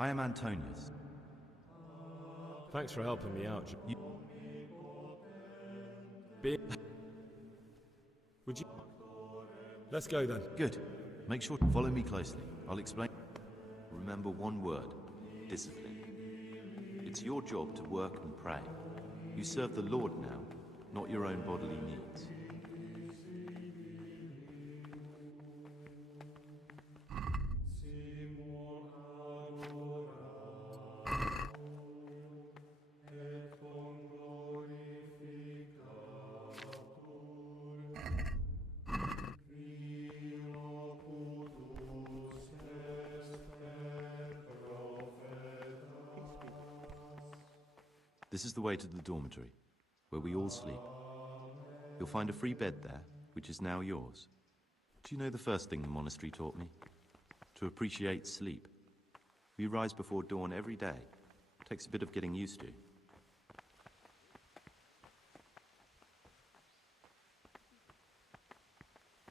I am Antonius. Thanks for helping me out. Would you... Let's go then. Good. Make sure to follow me closely. I'll explain. Remember one word. Discipline. It's your job to work and pray. You serve the Lord now, not your own bodily needs. This is the way to the dormitory, where we all sleep. You'll find a free bed there, which is now yours. Do you know the first thing the monastery taught me? To appreciate sleep. We rise before dawn every day. It takes a bit of getting used to.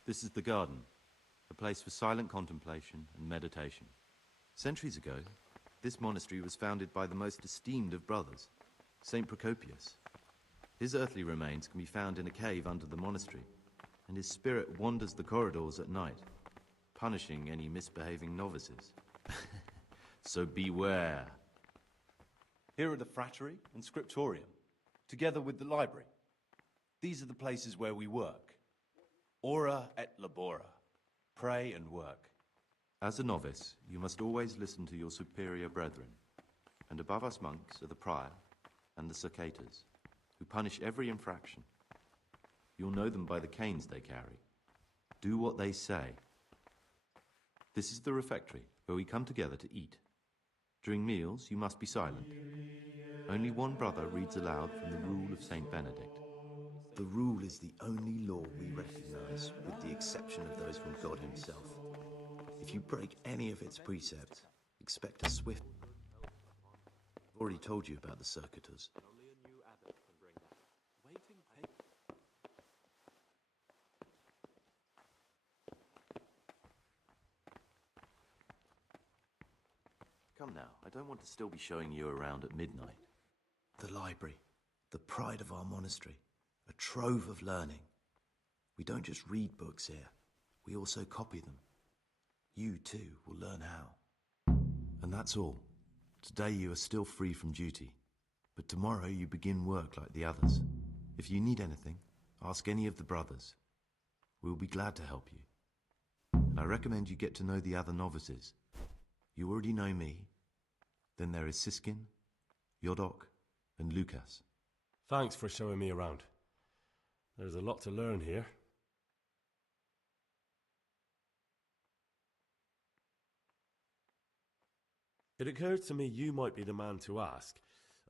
This is the garden, a place for silent contemplation and meditation. Centuries ago, this monastery was founded by the most esteemed of brothers, Saint Procopius. His earthly remains can be found in a cave under the monastery, and his spirit wanders the corridors at night, punishing any misbehaving novices. So beware. Here are the frattery and scriptorium, together with the library. These are the places where we work. Ora et labora. Pray and work. As a novice, you must always listen to your superior brethren, and above us monks are the prior and the cicatas, who punish every infraction. You'll know them by the canes they carry. Do what they say. This is the refectory, where we come together to eat. During meals, you must be silent. Only one brother reads aloud from the rule of Saint Benedict. The rule is the only law we recognize, with the exception of those from God himself. If you break any of its precepts, expect a swift... I've already told you about the circuitous. Come now, I don't want to still be showing you around at midnight. The library, the pride of our monastery, a trove of learning. We don't just read books here, we also copy them. You too will learn how. And that's all. Today you are still free from duty, but tomorrow you begin work like the others. If you need anything, ask any of the brothers. We'll be glad to help you. And I recommend you get to know the other novices. You already know me. Then there is Siskin, Yodok, and Lucas. Thanks for showing me around. There's a lot to learn here. It occurred to me you might be the man to ask.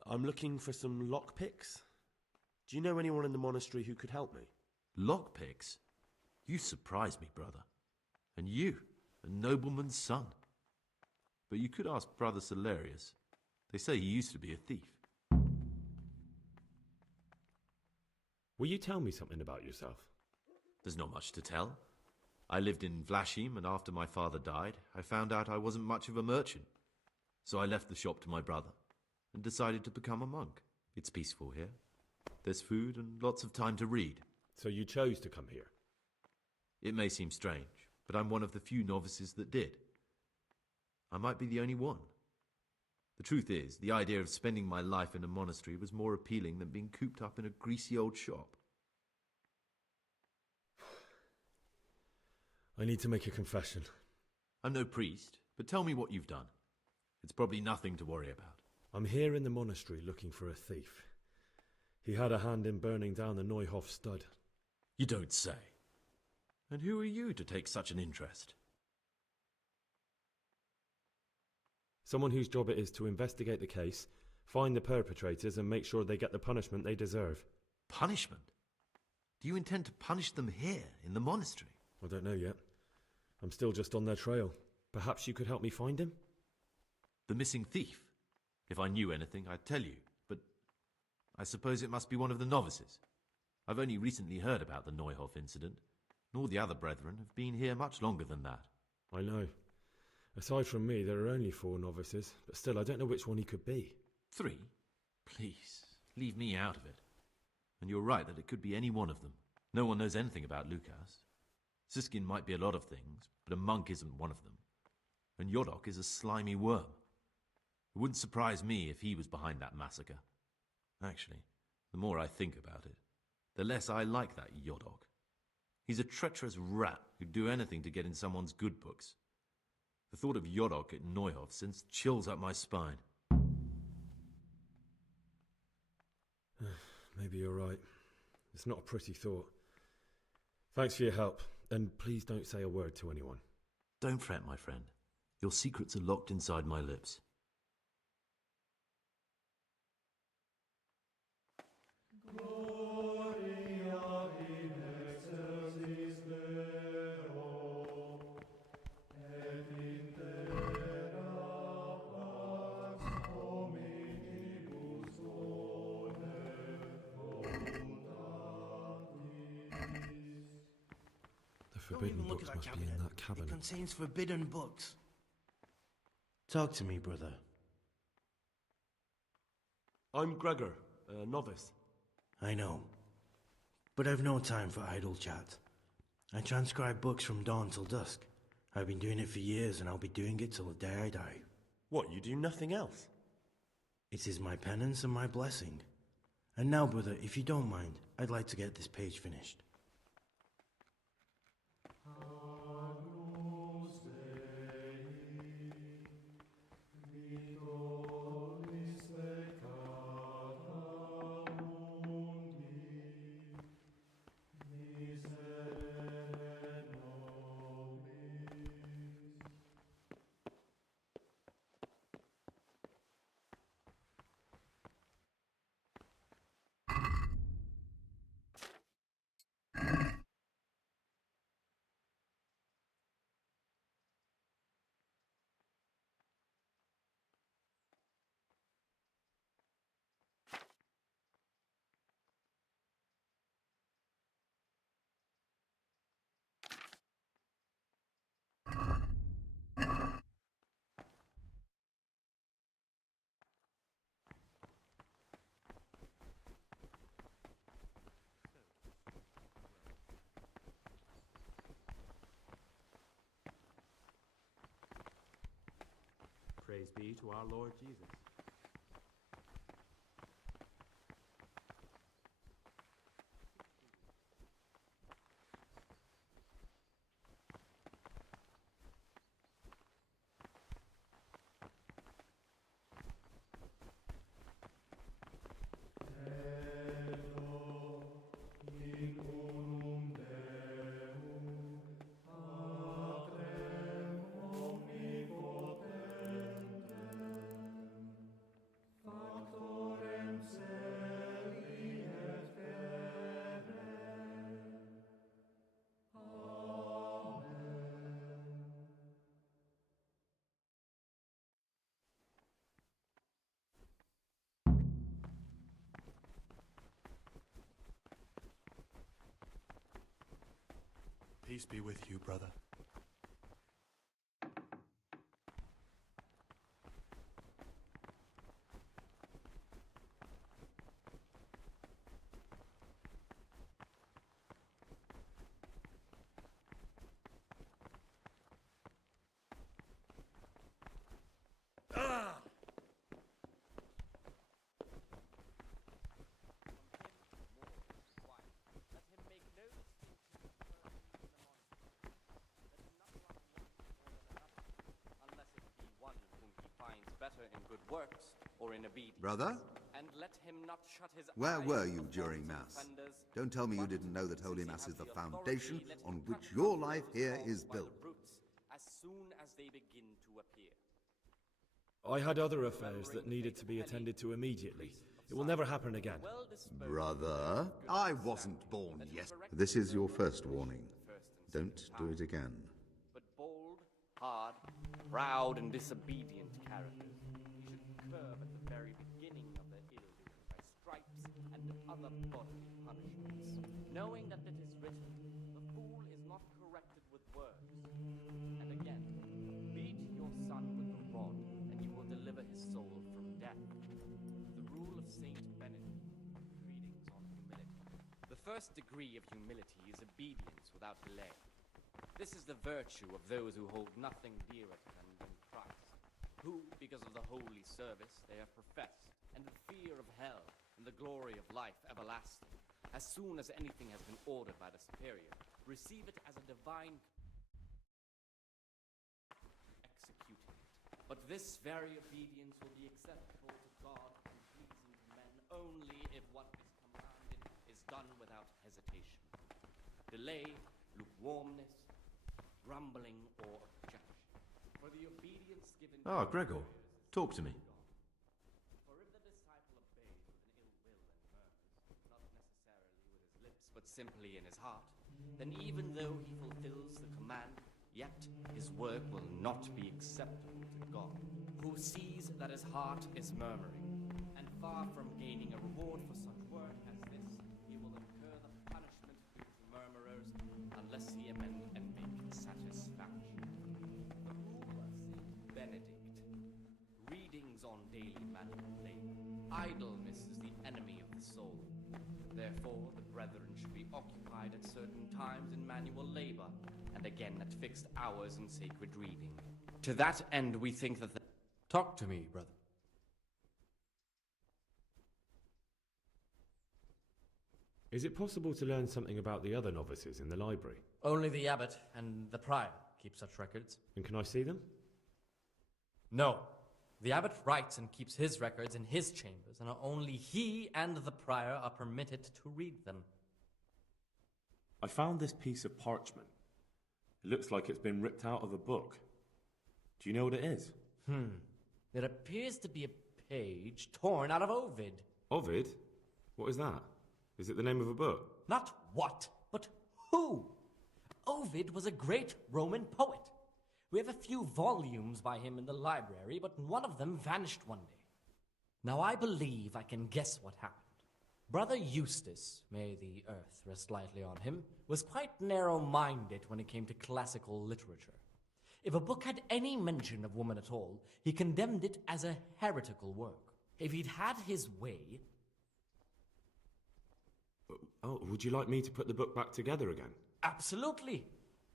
I'm looking for some lockpicks. Do you know anyone in the monastery who could help me? Lockpicks? You surprise me, brother. And you, a nobleman's son. But you could ask Brother Salarius. They say he used to be a thief. Will you tell me something about yourself? There's not much to tell. I lived in Vlashim, and after my father died, I found out I wasn't much of a merchant. So I left the shop to my brother, and decided to become a monk. It's peaceful here. There's food and lots of time to read. So you chose to come here? It may seem strange, but I'm one of the few novices that did. I might be the only one. The truth is, the idea of spending my life in a monastery was more appealing than being cooped up in a greasy old shop. I need to make a confession. I'm no priest, but tell me what you've done. It's probably nothing to worry about. I'm here in the monastery looking for a thief. He had a hand in burning down the Neuhof stud. You don't say. And who are you to take such an interest? Someone whose job it is to investigate the case, find the perpetrators and make sure they get the punishment they deserve. Punishment? Do you intend to punish them here, in the monastery? I don't know yet. I'm still just on their trail. Perhaps you could help me find him? The missing thief? If I knew anything, I'd tell you, but I suppose it must be one of the novices. I've only recently heard about the Neuhof incident, and all the other brethren have been here much longer than that. I know. Aside from me, there are only 4 novices, but still, I don't know which one he could be. 3? Please, leave me out of it. And you're right that it could be any one of them. No one knows anything about Lukas. Siskin might be a lot of things, but a monk isn't one of them. And Yodok is a slimy worm. It wouldn't surprise me if he was behind that massacre. Actually, the more I think about it, the less I like that Yodok. He's a treacherous rat who'd do anything to get in someone's good books. The thought of Yodok at Neuhof sends chills up my spine. Maybe you're right. It's not a pretty thought. Thanks for your help, and please don't say a word to anyone. Don't fret, my friend. Your secrets are locked inside my lips. The forbidden books must be in that cabinet. It contains forbidden books. Talk to me, brother. I'm Gregor, a novice. I know. But I've no time for idle chat. I transcribe books from dawn till dusk. I've been doing it for years, and I'll be doing it till the day I die. What, you do nothing else? It is my penance and my blessing. And now, brother, if you don't mind, I'd like to get this page finished. Praise be to our Lord Jesus. Peace be with you, brother. In good works or in obedience. Brother? And let him not shut his Where eyes were to you the during faults of Mass? offenders. Don't tell me you didn't know that Holy Mass is the foundation on which your life here is built. As soon as they begin to appear. I had other affairs that needed to be attended to immediately. It will never happen again. Brother, I wasn't born yet. This is your first warning. Don't do it again. But bold, hard, proud, and disobedient characters he should curb at the very beginning of their ill doing by stripes and other bodily punishments, knowing that it is written, the fool is not corrected with words. And again, beat your first degree of humility is obedience without delay. This is the virtue of those who hold nothing dearer to them than Christ, who, because of the holy service they have professed, and the fear of hell and the glory of life everlasting, as soon as anything has been ordered by the superior, receive it as a divine executing it. But this very obedience will be acceptable to God and pleasing to men only if what is commanded is done without hesitation. Delay, lukewarmness, grumbling, or objection. For the obedience given Ah, Gregor, talk to me. For if the disciple obeys with an ill will and murmurs, not necessarily with his lips, but simply in his heart, then even though he fulfills the command, yet his work will not be acceptable to God, who sees that his heart is murmuring, and far from gaining a reward for such work as this, he will incur the punishment due to murmurers, unless he amend and make satisfaction. The rule of Saint Benedict, readings on daily manual labor. Idleness is the enemy of the soul. Therefore, the brethren should be occupied at certain times in manual labor, and again at fixed hours in sacred reading. To that end, we think that the... Talk to me, brother. Is it possible to learn something about the other novices in the library? Only the abbot and the prior keep such records. And can I see them? No. The abbot writes and keeps his records in his chambers, and only he and the prior are permitted to read them. I found this piece of parchment. It looks like it's been ripped out of a book. Do you know what it is? It appears to be a page torn out of Ovid. Ovid? What is that? Is it the name of a book? Not what, but who. Ovid was a great Roman poet. We have a few volumes by him in the library, but one of them vanished one day. Now I believe I can guess what happened. Brother Eustace, may the earth rest lightly on him, was quite narrow-minded when it came to classical literature. If a book had any mention of woman at all, he condemned it as a heretical work. If he'd had his way... Oh, would you like me to put the book back together again? Absolutely.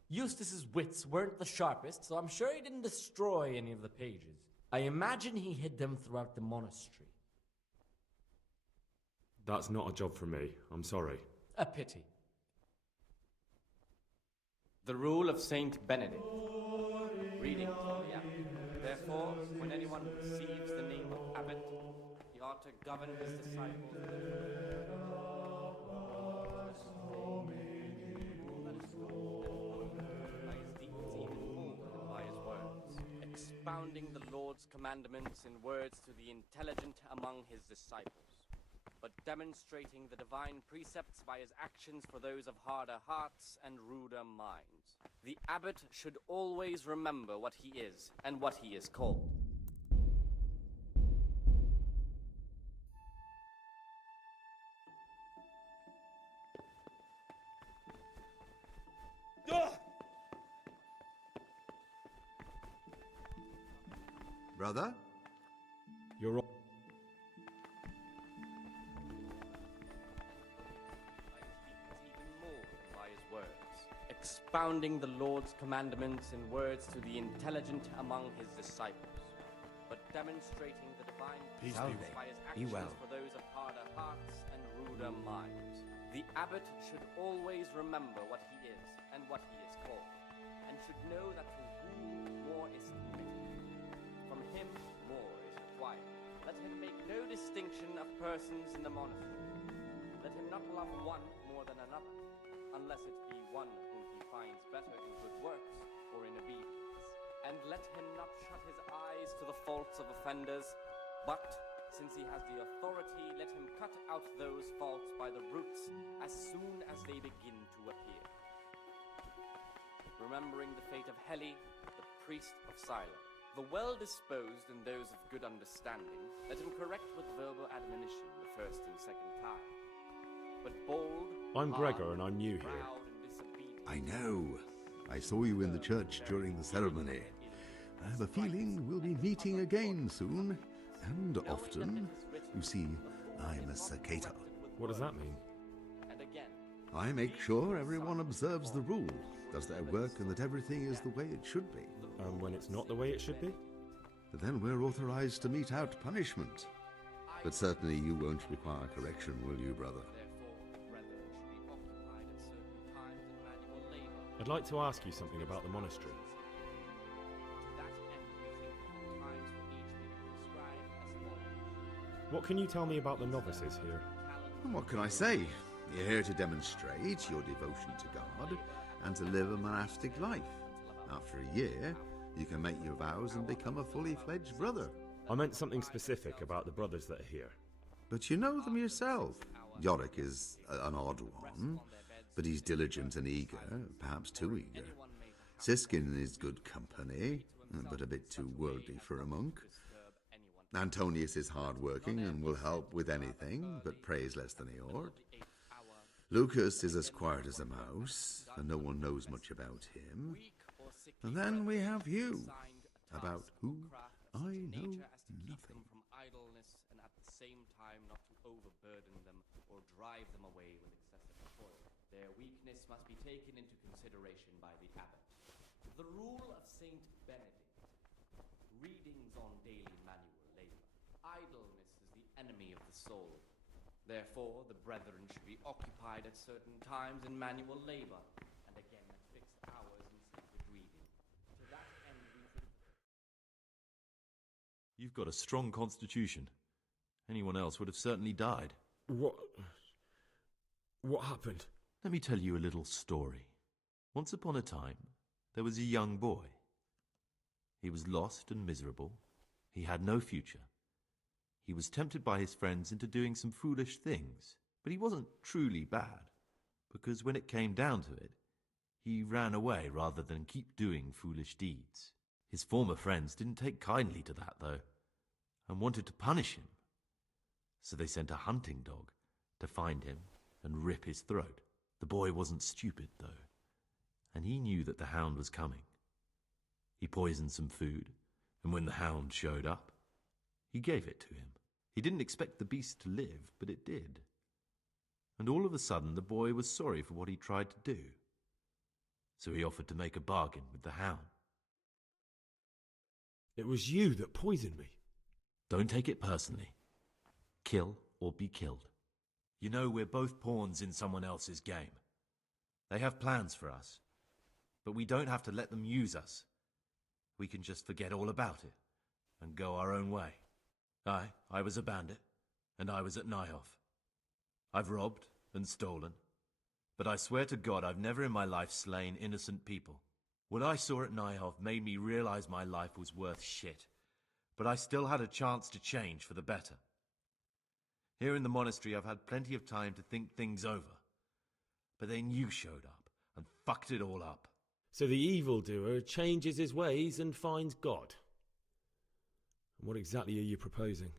Eustace's wits weren't the sharpest, so I'm sure he didn't destroy any of the pages. I imagine he hid them throughout the monastery. That's not a job for me. I'm sorry. A pity. The rule of Saint Benedict. Reading from the abbot. Therefore, when anyone receives the name of abbot, he ought to govern his disciples with a by his deeds even more than by his words, expounding the Lord's commandments in words to the intelligent among his disciples, but demonstrating the divine precepts by his actions for those of harder hearts and ruder minds. The abbot should always remember what he is and what he is called. Brother? You're all... Even more by his words, expounding the Lord's commandments in words to the intelligent among his disciples, but demonstrating the divine Peace precepts be with by his you. actions Be well. for those of harder hearts and ruder minds. The abbot should always remember what he is and what he is called, and should know that to whom more is committed, from him more is required. Let him make no distinction of persons in the monastery. Let him not love one more than another, unless it be one whom he finds better in good works or in obedience. And let him not shut his eyes to the faults of offenders, but, since he has the authority, let him cut out those faults by the roots as soon as they begin to appear. Remembering the fate of Heli, the priest of Silo, the well-disposed and those of good understanding, let him correct with verbal admonition the first and second time. But bold, I'm hard, Gregor and I'm new here. proud, and disobedient. I know. I saw you in the church during the ceremony. I have a feeling we'll be meeting again soon, and often. You see, I'm a cicada. What does that mean? And again, I make sure everyone observes the rule, does their work, and that everything is the way it should be. And when it's not the way it should be? Then we're authorized to mete out punishment. But certainly you won't require correction, will you, brother? I'd like to ask you something about the monastery. What can you tell me about the novices here? What can I say? You're here to demonstrate your devotion to God and to live a monastic life. After a year, you can make your vows and become a fully fledged brother. I meant something specific about the brothers that are here. But you know them yourself. Yorick is an odd one, but he's diligent and eager, perhaps too eager. Siskin is good company, but a bit too worldly for a monk. Antonius is hard-working and will help with anything, but prays less than he ought. Lucas is as quiet as a mouse, and no one knows much about him. And then we have you, about who I know nothing. From idleness and at the same time not to overburden them or drive them away with excessive toil. Their weakness must be taken into consideration by the abbot. The rule of Saint Benedict, readings on daily manual labor. Idleness is the enemy of the soul. Therefore, the brethren should be occupied at certain times in manual labor, and again at fixed hours in sacred reading. To that end we should... You've got a strong constitution. Anyone else would have certainly died. What happened? Let me tell you a little story. Once upon a time, there was a young boy. He was lost and miserable. He had no future. He was tempted by his friends into doing some foolish things, but he wasn't truly bad, because when it came down to it, he ran away rather than keep doing foolish deeds. His former friends didn't take kindly to that, though, and wanted to punish him. So they sent a hunting dog to find him and rip his throat. The boy wasn't stupid, though, and he knew that the hound was coming. He poisoned some food, and when the hound showed up, he gave it to him. He didn't expect the beast to live, but it did. And all of a sudden, the boy was sorry for what he tried to do. So he offered to make a bargain with the hound. It was you that poisoned me. Don't take it personally. Kill or be killed. You know, we're both pawns in someone else's game. They have plans for us, but we don't have to let them use us. We can just forget all about it and go our own way. I was a bandit, and I was at Nyhoff. I've robbed and stolen, but I swear to God I've never in my life slain innocent people. What I saw at Nyhoff made me realize my life was worth shit, but I still had a chance to change for the better. Here in the monastery I've had plenty of time to think things over, but then you showed up and fucked it all up. So the evildoer changes his ways and finds God. What exactly are you proposing?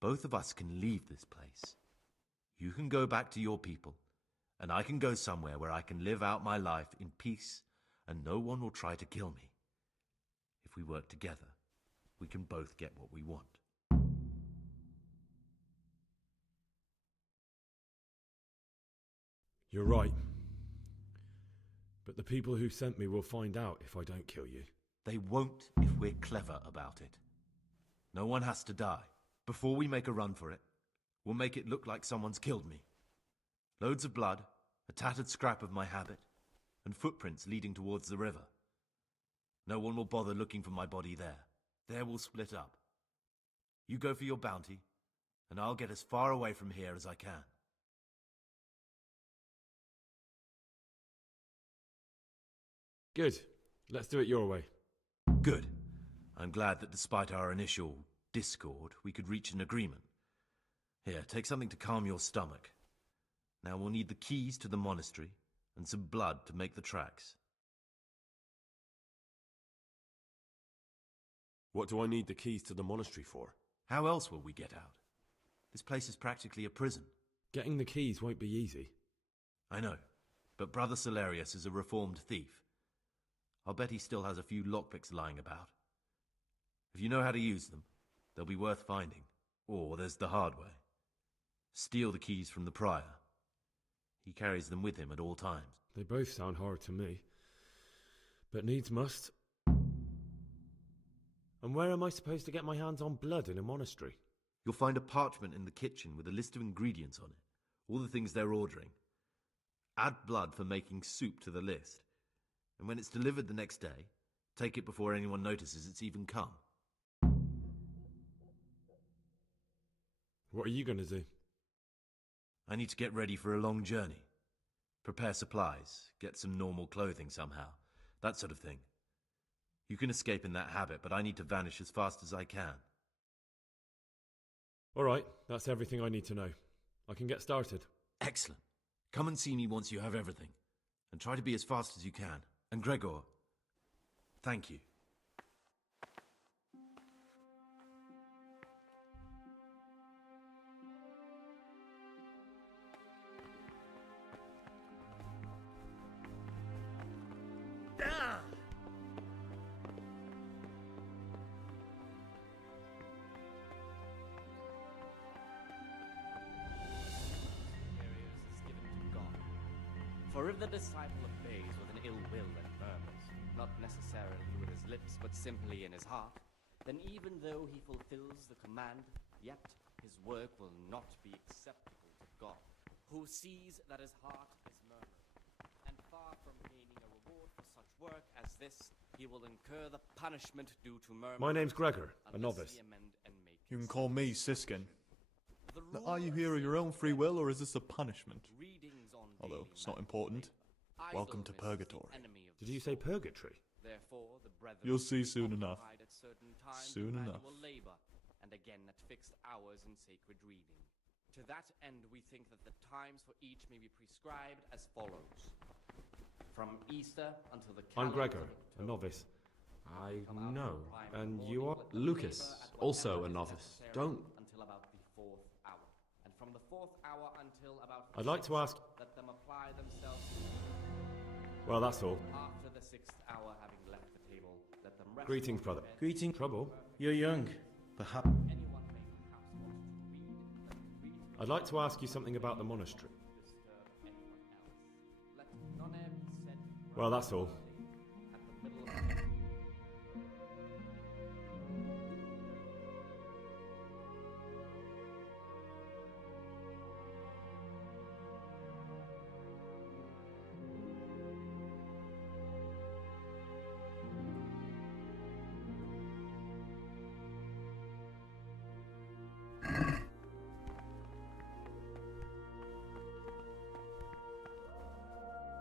Both of us can leave this place. You can go back to your people, and I can go somewhere where I can live out my life in peace, and no one will try to kill me. If we work together, we can both get what we want. You're right. But the people who sent me will find out if I don't kill you. They won't if we're clever about it. No one has to die. Before we make a run for it, we'll make it look like someone's killed me. Loads of blood, a tattered scrap of my habit, and footprints leading towards the river. No one will bother looking for my body there. There we'll split up. You go for your bounty, and I'll get as far away from here as I can. Good. Let's do it your way. Good. I'm glad that despite our initial discord, we could reach an agreement. Here, take something to calm your stomach. Now we'll need the keys to the monastery and some blood to make the tracks. What do I need the keys to the monastery for? How else will we get out? This place is practically a prison. Getting the keys won't be easy. I know, but Brother Salarius is a reformed thief. I'll bet he still has a few lockpicks lying about. If you know how to use them, they'll be worth finding. Or there's the hard way. Steal the keys from the prior. He carries them with him at all times. They both sound hard to me. But needs must. And where am I supposed to get my hands on blood in a monastery? You'll find a parchment in the kitchen with a list of ingredients on it, all the things they're ordering. Add blood for making soup to the list, and when it's delivered the next day, take it before anyone notices it's even come. What are you going to do? I need to get ready for a long journey. Prepare supplies, get some normal clothing somehow, that sort of thing. You can escape in that habit, but I need to vanish as fast as I can. All right, that's everything I need to know. I can get started. Excellent. Come and see me once you have everything, and try to be as fast as you can. And Gregor, thank you. For if the disciple obeys with an ill will and murmurs, not necessarily with his lips, but simply in his heart, then even though he fulfills the command, yet his work will not be acceptable to God, who sees that his heart is murmuring. And far from gaining a reward for such work as this, he will incur the punishment due to murmuring. My name's Gregor, a novice. You can call me Siskin. Now, are you here of your own free will, or is this a punishment? Although it's not important. Welcome to purgatory. Did you say purgatory? You'll see soon enough. Soon enough. And again at fixed hours in sacred reading. To that end, we think that the times for each may be prescribed as follows. From Easter until the I'm Gregor, a novice. I know. And you are? Lucas, also a novice. Don't... Until about the 4th hour. And from the 4th hour until about... I'd like to ask... Let them apply themselves... Well, that's all. After the 6th hour, having left the table, let them rest. Greetings, brother. Greeting. Trouble? You're young. Perhaps... Anyone may perhaps want to read, let them read. I'd like to ask you something about the monastery. Disturb anyone else. Let none e'er be said... Well, that's all. At the middle of...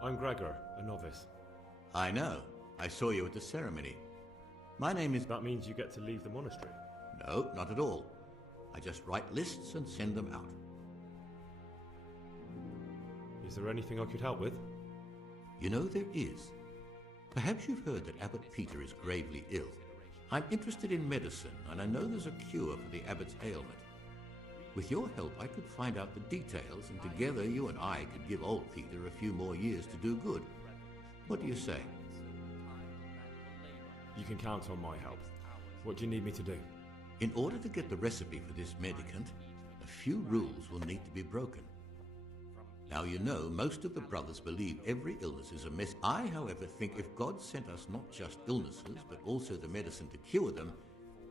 I'm Gregor, a novice. I know. I saw you at the ceremony. My name is... That means you get to leave the monastery? No, not at all. I just write lists and send them out. Is there anything I could help with? You know, there is. Perhaps you've heard that Abbot Peter is gravely ill. I'm interested in medicine, and I know there's a cure for the abbot's ailment. With your help, I could find out the details, and together you and I could give old Peter a few more years to do good. What do you say? You can count on my help. What do you need me to do? In order to get the recipe for this medicament, a few rules will need to be broken. Now, you know, most of the brothers believe every illness is a mess. I, however, think if God sent us not just illnesses, but also the medicine to cure them,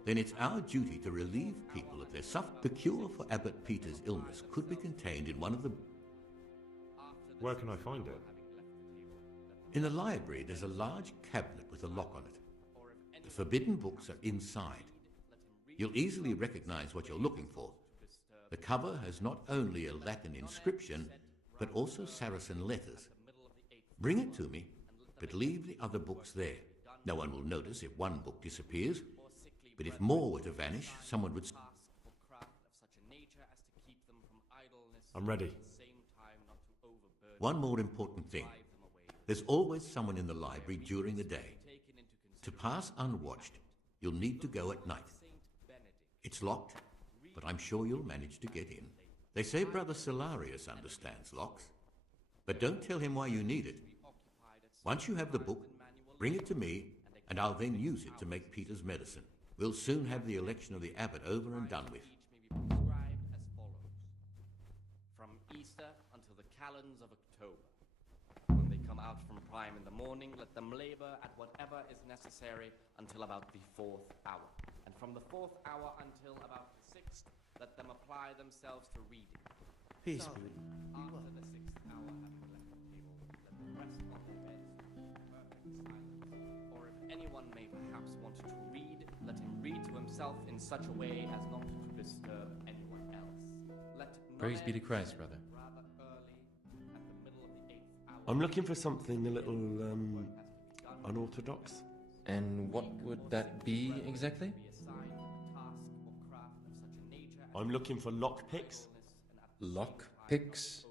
then it's our duty to relieve people of their suffering. The cure for Abbot Peter's illness could be contained in one of the... Where can I find it? In the library, there's a large cabinet with a lock on it. The forbidden books are inside. You'll easily recognize what you're looking for. The cover has not only a Latin inscription, but also Saracen letters. Bring it to me, but leave the other books there. No one will notice if one book disappears, but if more were to vanish, someone would... I'm ready. One more important thing. There's always someone in the library during the day. To pass unwatched, you'll need to go at night. It's locked, but I'm sure you'll manage to get in. They say Brother Solarius understands locks, but don't tell him why you need it. Once you have the book, bring it to me, and I'll then use it to make Peter's medicine. We'll soon have the election of the abbot over and done with. From Easter until the calends of October. When they come out from prime in the morning, let them labor at whatever is necessary until about the 4th hour. And from the 4th hour until about the 6th, let them apply themselves to reading. Peace So, be with you. after the 6th hour, having left the table, let them rest on their beds in perfect silence. Or if anyone may perhaps want to read, let him read to himself in such a way as not to disturb anyone else. Let Praise be to Christ, brother. rather early, at the middle of the 8th hour. I'm looking for something a little, unorthodox. And what would that be exactly? I'm looking for lockpicks. Lock picks?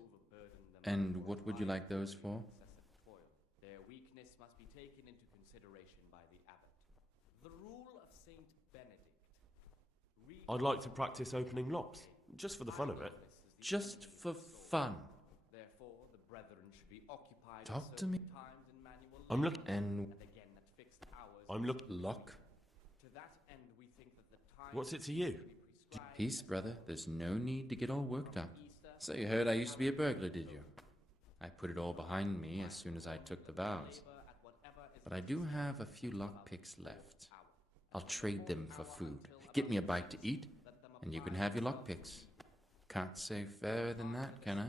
And what would you like those for? Their weakness must be taken into consideration by the abbot. The rule of Saint Benedict. I'd like to practice opening locks, just for the fun of it. Just for fun. Therefore, the brethren should be occupied Talk to me. times in manual I'm looking. And again at fixed hours. I'm looking. lock? To that end, we think that the time What's it to you? Peace, brother. There's no need to get all worked up. So you heard I used to be a burglar, did you? I put it all behind me as soon as I took the vows. But I do have a few lockpicks left. I'll trade them for food. Get me a bite to eat, and you can have your lockpicks. Can't say fairer than that, can I?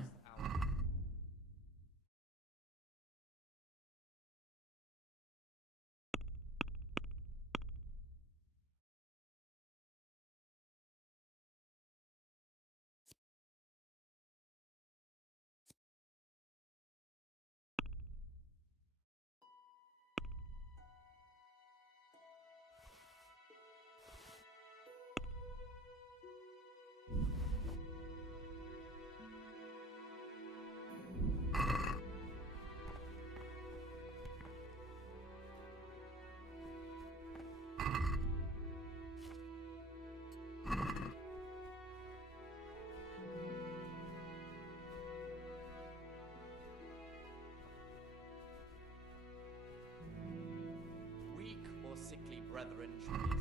weak or sickly brethren should be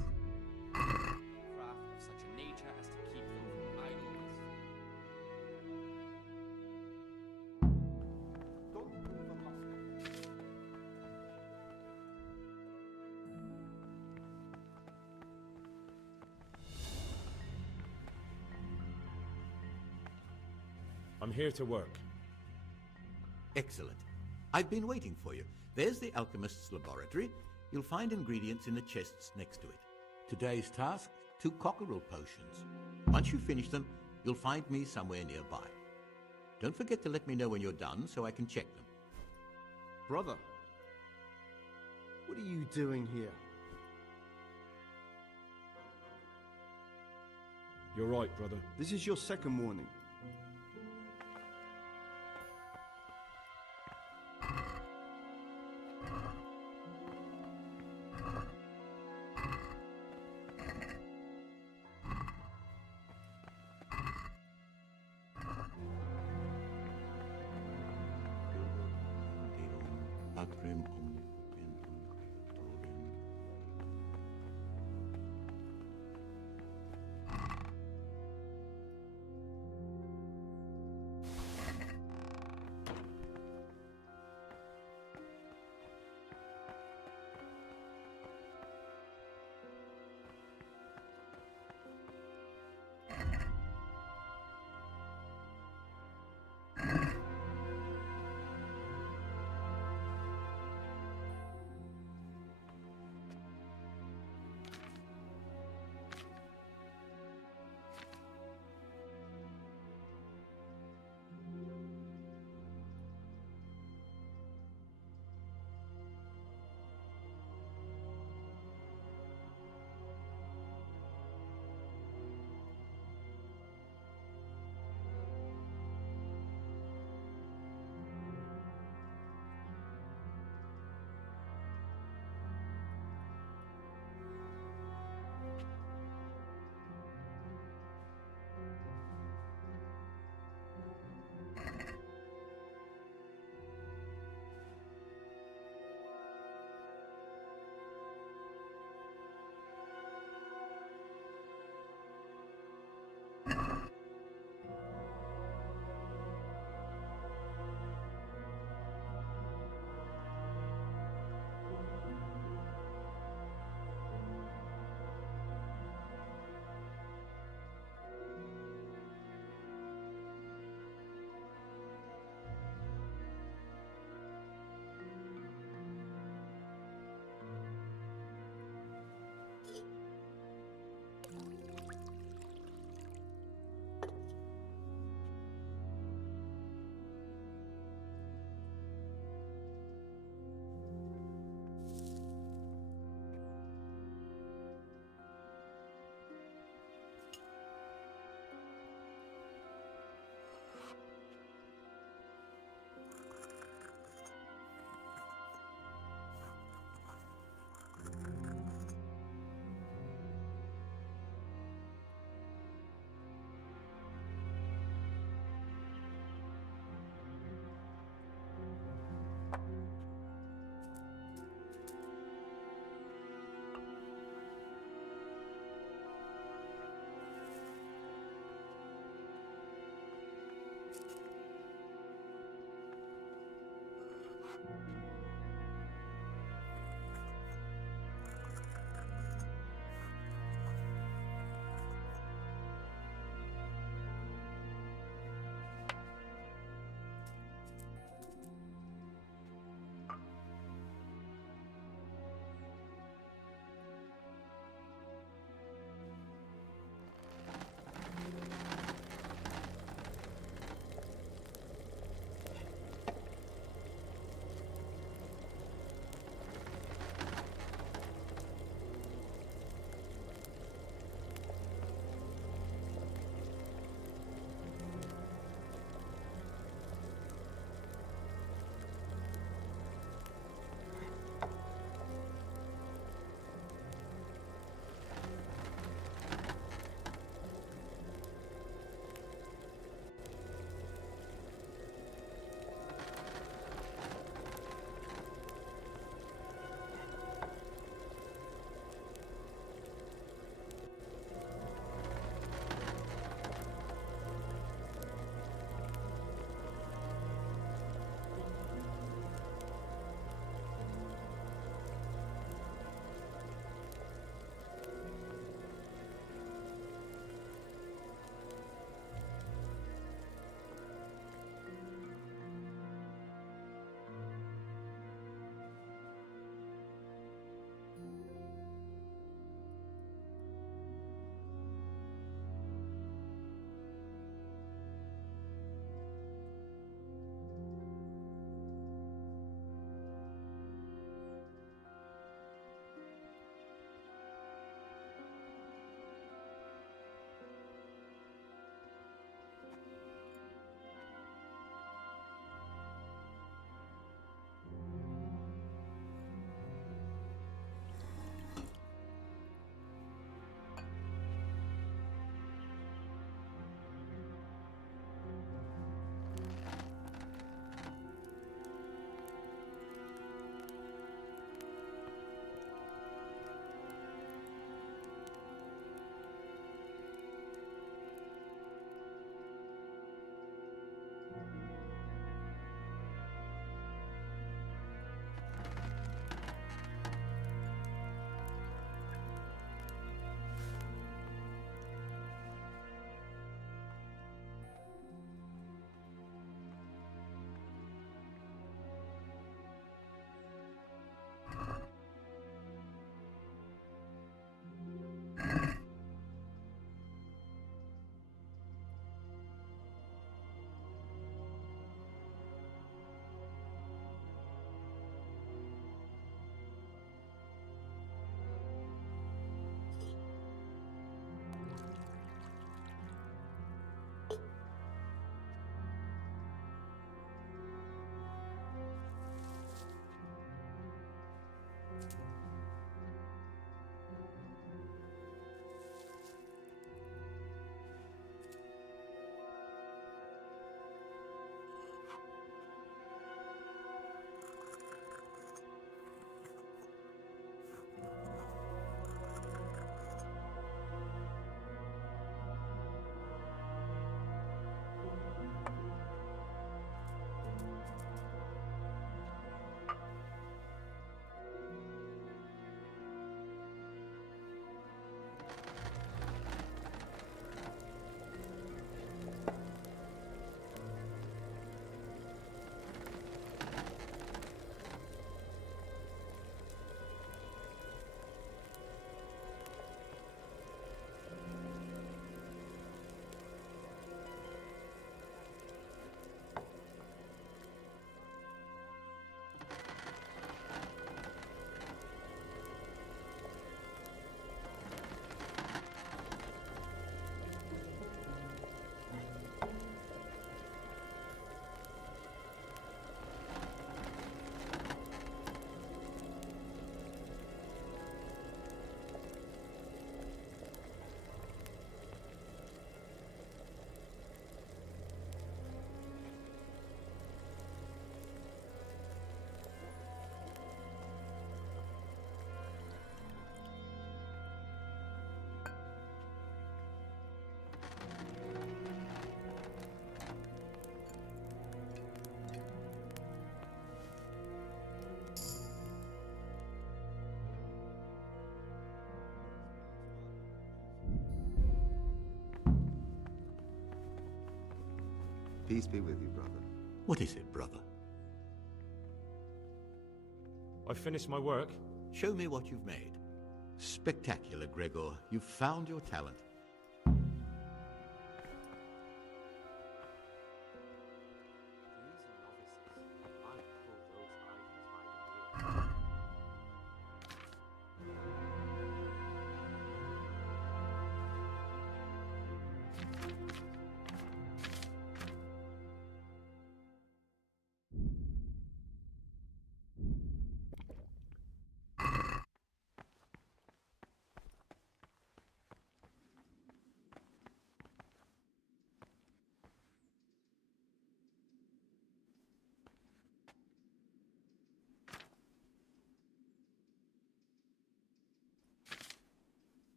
craft of such a nature as to keep them from idleness. Don't move a muscle. I'm here to work. Excellent. I've been waiting for you. There's the alchemist's laboratory. You'll find ingredients in the chests next to it. Today's task, 2 cockerel potions. Once you finish them, you'll find me somewhere nearby. Don't forget to let me know when you're done so I can check them. Brother, what are you doing here? You're right, brother. This is your second warning. Peace be with you, brother. What is it, brother? I finished my work. Show me what you've made. Spectacular, Gregor. You've found your talent.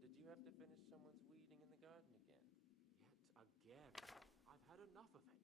Did you have to finish someone's weeding in the garden again? Yet again. I've had enough of it.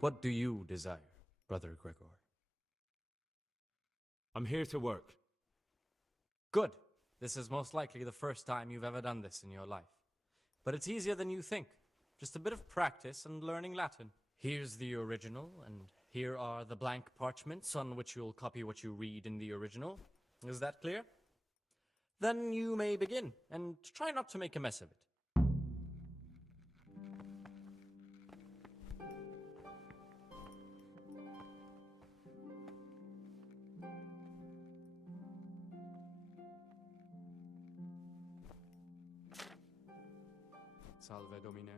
What do you desire, Brother Gregor? I'm here to work. Good. This is most likely the first time you've ever done this in your life. But it's easier than you think. Just a bit of practice and learning Latin. Here's the original, and here are the blank parchments on which you'll copy what you read in the original. Is that clear? Then you may begin, and try not to make a mess of it. Salve, Domine.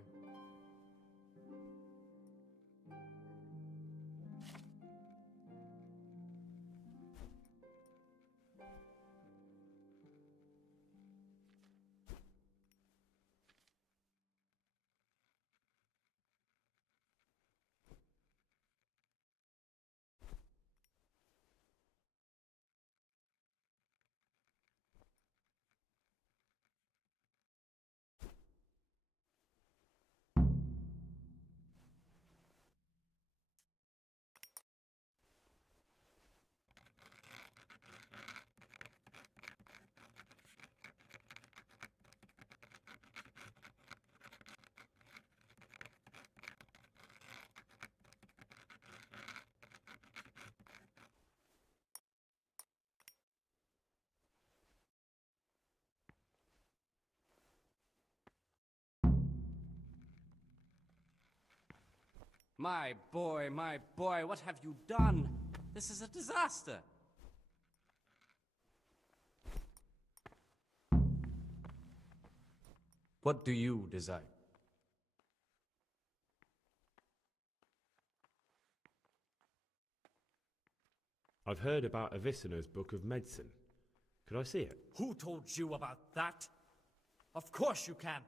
My boy, what have you done? This is a disaster. What do you desire? I've heard about Avicenna's Book of Medicine. Could I see it? Who told you about that? Of course you can't.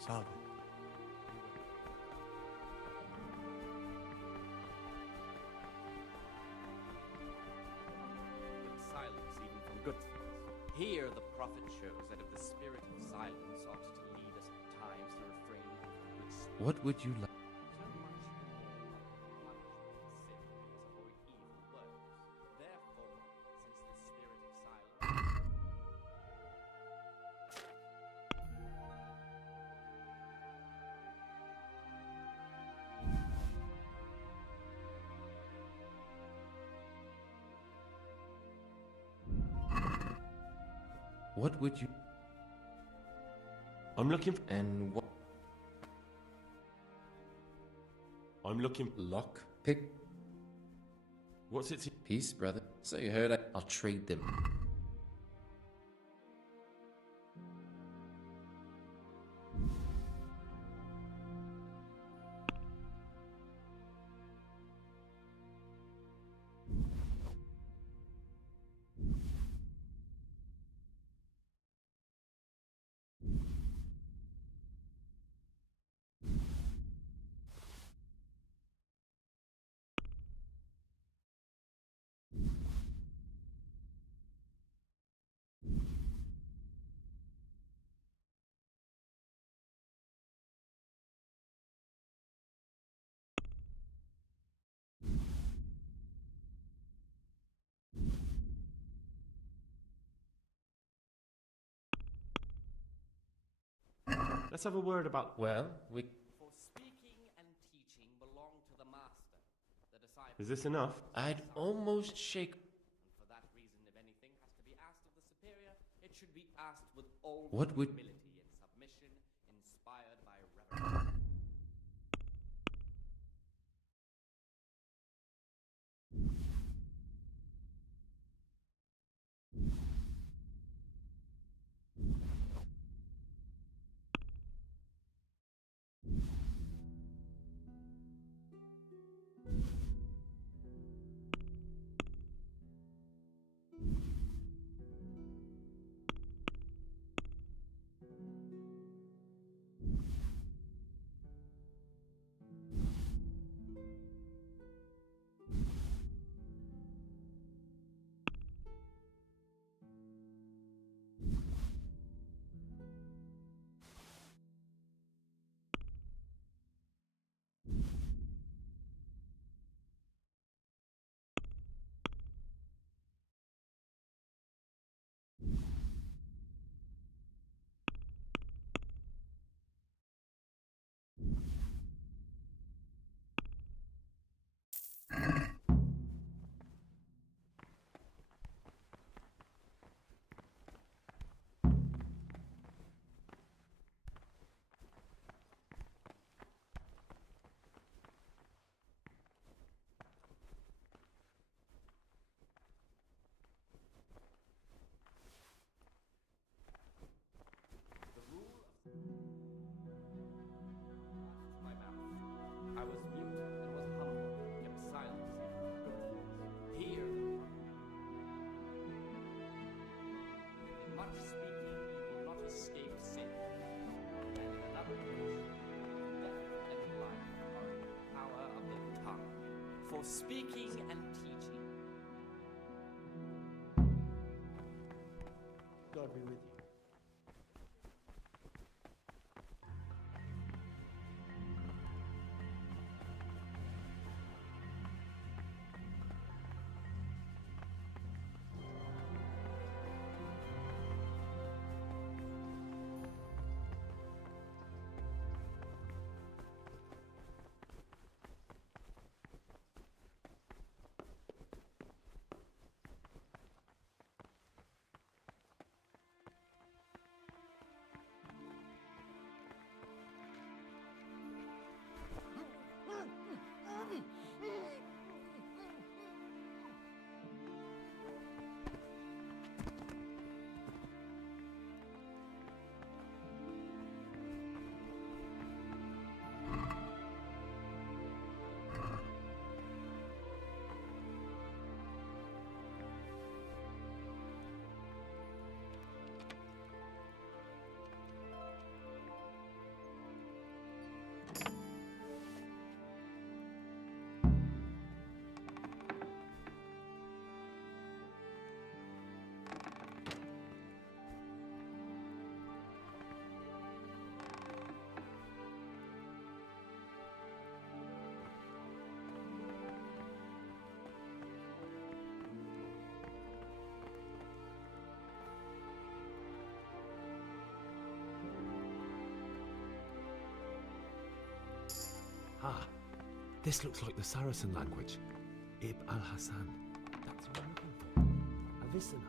Salve. Silence even from good things. Here the prophet shows that if the spirit of silence ought to lead us at times to refrain from good speech, What would you like? so much more of the punishment of sin is avoid evil works. Therefore, since the spirit of silence What would you? I'm looking for... And what? I'm looking... Lock pick? What's it... Peace, brother. So you heard I'll trade them. Let's have a word about... Well, we... for speaking and teaching belong to the master. The disciple Is this enough? I'd almost shake... and for that reason, if anything has to be asked of the superior, it should be asked with all What would- humility and submission, inspired by reverence. My mouth. I was mute and was humble, kept silence even from good things. Here, in much speaking, you will not escape sin. And in another place, death and life are in the power of the tongue. For speaking and teaching. God be with you. This looks like the Saracen language. Ib al-Hassan. That's what I'm looking for. Avicenna.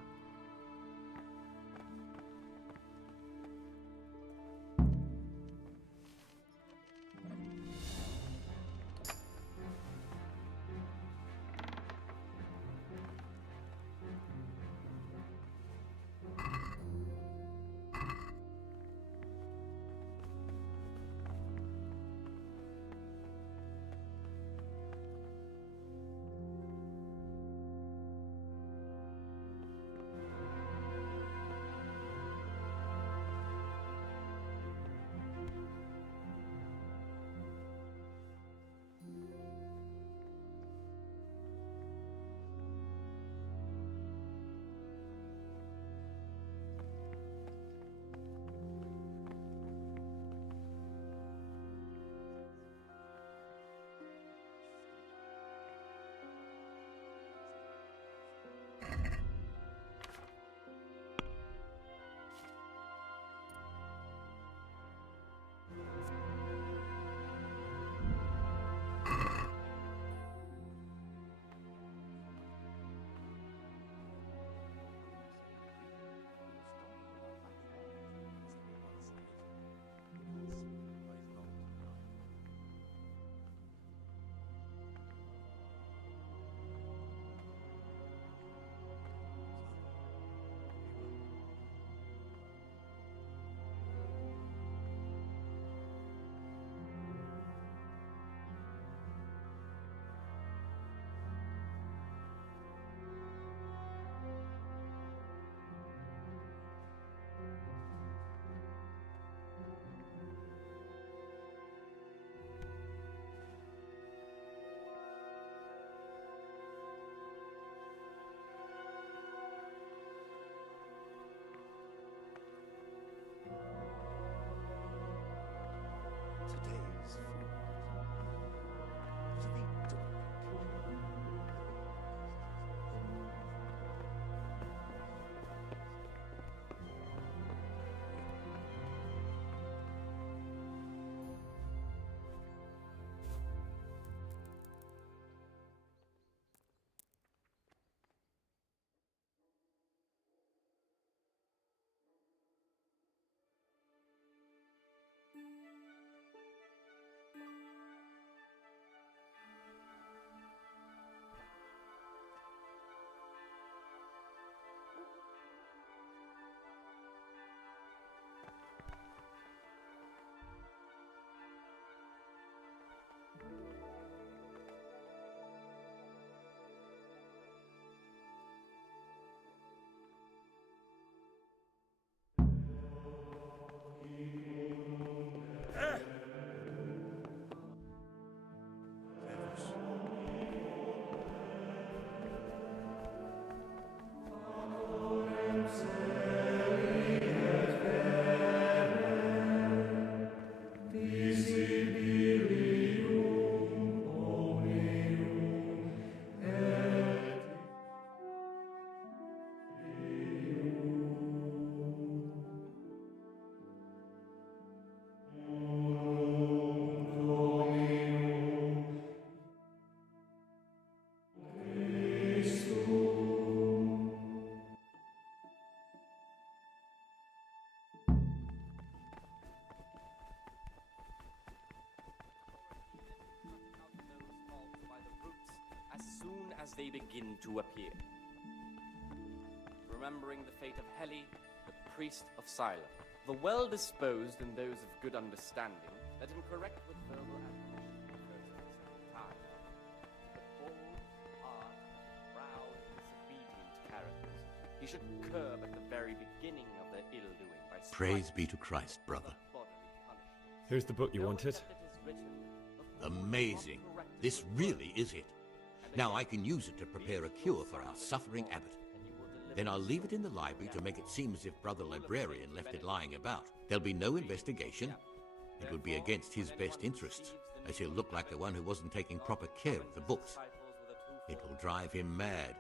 As they begin to appear. Remembering the fate of Heli, the priest of Sila, the well-disposed and those of good understanding, let him correct with verbal admonition the persons of the time. But bold, hard, proud, disobedient characters he should curb at the very beginning of their ill-doing by Praise be to Christ, brother. Here's the book you wanted. Amazing. This really is it. Now I can use it to prepare a cure for our suffering abbot. Then I'll leave it in the library to make it seem as if Brother Librarian left it lying about. There'll be no investigation. It would be against his best interests, as he'll look like the one who wasn't taking proper care of the books. It will drive him mad.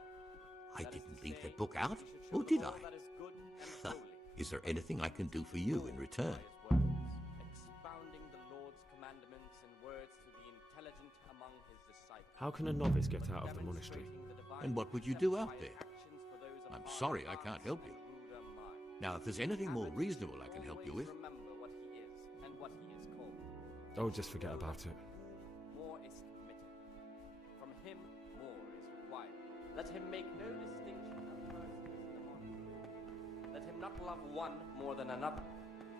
I didn't leave that book out, or did I? Is there anything I can do for you in return? Expounding the Lord's commandments in words to the intelligent among How can a novice get out of the monastery? And what would you do out there? I'm sorry, I can't help you. Now, if there's anything more reasonable I can help you with... Oh, just forget about it. More is committed. From him, more is required. Let him make no distinction of persons in the monastery. Let him not love one more than another,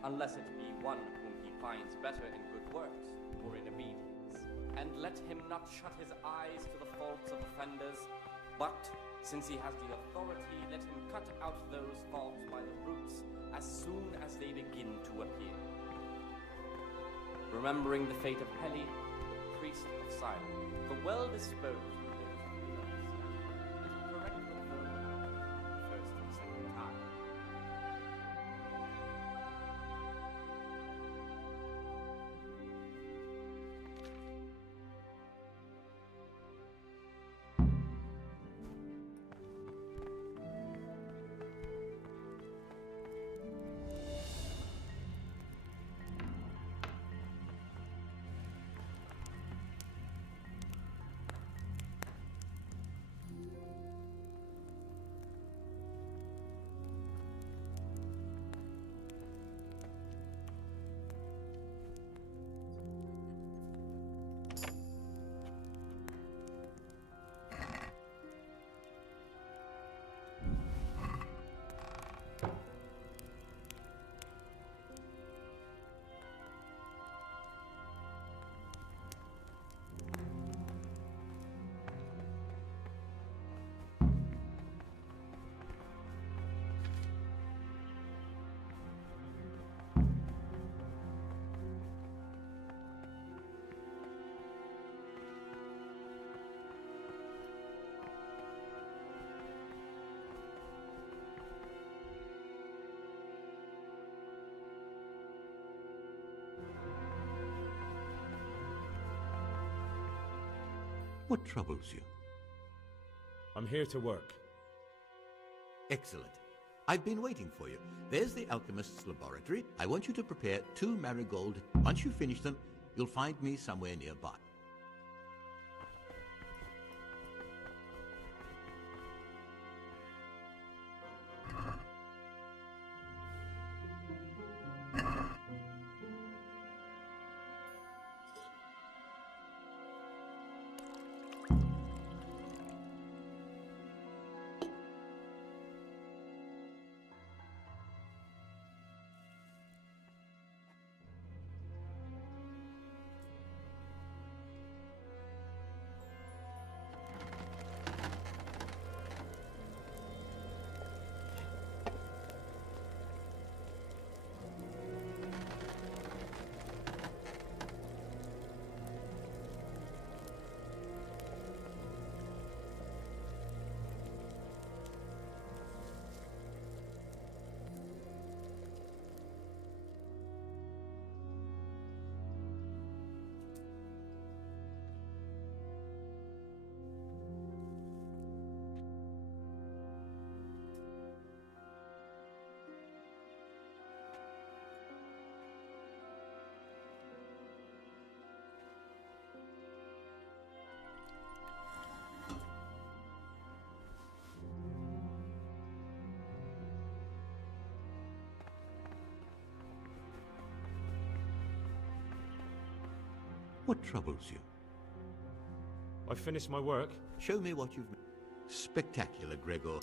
unless it be one whom he finds better in good works or in obedience. And let him not shut his eyes to the faults of offenders, but, since he has the authority, let him cut out those faults by the roots as soon as they begin to appear. Remembering the fate of Heli, the priest of silence, the well-disposed with those who understand, let him correct the vermin the first and second time. What troubles you? I'm here to work. Excellent. I've been waiting for you. There's the alchemist's laboratory. I want you to prepare 2 marigold. Once you finish them, you'll find me somewhere nearby. What troubles you? I've finished my work. Show me what you've... Spectacular, Gregor.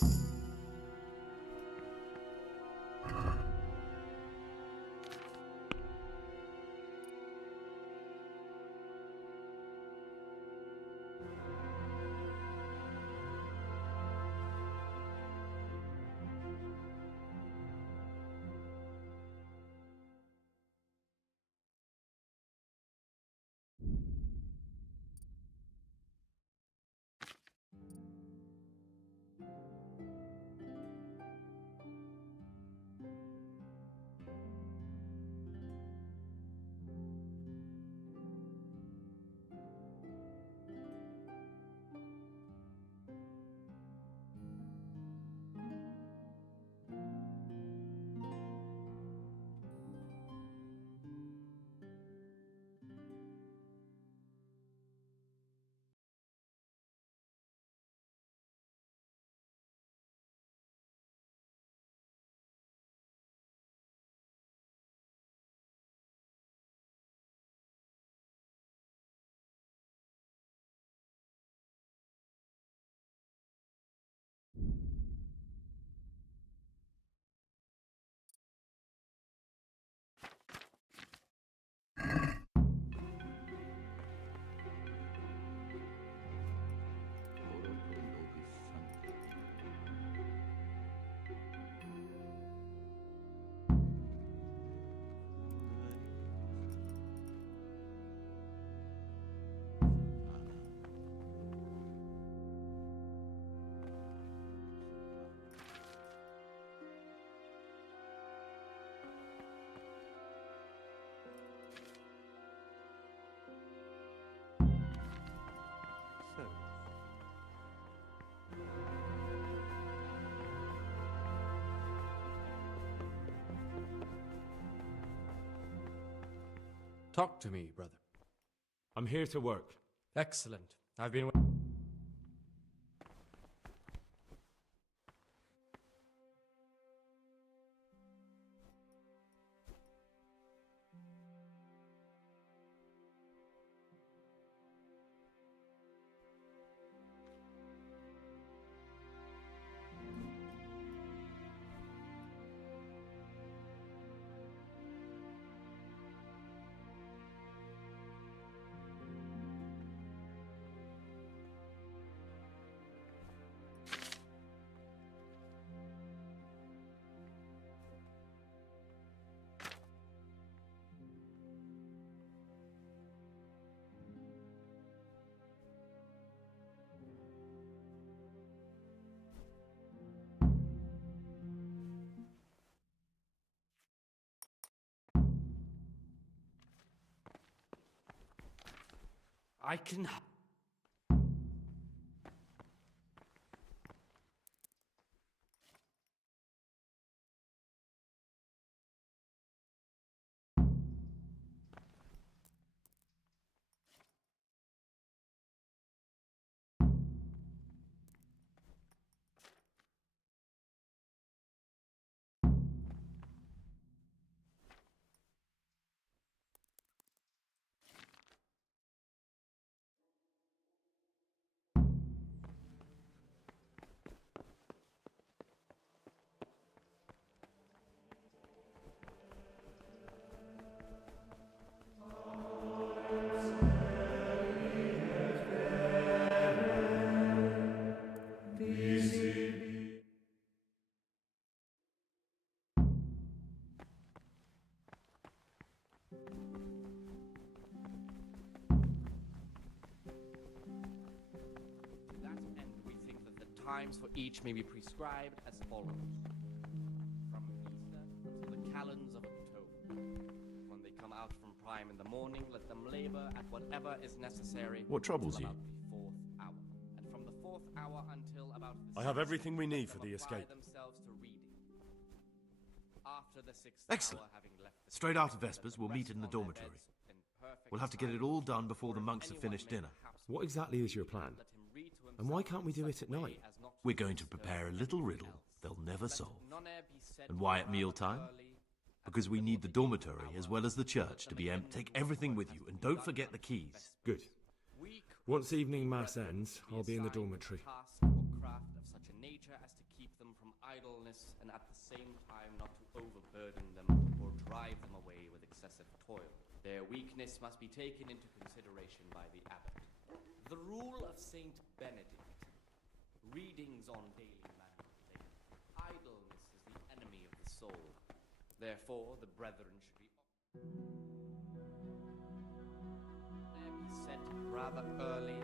Talk to me, brother. I'm here to work. Excellent. I've been... I can... Times for each may be prescribed as follows. From Easter to the calends of October. When they come out from prime in the morning, let them labor at whatever is necessary. What troubles you? About the 4th hour. And from the 4th hour until about the I have everything we need for the escape. themselves to reading. After the 6th Excellent. hour, having left the Straight after Vespers, we'll meet in the dormitory. We'll have to get it all done before the monks have finished dinner. What exactly is your plan? And why can't we do it at night? We're going to prepare a little riddle they'll never solve. And why at mealtime? Because we need the dormitory as well as the church to be empty. Take everything with you, and don't forget the keys. Good. Once evening mass ends, I'll be in the dormitory. Task or craft of such a nature as to keep them from idleness and at the same time not to overburden them or drive them away with excessive toil. Their weakness must be taken into consideration by the abbot. The rule of Saint Benedict. Readings on daily manual. Idleness is the enemy of the soul. Therefore, the brethren should be set rather early,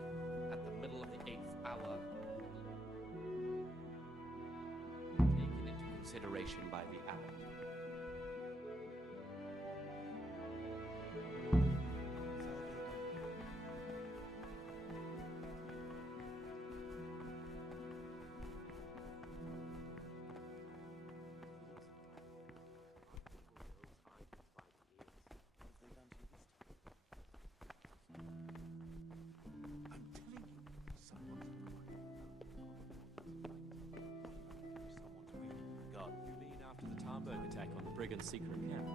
at the middle of the 8th hour, taken into consideration by the abbot. Attack on the brigand's secret camp.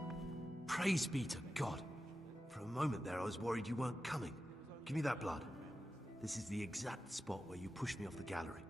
Praise be to God. For a moment there, I was worried you weren't coming. Give me that blood. This is the exact spot where you pushed me off the gallery.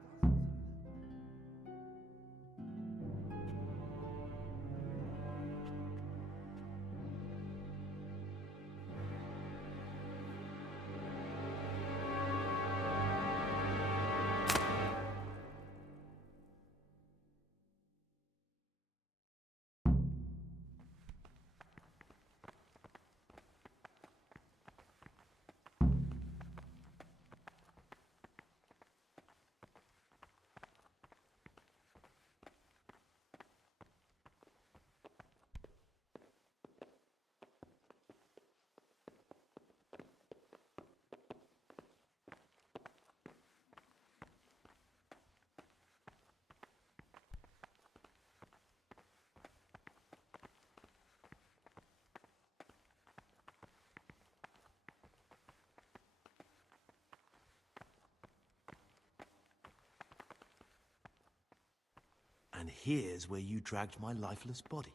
And here's where you dragged my lifeless body.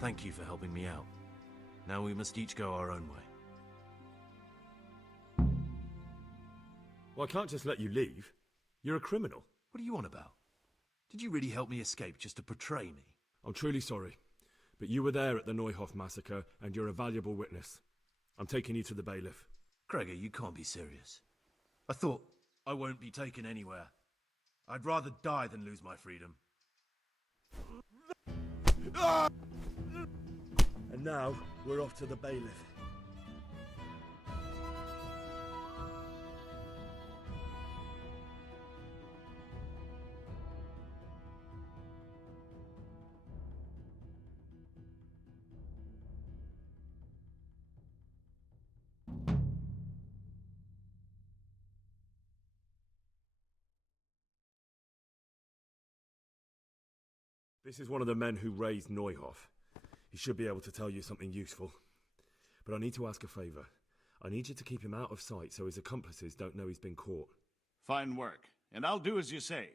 Thank you for helping me out. Now we must each go our own way. Well, I can't just let you leave. You're a criminal. What are you on about? Did you really help me escape just to betray me? I'm truly sorry, but you were there at the Neuhof massacre, and you're a valuable witness. I'm taking you to the bailiff. Gregor, you can't be serious. I thought I won't be taken anywhere. I'd rather die than lose my freedom. And now, we're off to the bailiff. This is one of the men who raised Neuhof. He should be able to tell you something useful. But I need to ask a favour. I need you to keep him out of sight so his accomplices don't know he's been caught. Fine work, and I'll do as you say.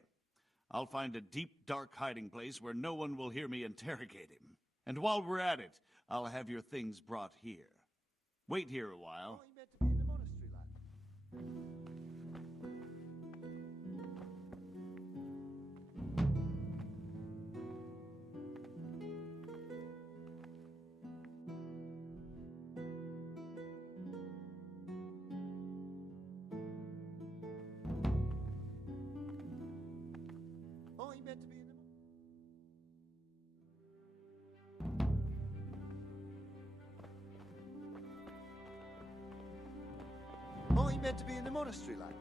I'll find a deep, dark hiding place where no one will hear me interrogate him. And while we're at it, I'll have your things brought here. Wait here a while. Oh, you meant to be in the monastery, lad?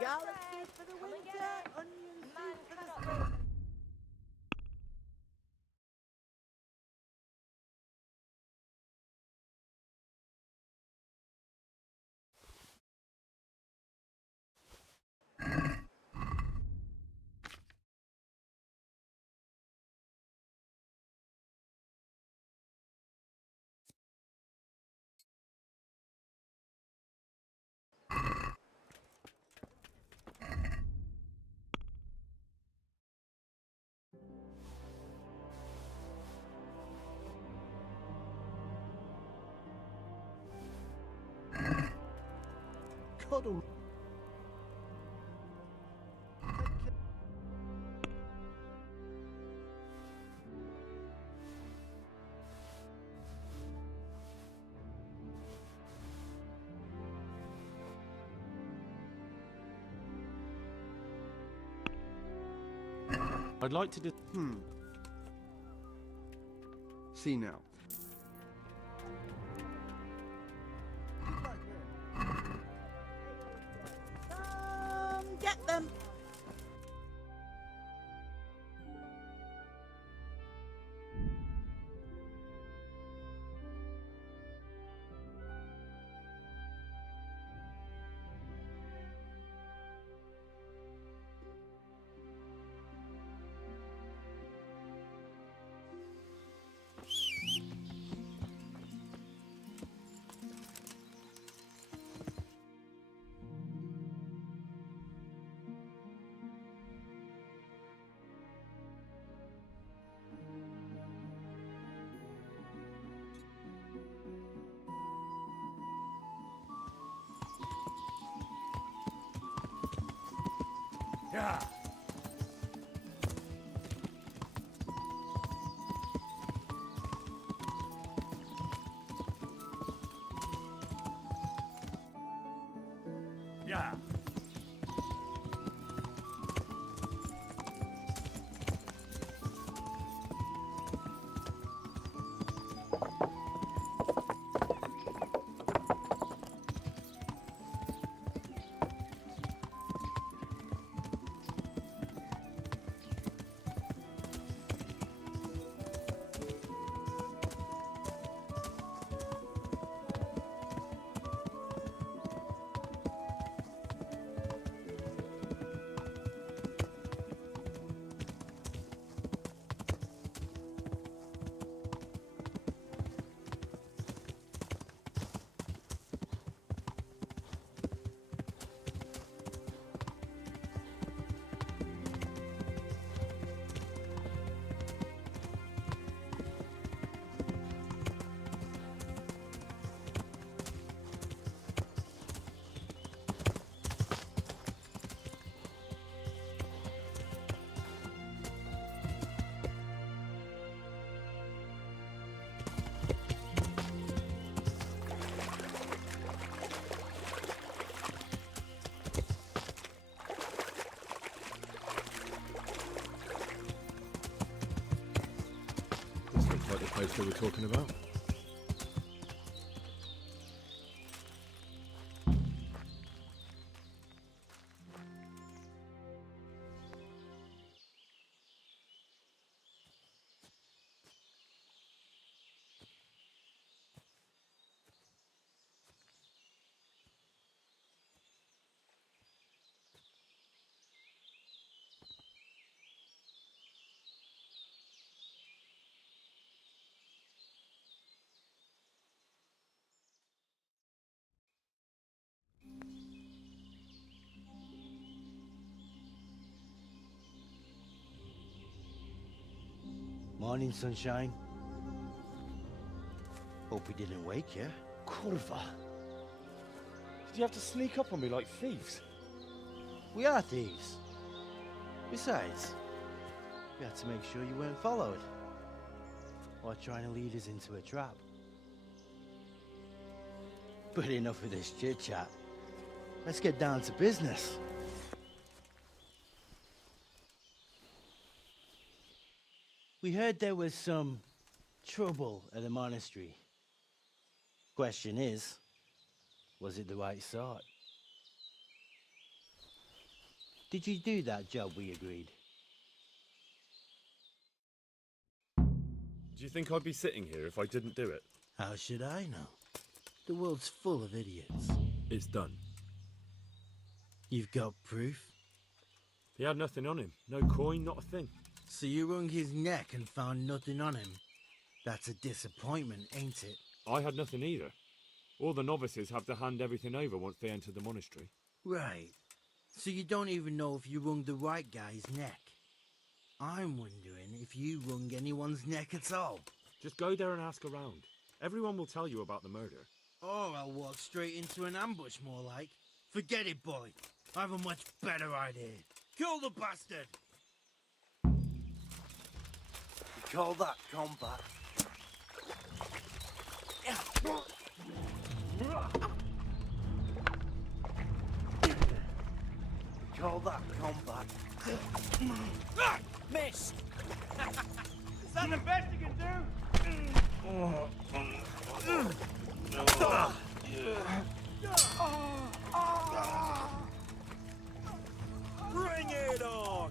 Galaxy for the winter, onion soup for the spring. cuddle. I'd like to do... See now. Get them! Yeah. Yeah. Like the place they were talking about. Morning, sunshine. Hope we didn't wake you. Kurva. Did you have to sneak up on me like thieves? We are thieves. Besides, we had to make sure you weren't followed. Or trying to lead us into a trap. But enough of this chit-chat. Let's get down to business. We heard there was some trouble at the monastery. Question is, was it the right sort? Did you do that job we agreed? Do you think I'd be sitting here if I didn't do it? How should I know? The world's full of idiots. It's done. You've got proof? He had nothing on him. No coin, not a thing. So you wrung his neck and found nothing on him? That's a disappointment, ain't it? I had nothing either. All the novices have to hand everything over once they enter the monastery. Right. So you don't even know if you wrung the right guy's neck. I'm wondering if you wrung anyone's neck at all. Just go there and ask around. Everyone will tell you about the murder. Or I'll walk straight into an ambush, more like. Forget it, boy. I have a much better idea. Kill the bastard! You call that combat? You call that combat? Missed! Is that the best you can do? Bring it on!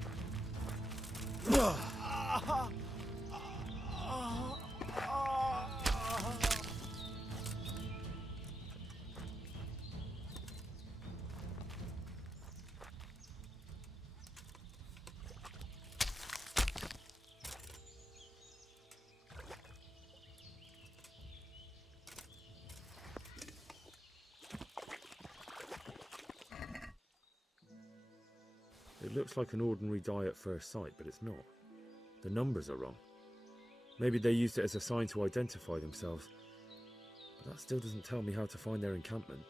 It looks like an ordinary die at first sight, but it's not. The numbers are wrong. Maybe they used it as a sign to identify themselves, but that still doesn't tell me how to find their encampment.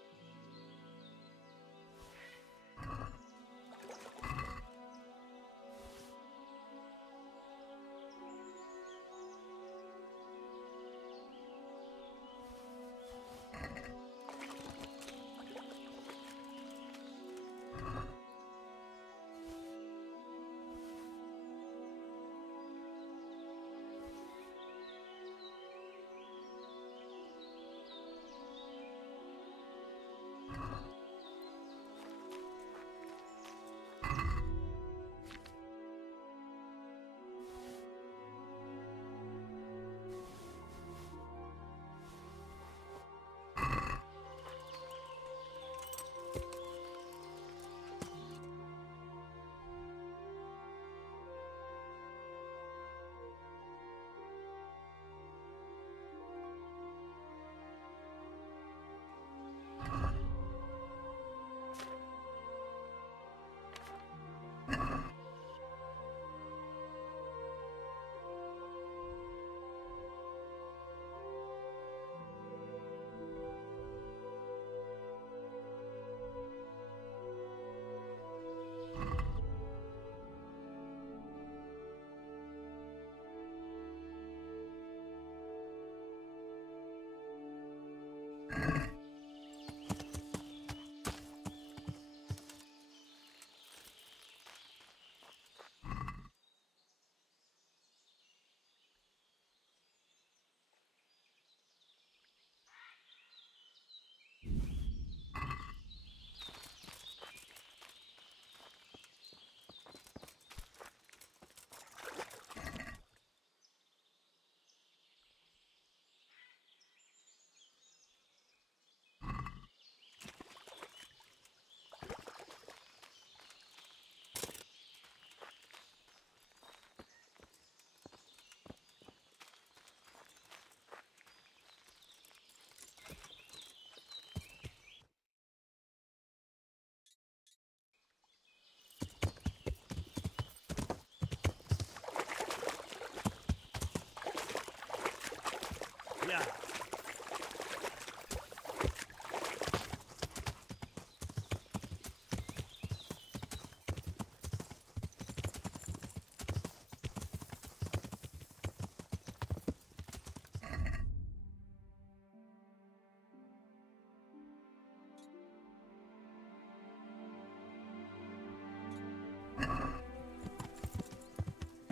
Yeah.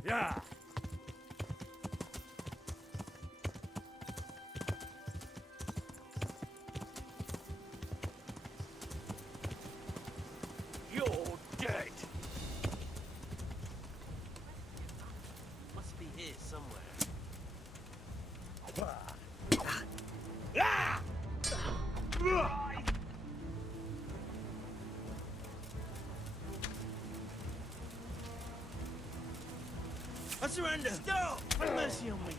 Yeah. You're dead. Must be here somewhere. I surrender. Stop! Have mercy on me.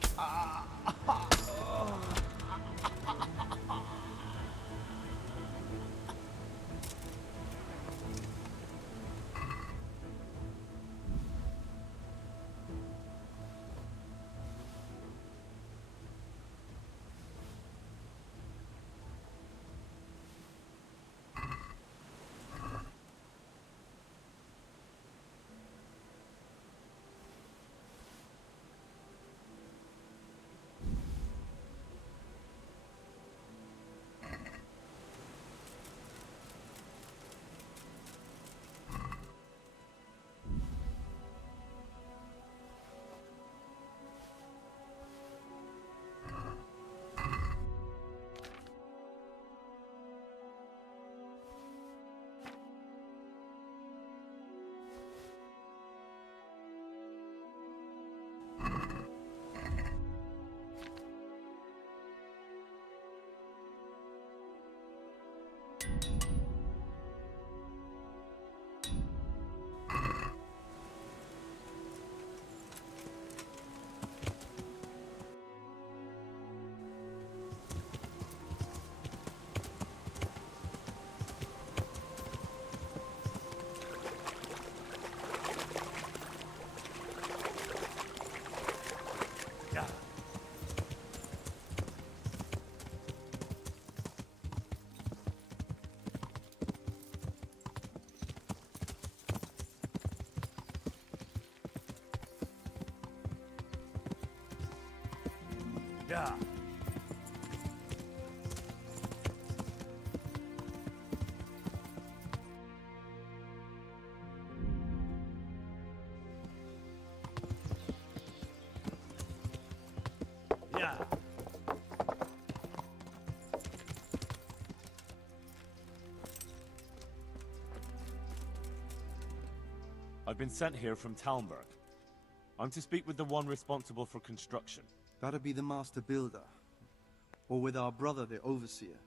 Yeah. Yeah. I've been sent here from Talmberg. I'm to speak with the one responsible for construction. That'd be the master builder. Or with our brother, the overseer.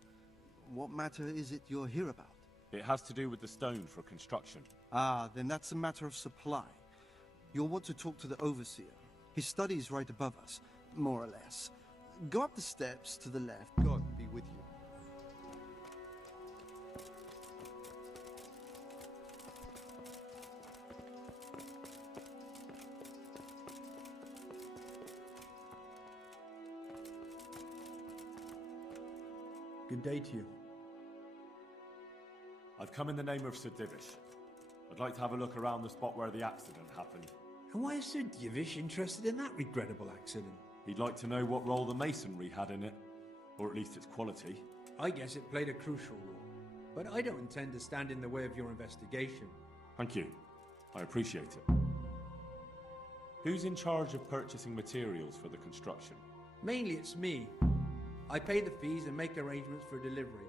What matter is it you're here about? It has to do with the stone for construction. Ah, then that's a matter of supply. You'll want to talk to the overseer. His study is right above us, more or less. Go up the steps to the left. God be with you. Good day to you. I've come in the name of Sir Divish. I'd like to have a look around the spot where the accident happened. And why is Sir Divish interested in that regrettable accident? He'd like to know what role the masonry had in it, or at least its quality. I guess it played a crucial role, but I don't intend to stand in the way of your investigation. Thank you. I appreciate it. Who's in charge of purchasing materials for the construction? Mainly it's me. I pay the fees and make arrangements for delivery,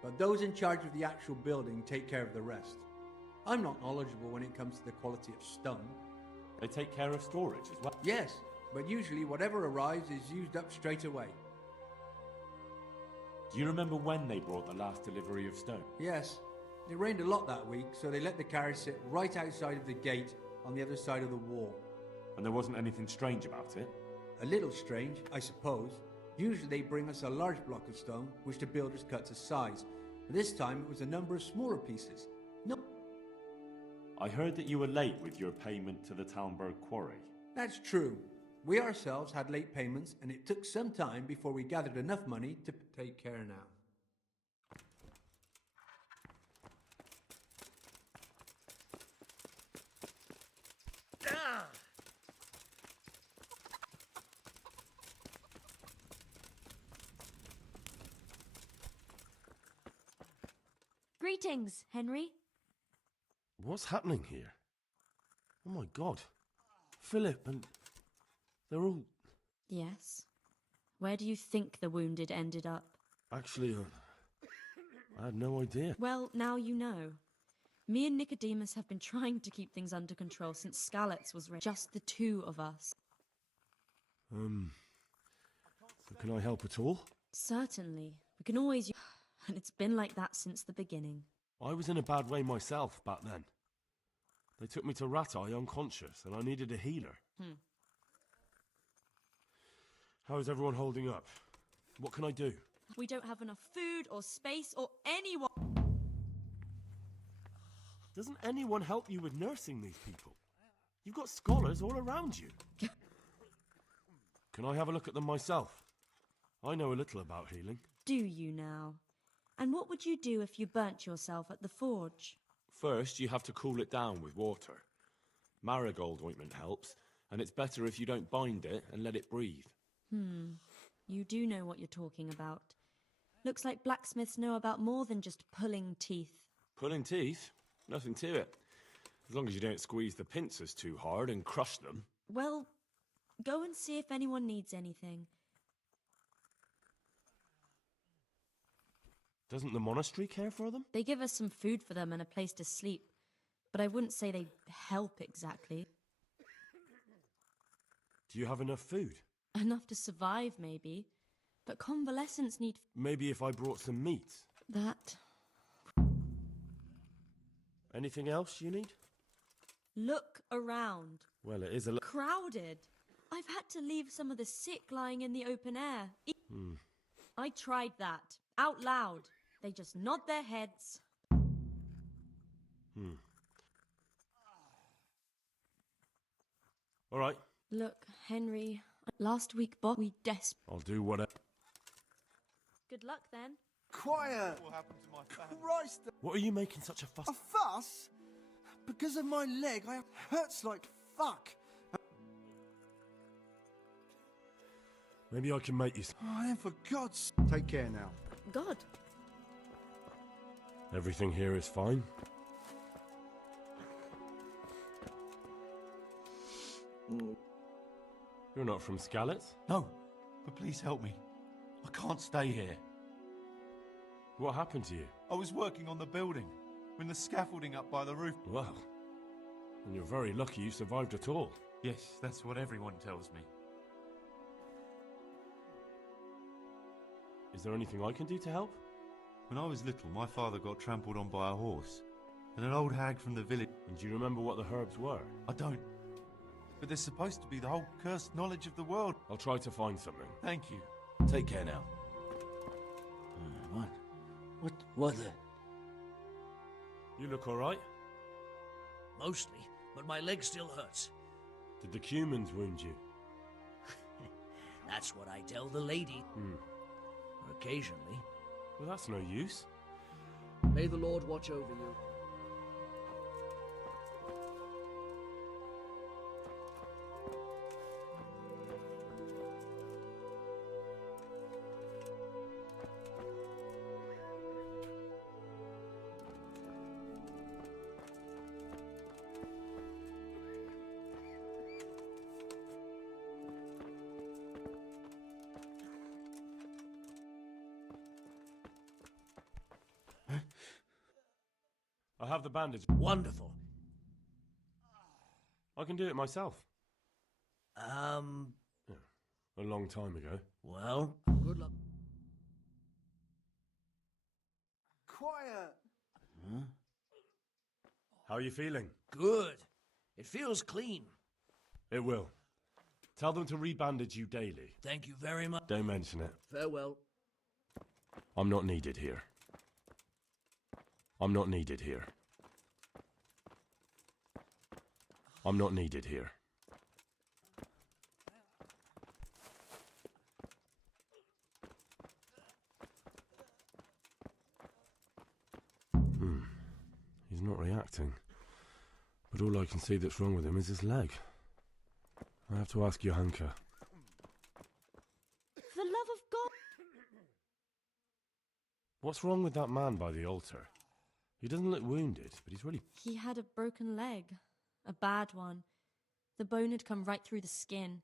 but those in charge of the actual building take care of the rest. I'm not knowledgeable when it comes to the quality of stone. They take care of storage as well? Yes, but usually whatever arrives is used up straight away. Do you remember when they brought the last delivery of stone? Yes. It rained a lot that week, so they let the carriage sit right outside of the gate on the other side of the wall. And there wasn't anything strange about it? A little strange, I suppose. Usually they bring us a large block of stone, which the builders cut to size. But this time it was a number of smaller pieces. No. I heard that you were late with your payment to the Talmberg quarry. That's true. We ourselves had late payments, and it took some time before we gathered enough money to take care now. Greetings, Henry. What's happening here? Oh my god. Philip and... they're all... Yes. Where do you think the wounded ended up? Actually, I had no idea. Well, now you know. Me and Nicodemus have been trying to keep things under control since Skalitz was raised. Just the two of us. Can I help at all? Certainly. We can always... And it's been like that since the beginning. I was in a bad way myself back then. They took me to Ratai unconscious, and I needed a healer. How is everyone holding up? What can I do? We don't have enough food or space or anyone... Doesn't anyone help you with nursing these people? You've got scholars all around you. Can I have a look at them myself? I know a little about healing. Do you now? And what would you do if you burnt yourself at the forge? First, you have to cool it down with water. Marigold ointment helps, and it's better if you don't bind it and let it breathe. You do know what you're talking about. Looks like blacksmiths know about more than just pulling teeth. Pulling teeth? Nothing to it. As long as you don't squeeze the pincers too hard and crush them. Well, go and see if anyone needs anything. Doesn't the monastery care for them? They give us some food for them and a place to sleep, but I wouldn't say they help exactly. Do you have enough food? Enough to survive, maybe. But convalescents need... Maybe if I brought some meat? That Anything else you need? Look around. Well, it is a crowded. I've had to leave some of the sick lying in the open air. I tried that, out loud. They just nod their heads. All right. Look, Henry, last week, we I'll do whatever. Good luck, then. Quiet! What happened to my family? Christ! What are you making such a fuss? A fuss? Because of my leg, I hurts like fuck. Maybe I can make you... Oh, then for God's... Take care now. God. Everything here is fine? You're not from Skalitz? No, but please help me. I can't stay here. What happened to you? I was working on the building, when the scaffolding up by the roof... Well, and you're very lucky you survived at all. Yes, that's what everyone tells me. Is there anything I can do to help? When I was little, my father got trampled on by a horse, and an old hag from the village... And do you remember what the herbs were? I don't. But there's supposed to be the whole cursed knowledge of the world. I'll try to find something. Thank you. Take care now. What the... You look all right? Mostly, but my leg still hurts. Did the cumans wound you? That's what I tell the lady. Occasionally. Well, that's no use. May the Lord watch over you. I have the bandage. Wonderful. I can do it myself. Yeah, a long time ago. Well, good luck. Quiet! How are you feeling? Good. It feels clean. It will. Tell them to rebandage you daily. Thank you very much. Don't mention it. Farewell. I'm not needed here. I'm not needed here. I'm not needed here. He's not reacting. But all I can see that's wrong with him is his leg. I have to ask Johanka. For the love of God! What's wrong with that man by the altar? He doesn't look wounded, but he's really... He had a broken leg. A bad one. The bone had come right through the skin.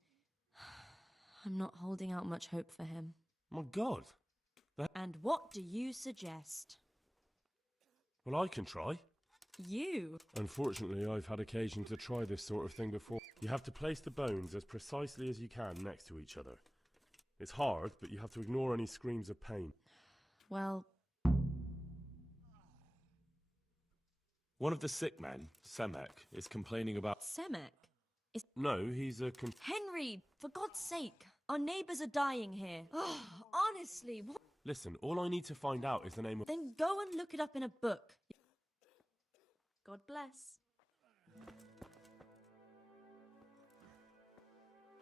I'm not holding out much hope for him. My God! And what do you suggest? Well, I can try. You? Unfortunately, I've had occasion to try this sort of thing before. You have to place the bones as precisely as you can next to each other. It's hard, but you have to ignore any screams of pain. Well... One of the sick men, Semek, is complaining about... Semek? No, he's a... Henry, for God's sake! Our neighbours are dying here. Oh, honestly, what... Listen, all I need to find out is the name of... Then go and look it up in a book. God bless.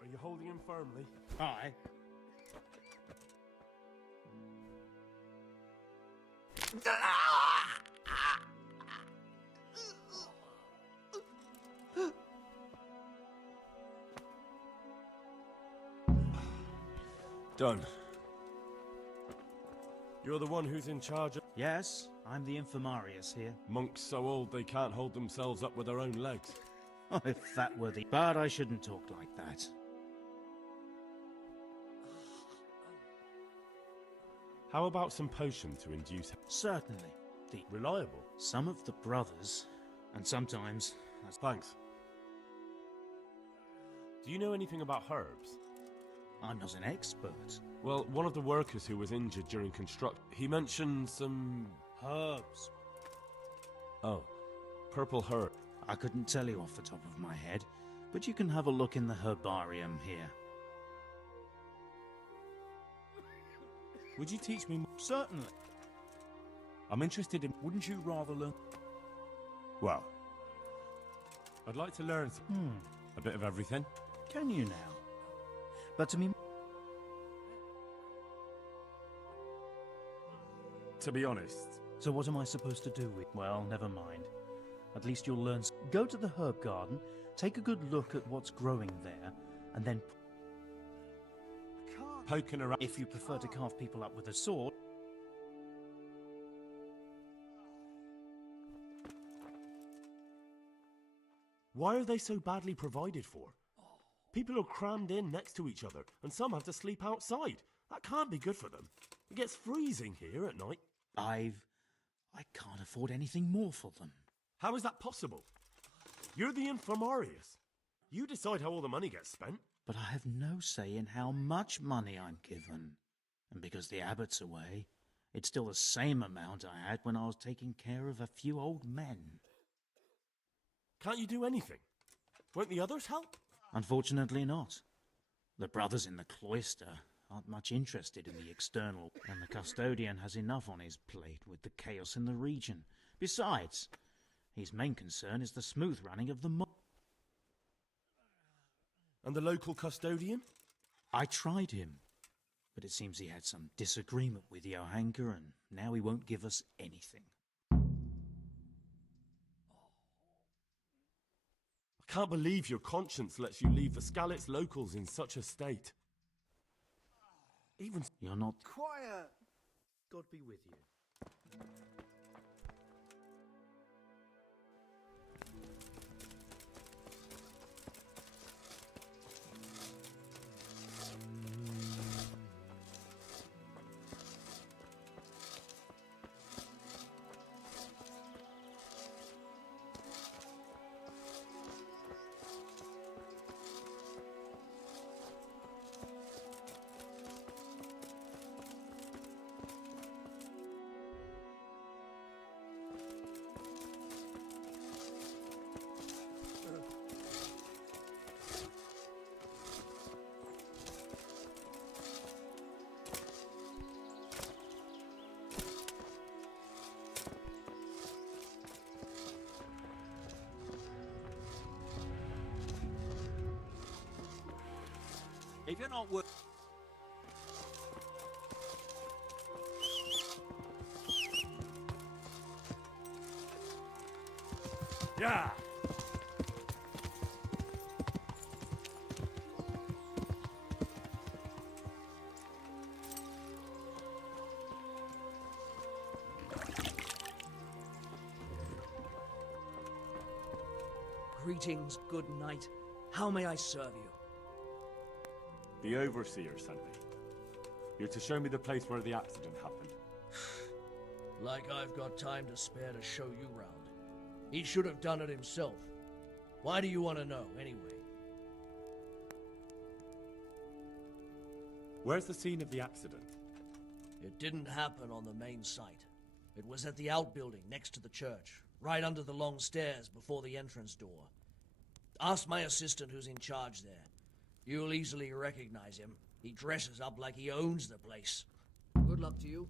Are you holding him firmly? Aye. Done. You're the one who's in charge of... Yes, I'm the infirmarius here. Monks so old they can't hold themselves up with their own legs. Oh, if that were the... But I shouldn't talk like that. How about some potion to induce... Certainly. Reliable? Some of the brothers, and sometimes... Thanks. Do you know anything about herbs? I'm not an expert. Well, one of the workers who was injured during construction, he mentioned some... Herbs. Oh. Purple herb. I couldn't tell you off the top of my head, but you can have a look in the herbarium here. Would you teach me? Certainly. I'm interested in. Wouldn't you rather learn? Well, I'd like to learn a bit of everything. Can you now? But to me... To be honest. So what am I supposed to do with... Well, never mind. At least you'll learn... Go to the herb garden, take a good look at what's growing there, and then... Poking around. If you prefer to carve people up with a sword... Why are they so badly provided for? People are crammed in next to each other, and some have to sleep outside. That can't be good for them. It gets freezing here at night. I can't afford anything more for them. How is that possible? You're the infirmarius. You decide how all the money gets spent. But I have no say in how much money I'm given. And because the abbot's away, it's still the same amount I had when I was taking care of a few old men. Can't you do anything? Won't the others help? Unfortunately not. The brothers in the cloister aren't much interested in the external, and the custodian has enough on his plate with the chaos in the region. Besides, his main concern is the smooth running of the And the local custodian? I tried him, but it seems he had some disagreement with Johanka, and now he won't give us anything. I can't believe your conscience lets you leave the Skalitz locals in such a state. Even... You're not... Quiet! God be with you. If you're not worth... Yeah! Greetings, good night. How may I serve you? The overseer sent me. You're to show me the place where the accident happened. Like I've got time to spare to show you round. He should have done it himself. Why do you want to know, anyway? Where's the scene of the accident? It didn't happen on the main site. It was at the outbuilding next to the church, right under the long stairs before the entrance door. Ask my assistant who's in charge there. You'll easily recognize him. He dresses up like he owns the place. Good luck to you.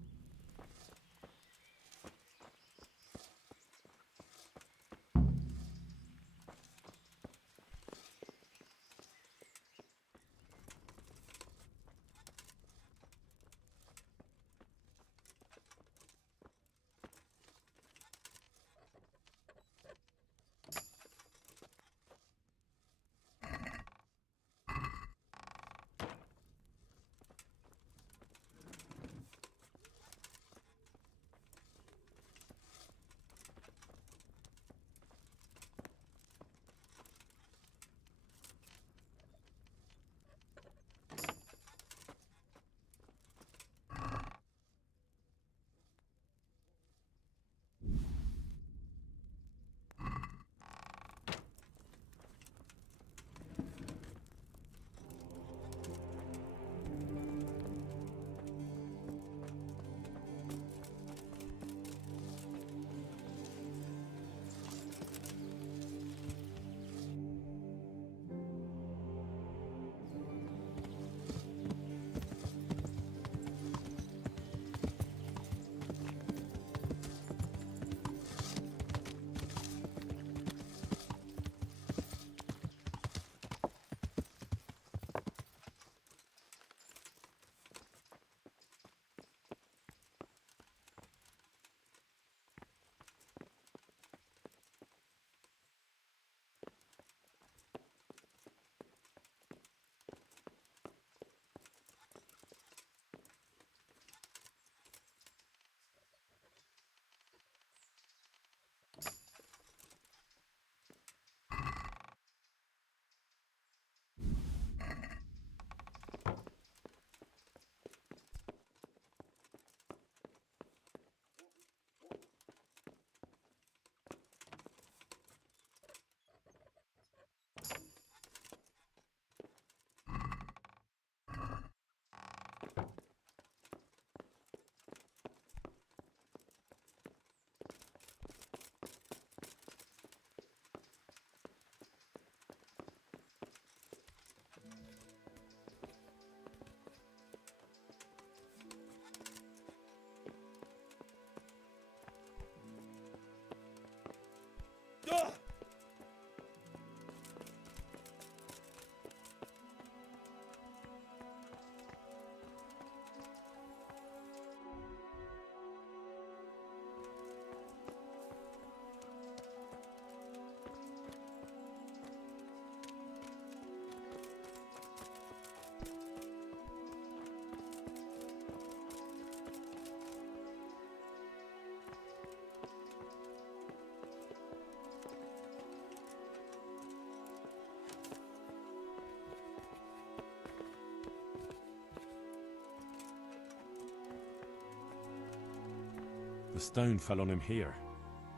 The stone fell on him here.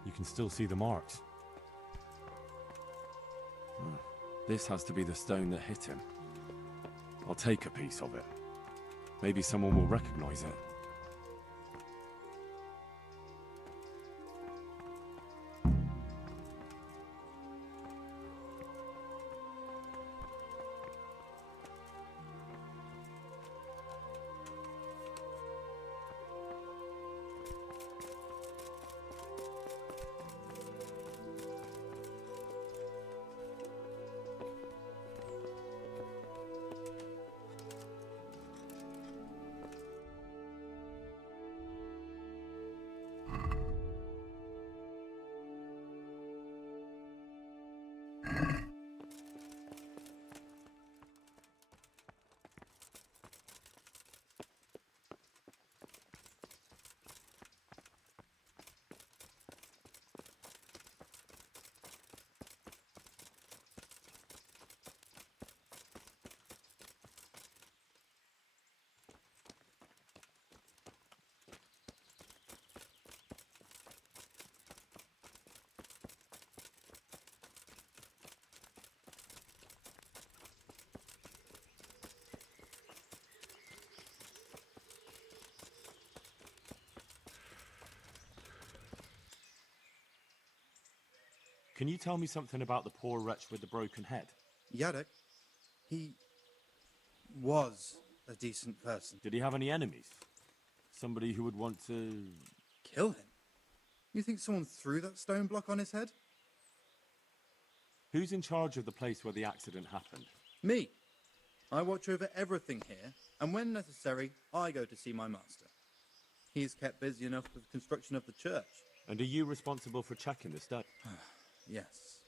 You can still see the marks. This has to be the stone that hit him. I'll take a piece of it. Maybe someone will recognize it. Can you tell me something about the poor wretch with the broken head? Yarek, he was a decent person. Did he have any enemies? Somebody who would want to... Kill him? You think someone threw that stone block on his head? Who's in charge of the place where the accident happened? Me. I watch over everything here, and when necessary, I go to see my master. He's kept busy enough with the construction of the church. And are you responsible for checking the stone? Yes.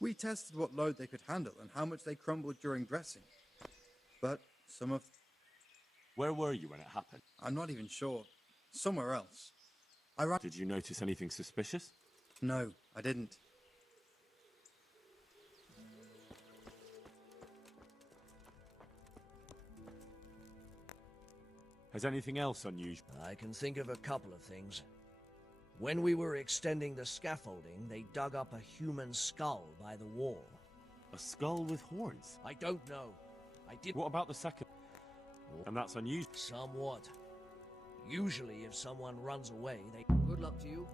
We tested what load they could handle and how much they crumbled during dressing. But some of... Where were you when it happened? I'm not even sure. Somewhere else. Did you notice anything suspicious? No, I didn't. Has anything else unusual? I can think of a couple of things. When we were extending the scaffolding, they dug up a human skull by the wall. A skull with horns? I don't know. I did. What about the second? And that's unusual. Somewhat. Usually, if someone runs away, they... Good luck to you.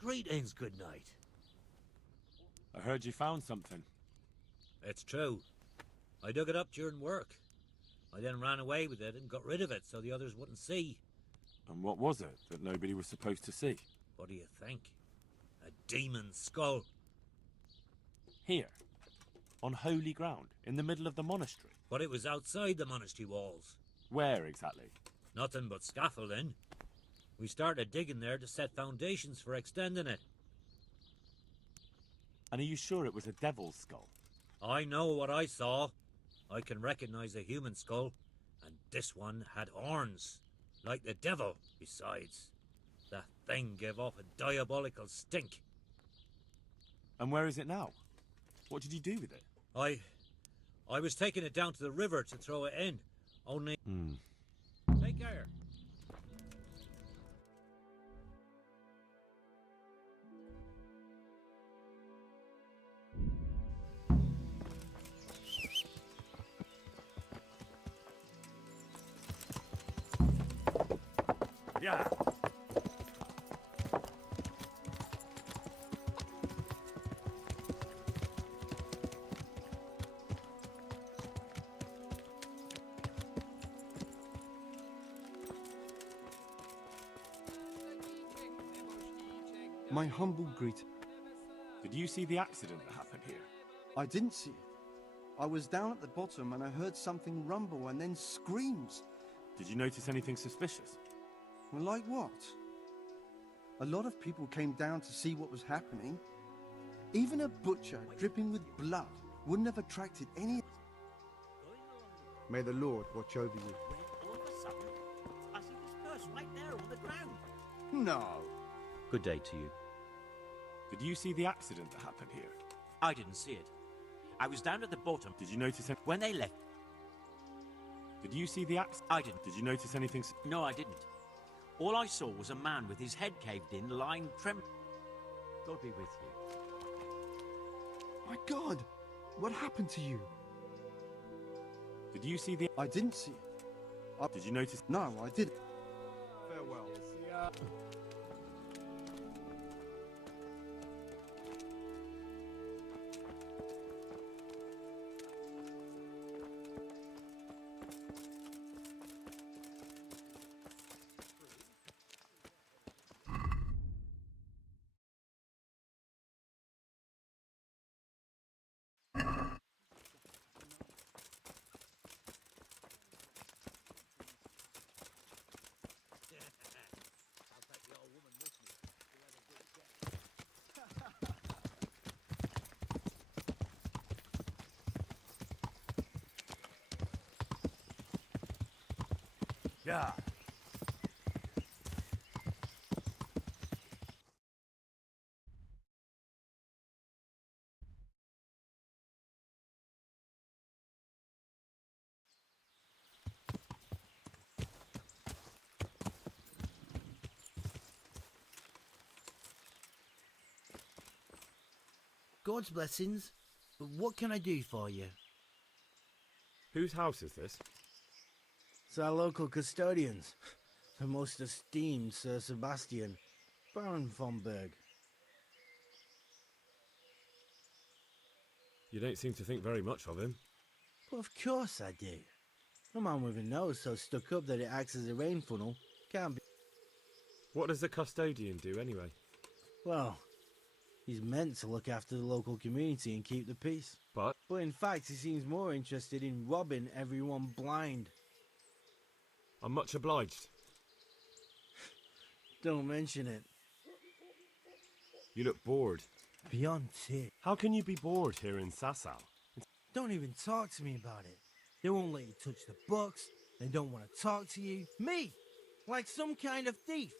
Greetings, good night. I heard you found something. It's true. I dug it up during work. I then ran away with it and got rid of it so the others wouldn't see. And what was it that nobody was supposed to see? What do you think? A demon skull. Here. On holy ground, in the middle of the monastery. But it was outside the monastery walls. Where exactly? Nothing but scaffolding. We started digging there to set foundations for extending it. And are you sure it was a devil's skull? I know what I saw. I can recognize a human skull, and this one had horns, like the devil. Besides, that thing gave off a diabolical stink. And where is it now? What did you do with it? I was taking it down to the river to throw it in. Only... Take care. Yeah. My humble greeting. Did you see the accident that happened here? I didn't see it. I was down at the bottom and I heard something rumble and then screams. Did you notice anything suspicious? Well, like what? A lot of people came down to see what was happening. Even a butcher dripping with blood wouldn't have attracted any... May the Lord watch over you. All of a sudden, I see this purse right there on the ground. No. Good day to you. Did you see the accident that happened here? I didn't see it. I was down at the bottom. Did you notice it? When they left. Did you see the accident? I didn't. Did you notice anything? No, I didn't. All I saw was a man with his head caved in, lying trembling. God be with you. My God! What happened to you? Did you see the... I didn't see it. Did you notice... No, I didn't. Farewell. Yeah. God's blessings. What can I do for you? Whose house is this? It's our local custodians. The most esteemed Sir Sebastian, Baron von Berg. You don't seem to think very much of him. But of course I do. A man with a nose so stuck up that it acts as a rain funnel can't be... What does the custodian do anyway? Well, he's meant to look after the local community and keep the peace. But in fact, he seems more interested in robbing everyone blind. I'm much obliged. Don't mention it. You look bored. Beyond it. How can you be bored here in Sasau? Don't even talk to me about it. They won't let you touch the books. They don't want to talk to you. Me! Like some kind of thief.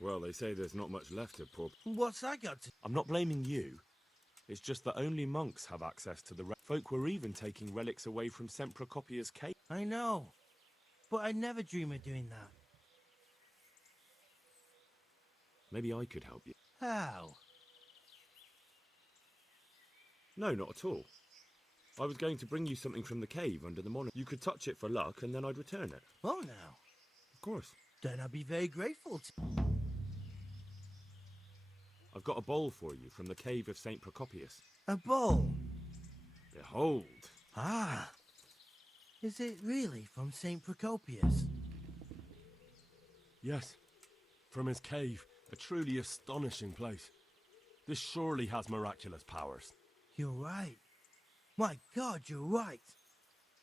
Well, they say there's not much left of poor... What's that got to... I'm not blaming you. It's just that only monks have access to the... Folk were even taking relics away from St. Procopius' cave. I know. But I'd never dream of doing that. Maybe I could help you. How? No, not at all. I was going to bring you something from the cave under the monastery. You could touch it for luck and then I'd return it. Oh, now. Of course. Then I'd be very grateful to... I've got a bowl for you from the cave of St. Procopius. A bowl? Behold. Ah. Is it really from St. Procopius? Yes. From his cave A truly astonishing place. This surely has miraculous powers. You're right. My God, you're right.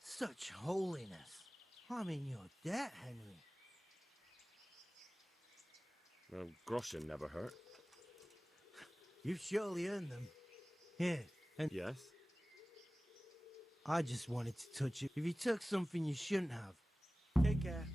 Such holiness. I'm in your debt, Henry. Well, groschen never hurt. You've surely earned them. Here, and yes. I just wanted to touch it. If you took something you shouldn't have, take care.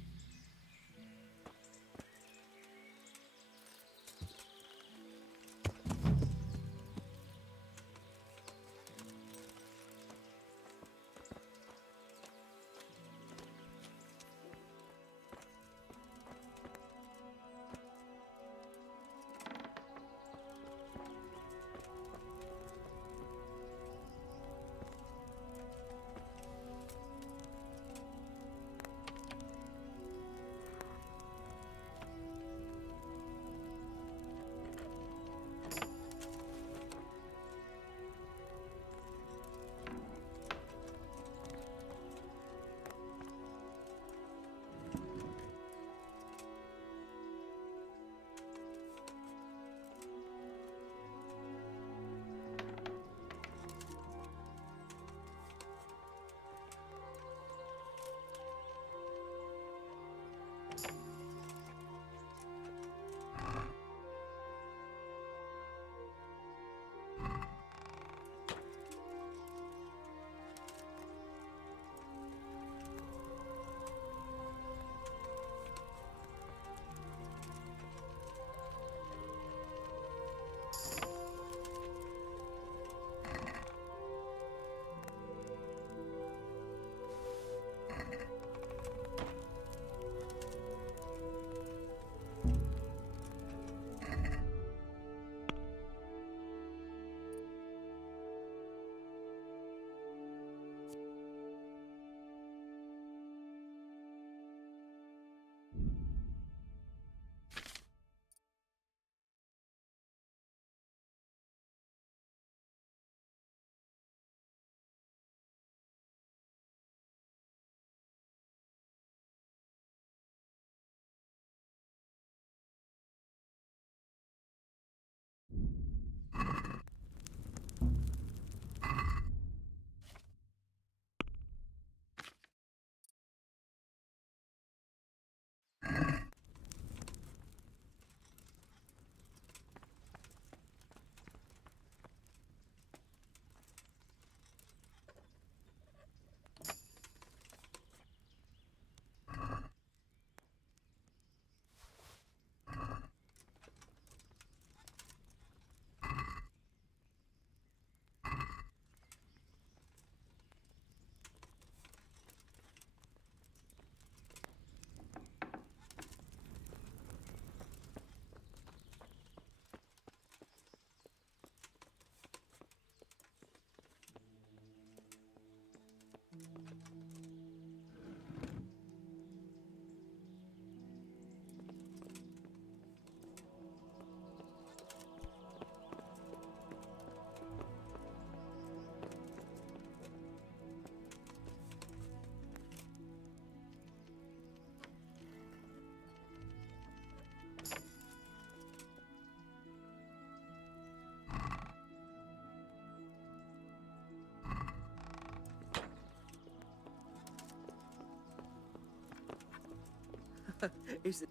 Is it...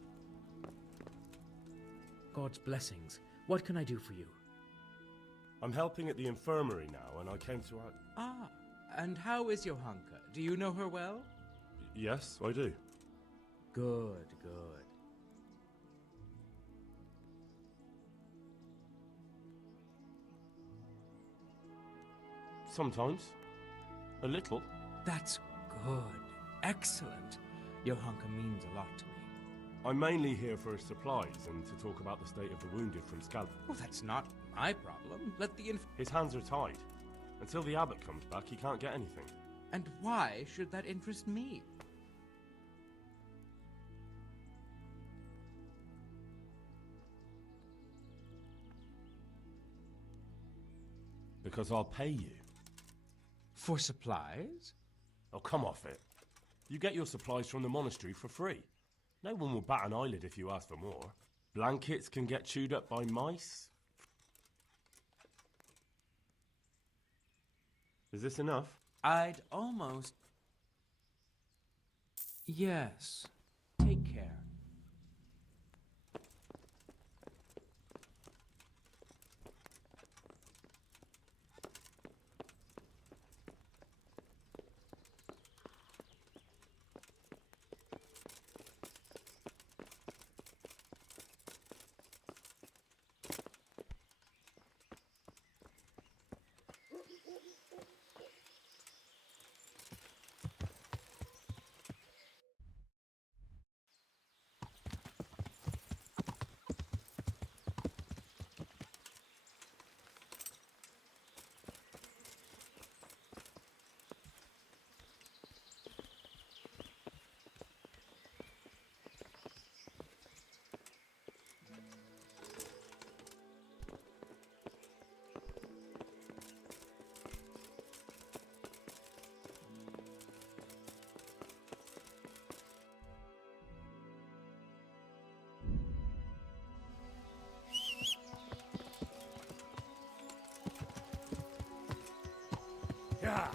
God's blessings. What can I do for you? I'm helping at the infirmary now, and I came to... Ah, and how is Johanka? Do you know her well? Yes, I do. Good, good. Sometimes. A little. That's good. Excellent. Johanka means a lot to me. I'm mainly here for supplies and to talk about the state of the wounded from Scala. Well, that's not my problem. Let the His hands are tied. Until the abbot comes back, he can't get anything. And why should that interest me? Because I'll pay you. For supplies? Oh, come off it. You get your supplies from the monastery for free. No one will bat an eyelid if you ask for more. Blankets can get chewed up by mice. Is this enough? I'd almost... Yes. Take care. Yeah.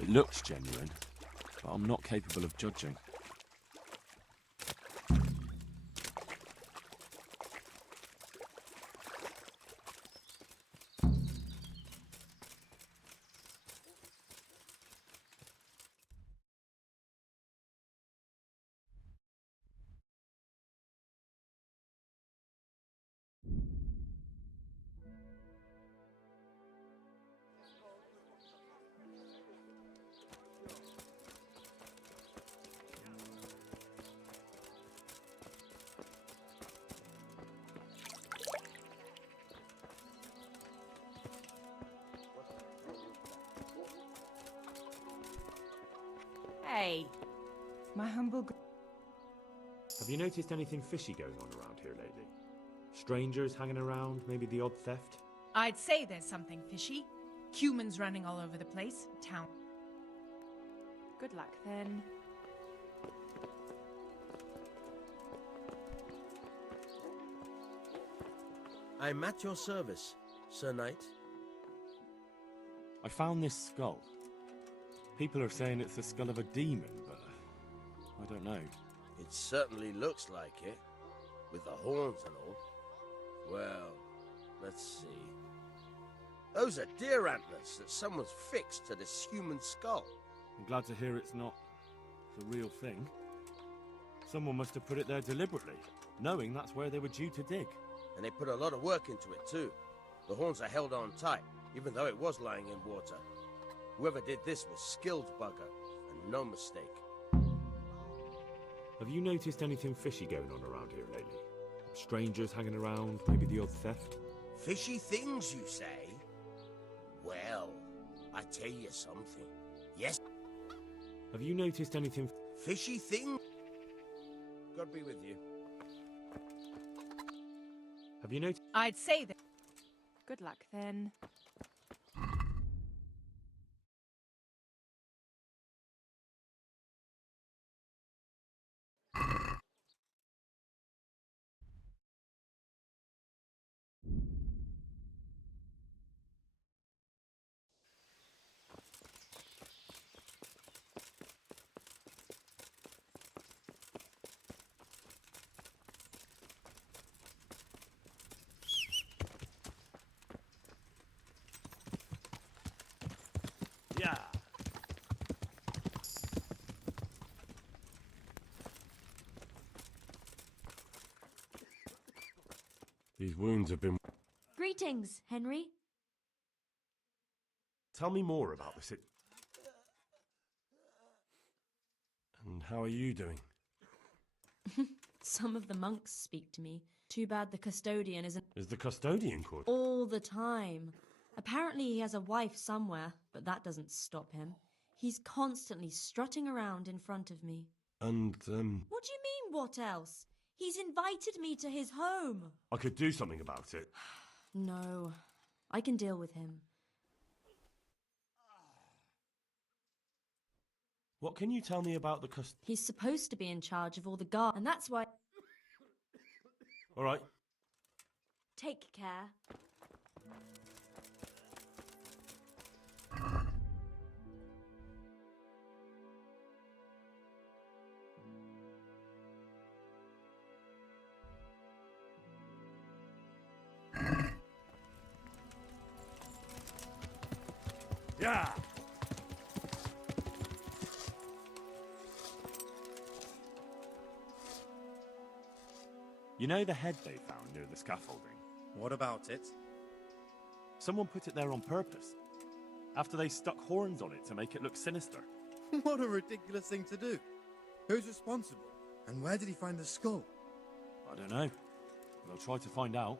It looks genuine, but I'm not capable of judging. My humble... Have you noticed anything fishy going on around here lately? Strangers hanging around, maybe the odd theft? I'd say there's something fishy. Humans running all over the place. Town. Good luck, then. I'm at your service, Sir Knight. I found this skull. People are saying it's the skull of a demon, but I don't know. It certainly looks like it, with the horns and all. Well, let's see. Those are deer antlers that someone's fixed to this human skull. I'm glad to hear it's not the real thing. Someone must have put it there deliberately, knowing that's where they were due to dig. And they put a lot of work into it too. The horns are held on tight, even though it was lying in water. Whoever did this was skilled bugger, and no mistake. Have you noticed anything fishy going on around here lately? Strangers hanging around, maybe the odd theft? Fishy things, you say? Well, I tell you something. Yes. Have you noticed anything... Fishy thing? God be with you. Have you noticed... I'd say that... Good luck, then. Yeah. These wounds have been... Greetings, Henry. Tell me more about this. And how are you doing? Some of the monks speak to me. Too bad the custodian isn't... Is the custodian called? All the time. Apparently he has a wife somewhere, but that doesn't stop him. He's constantly strutting around in front of me. And, What do you mean, what else? He's invited me to his home. I could do something about it. No, I can deal with him. What can you tell me about the He's supposed to be in charge of all the guard, and that's why... All right. Take care. Yeah. You know the head they found near the scaffolding? What about it? Someone put it there on purpose. After they stuck horns on it to make it look sinister. What a ridiculous thing to do. Who's responsible? And where did he find the skull? I don't know. But I'll try to find out.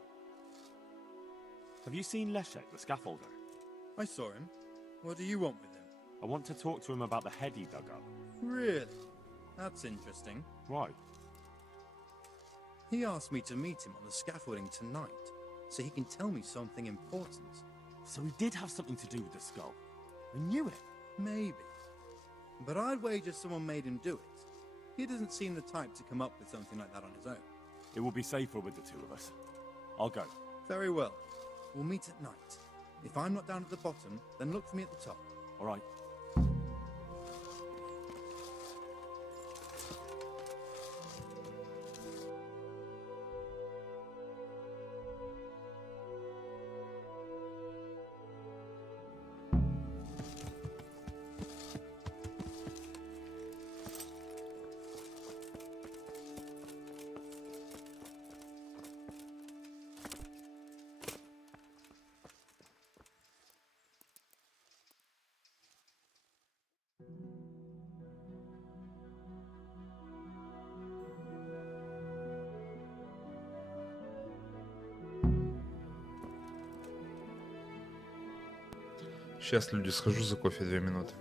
Have you seen Leszek, the scaffolder? I saw him. What do you want with him? I want to talk to him about the head he dug up. Really? That's interesting. Why? He asked me to meet him on the scaffolding tonight, so he can tell me something important. So he did have something to do with the skull. I knew it. Maybe. But I'd wager someone made him do it. He doesn't seem the type to come up with something like that on his own. It will be safer with the two of us. I'll go. Very well. We'll meet at night. If I'm not down at the bottom, then look for me at the top. All right. Сейчас, люди, схожу за кофе 2 минуты.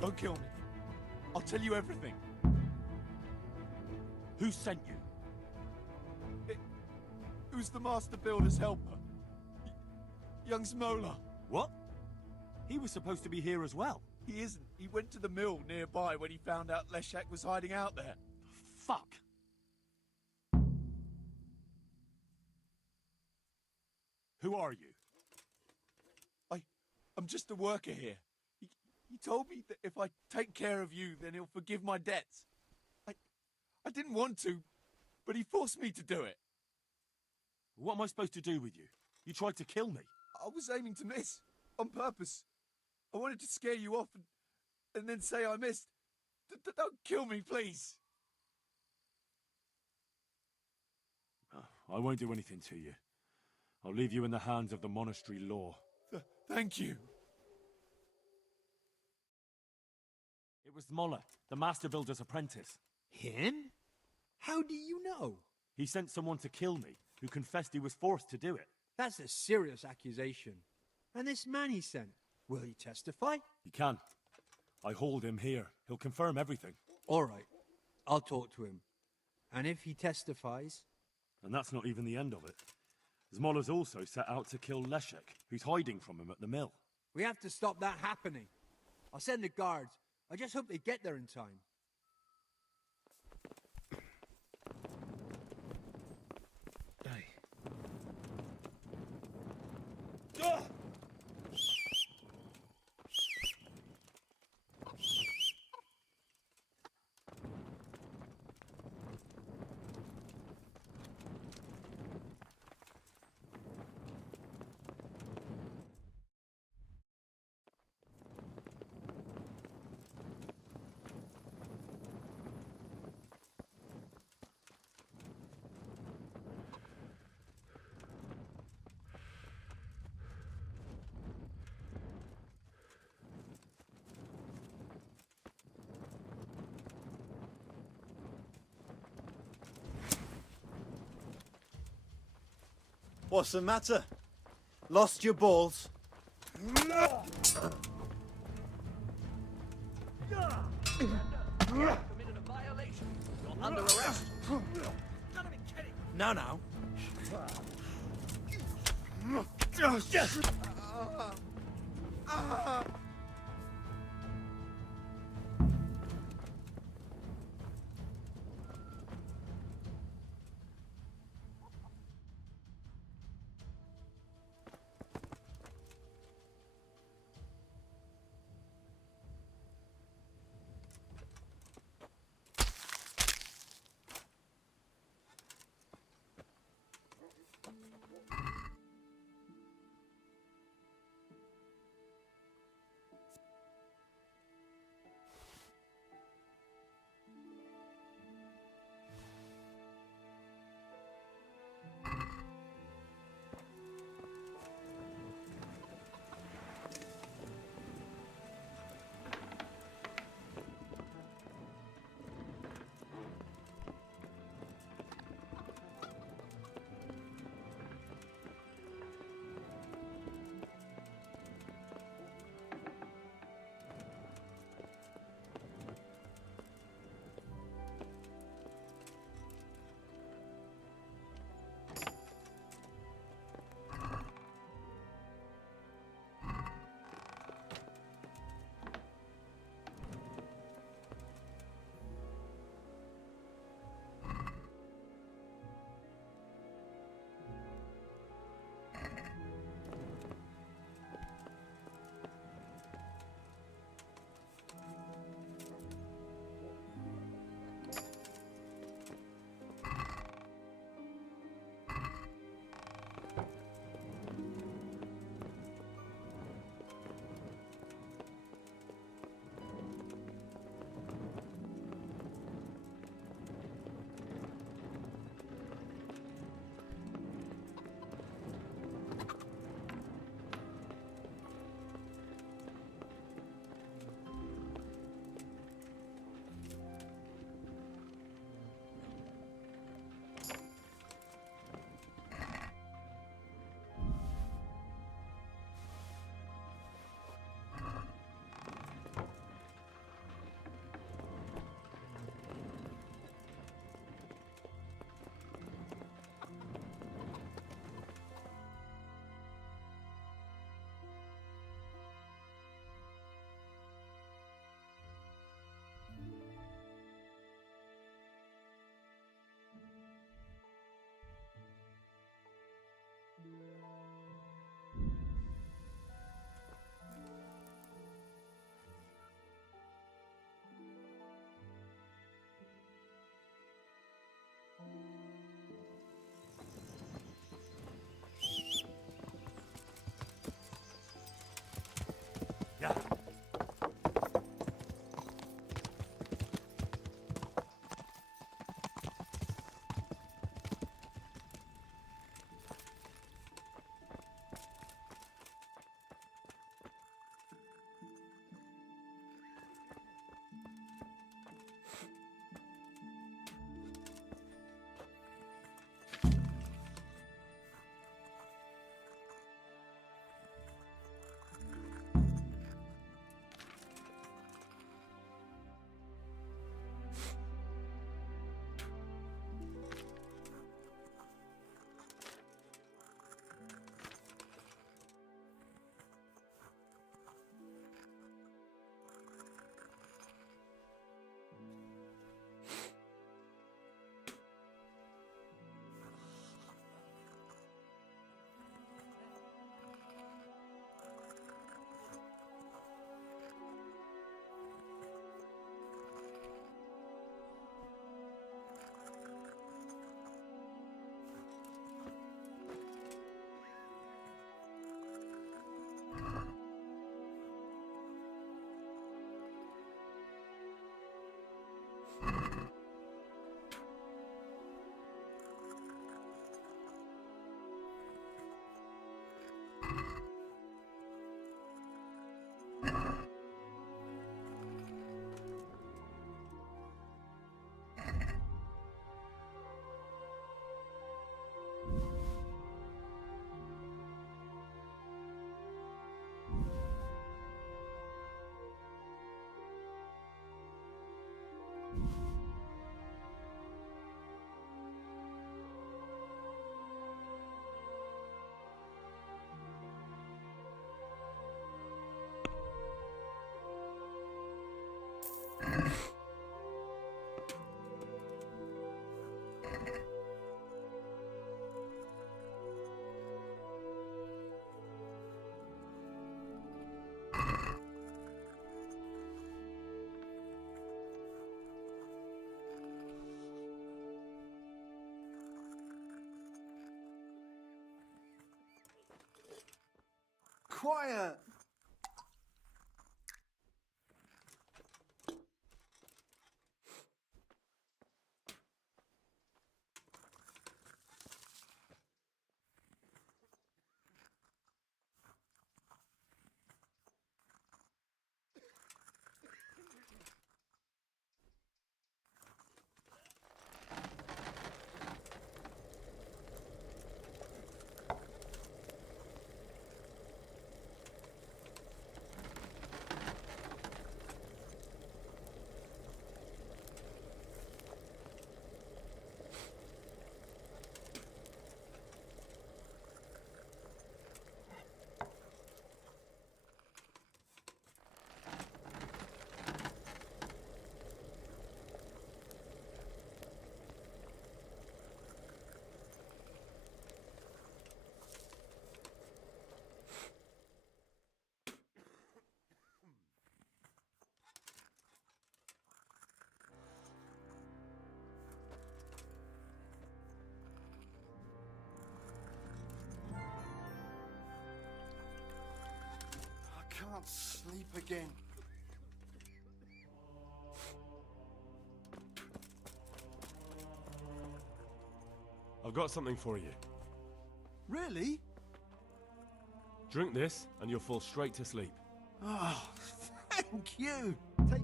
Don't kill me. I'll tell you everything. Who sent you? Who's the master builder's helper? Young Smola. What? He was supposed to be here as well. He isn't. He went to the mill nearby when he found out Leshak was hiding out there. Fuck. Who are you? I'm just a worker here. He told me that if I take care of you, then he'll forgive my debts. I didn't want to, but he forced me to do it. What am I supposed to do with you? You tried to kill me. I was aiming to miss, on purpose. I wanted to scare you off and then say I missed. Don't kill me, please. I won't do anything to you. I'll leave you in the hands of the monastery law. Thank you. It was Moller, the master builder's apprentice. Him? How do you know? He sent someone to kill me, who confessed he was forced to do it. That's a serious accusation. And this man he sent, will he testify? He can. I hold him here. He'll confirm everything. All right. I'll talk to him. And if he testifies... And that's not even the end of it. Zmola's also set out to kill Leshek, who's hiding from him at the mill. We have to stop that happening. I'll send the guards. I just hope they get there in time. What's the matter? Lost your balls? Committed a violation. You're under arrest. Gotta be kidding. No. Quiet! I can't sleep again. I've got something for you. Really? Drink this, and you'll fall straight to sleep. Oh, thank you. Take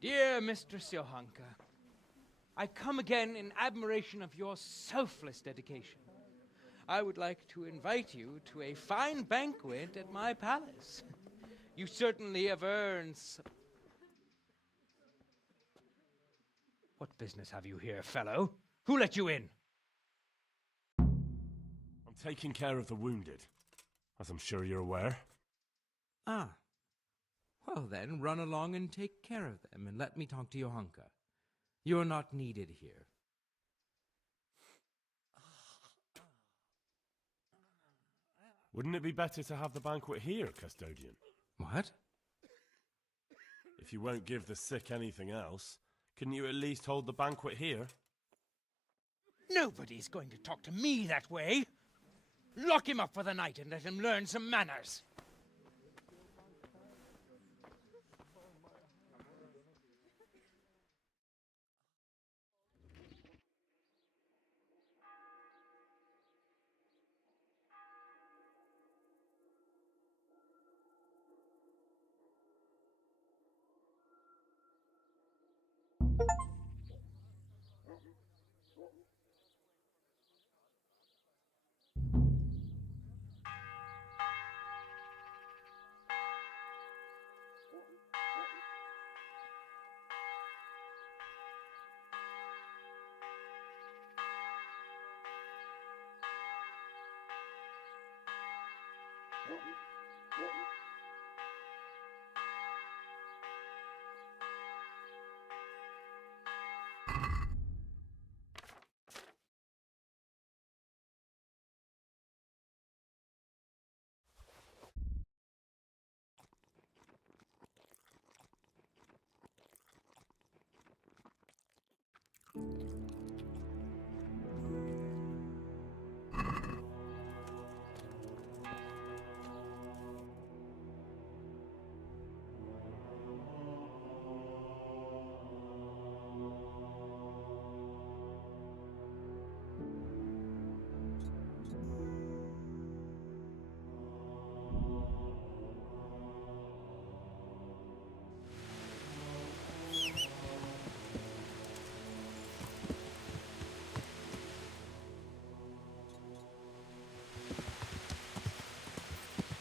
Dear Mistress Johanka, I come again in admiration of your selfless dedication. I would like to invite you to a fine banquet at my palace. You certainly have earned What business have you here, fellow? Who let you in? I'm taking care of the wounded, as I'm sure you're aware. Ah. Well then, run along and take care of them, and let me talk to Johanka. You're not needed here. Wouldn't it be better to have the banquet here, custodian? What? If you won't give the sick anything else, couldn't you at least hold the banquet here? Nobody's going to talk to me that way. Lock him up for the night and let him learn some manners.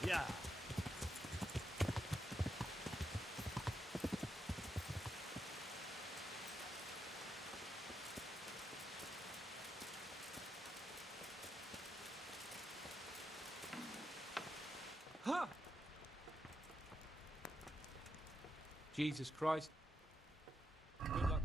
Yeah. Ha! Jesus Christ. Good luck.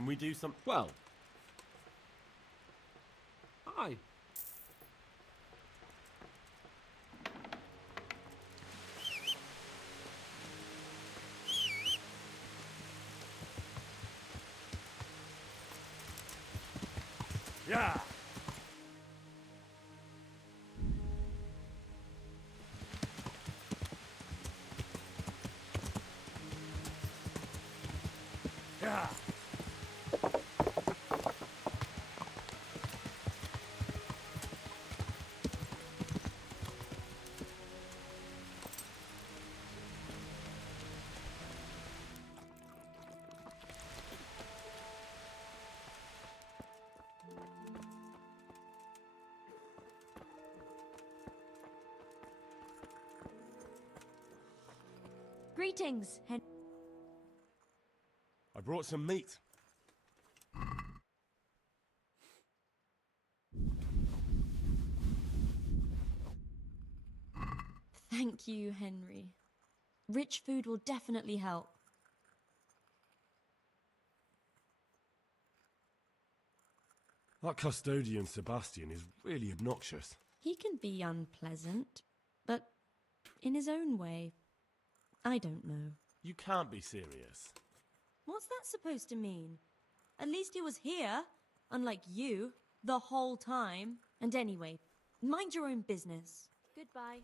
Can we do some? Well. Aye. Yeah. Yeah. Greetings, I brought some meat. Thank you, Henry. Rich food will definitely help. That custodian Sebastian is really obnoxious. He can be unpleasant, but in his own way. I don't know. You can't be serious. What's that supposed to mean? At least he was here, unlike you, the whole time. And anyway, mind your own business. Goodbye.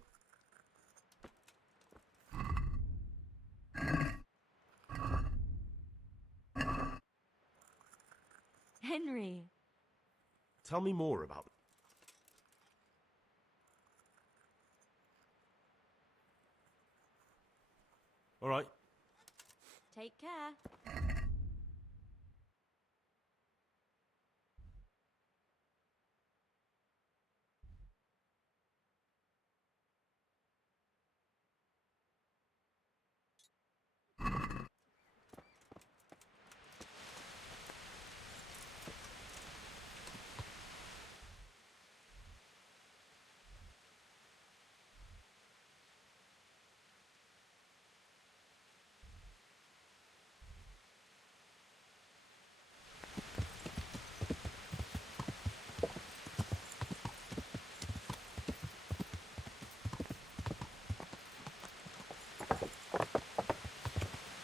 Henry. Tell me more about it. All right. Take care.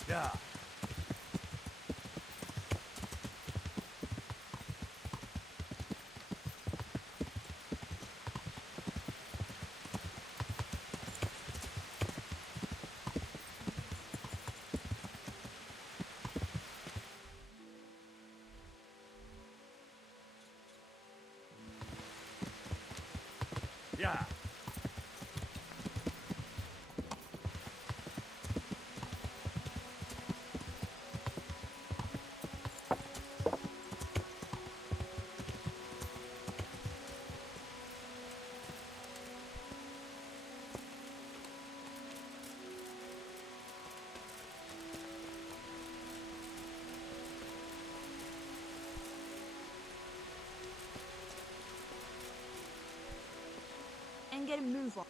Yeah. get a move on.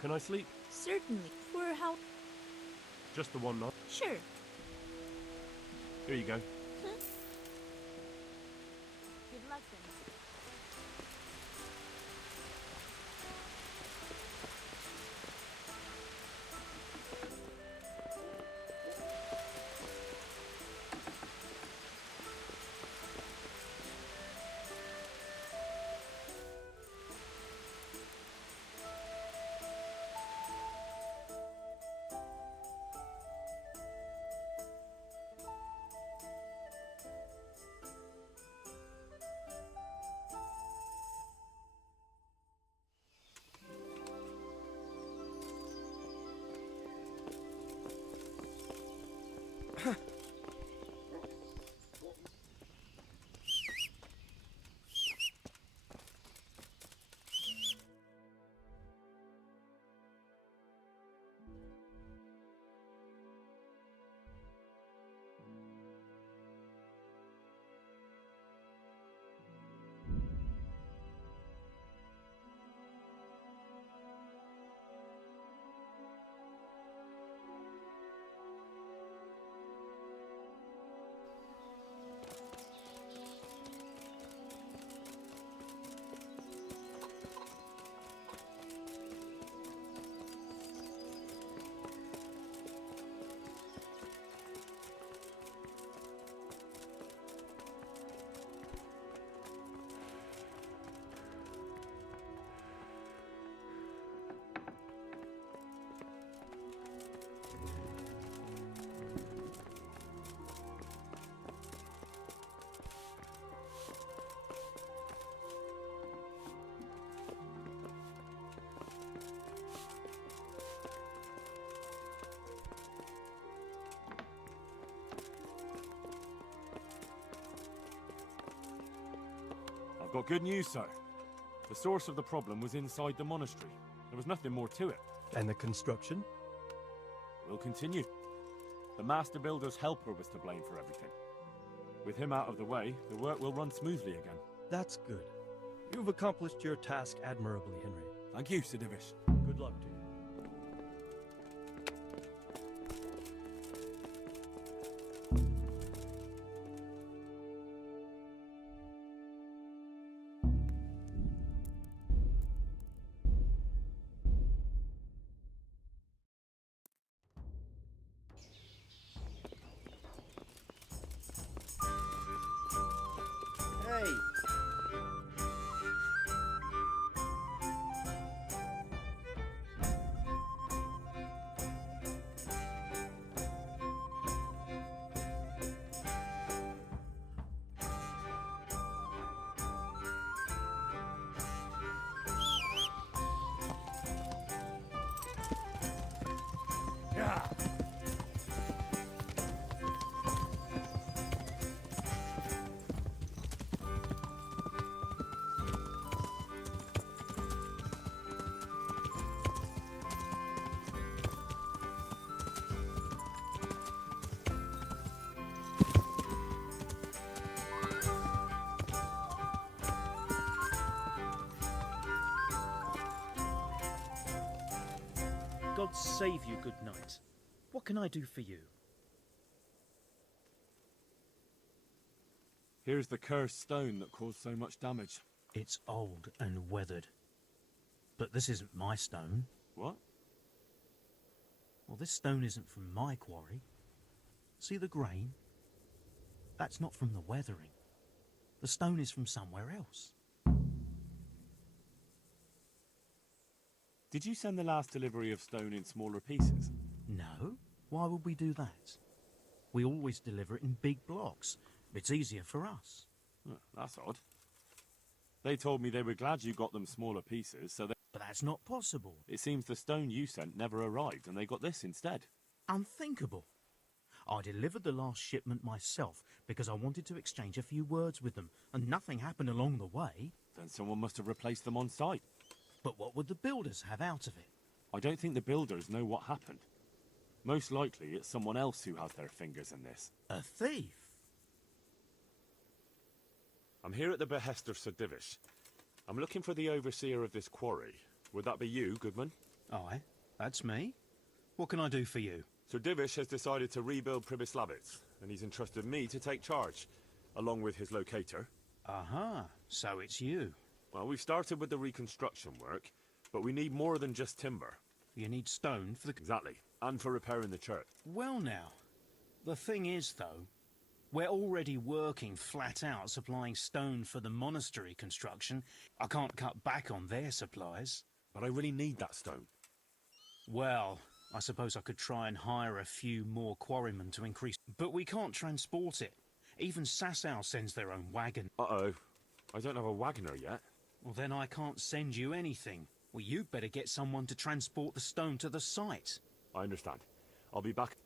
Can I sleep? Certainly. For how? Just the one night? Sure. Here you go. Huh? Good luck then. I've got good news, sir. The source of the problem was inside the monastery. There was nothing more to it. And the construction? We'll continue. The master builder's helper was to blame for everything. With him out of the way, the work will run smoothly again. That's good. You've accomplished your task admirably, Henry. Thank you, Sir Divish. Good luck to you. Hey! Yeah. God save you, good knight. What can I do for you? Here's the cursed stone that caused so much damage. It's old and weathered. But this isn't my stone. What? Well, this stone isn't from my quarry. See the grain? That's not from the weathering. The stone is from somewhere else. Did you send the last delivery of stone in smaller pieces? No. Why would we do that? We always deliver it in big blocks. It's easier for us. That's odd. They told me they were glad you got them smaller pieces, so they... But that's not possible. It seems the stone you sent never arrived, and they got this instead. Unthinkable. I delivered the last shipment myself because I wanted to exchange a few words with them, and nothing happened along the way. Then someone must have replaced them on site. But what would the builders have out of it? I don't think the builders know what happened. Most likely it's someone else who has their fingers in this. A thief? I'm here at the behest of Sir Divish. I'm looking for the overseer of this quarry. Would that be you, Goodman? Aye, that's me. What can I do for you? Sir Divish has decided to rebuild Pribyslavitz, and he's entrusted me to take charge, along with his locator. Aha, so it's you. Well, we've started with the reconstruction work, but we need more than just timber. You need stone for the... Exactly, and for repairing the church. Well now, the thing is though, we're already working flat out supplying stone for the monastery construction. I can't cut back on their supplies. But I really need that stone. Well, I suppose I could try and hire a few more quarrymen to increase... But we can't transport it. Even Sasau sends their own wagon. Uh-oh. I don't have a wagoner yet. Well, then I can't send you anything. Well, you'd better get someone to transport the stone to the site. I understand. I'll be back.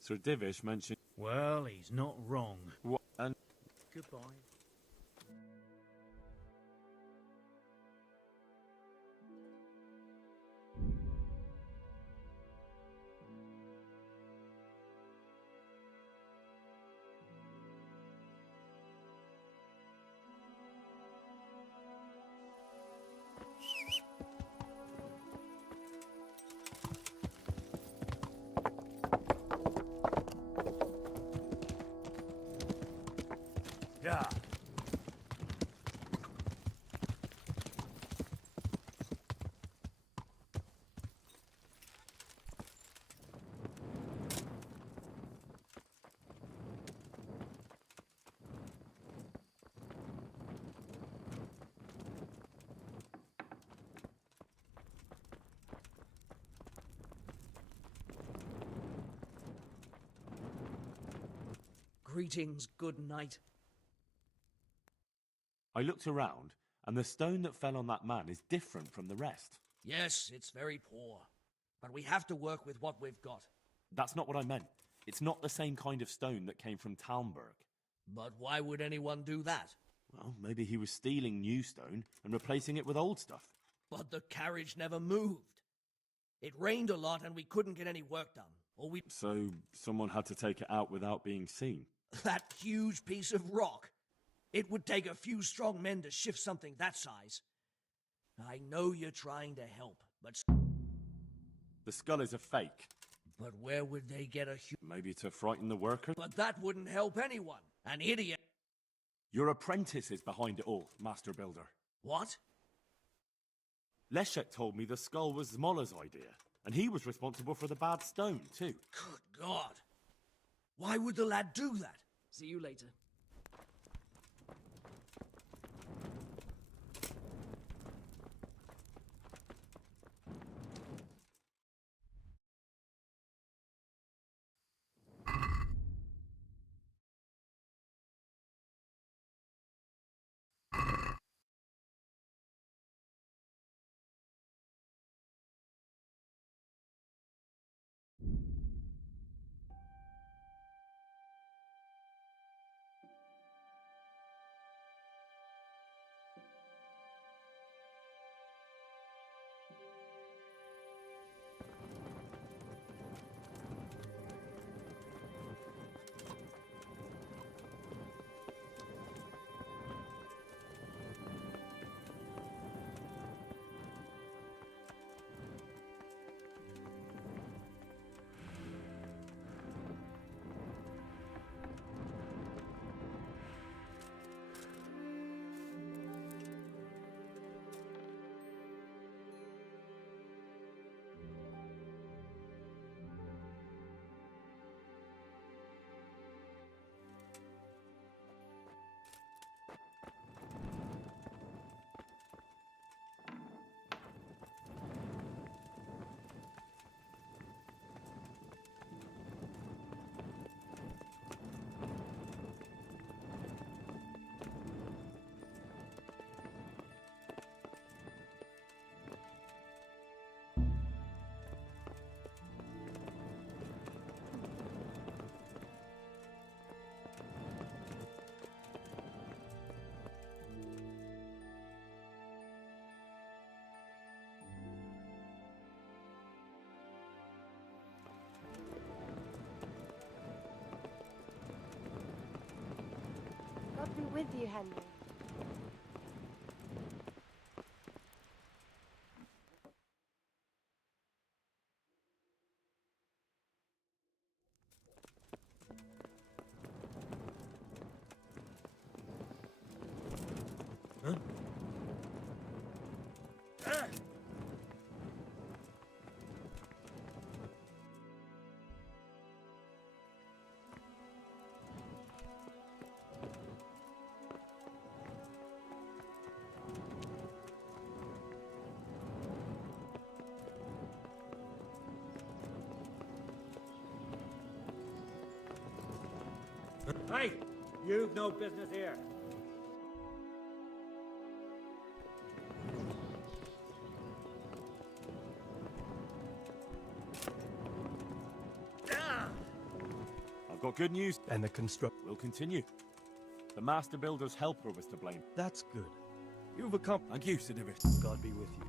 Sir Divish mentioned... Well, he's not wrong. What? And... Goodbye. Yeah. Greetings, good knight. I looked around, and the stone that fell on that man is different from the rest. Yes, it's very poor. But we have to work with what we've got. That's not what I meant. It's not the same kind of stone that came from Talmberg. But why would anyone do that? Well, maybe he was stealing new stone and replacing it with old stuff. But the carriage never moved. It rained a lot and we couldn't get any work done. So someone had to take it out without being seen. That huge piece of rock. It would take a few strong men to shift something that size. I know you're trying to help, but... The skull is a fake. But where would they get a Maybe to frighten the workers? But that wouldn't help anyone. An idiot. Your apprentice is behind it all, Master Builder. What? Leszek told me the skull was Zmola's idea, and he was responsible for the bad stone, too. Good God. Why would the lad do that? See you later. God be with you, Henry. Hey, you've no business here. I've got good news. And the construct. We'll continue. The master builder's helper was to blame. That's good. You've accomplished. Thank you, Sidivis. God be with you.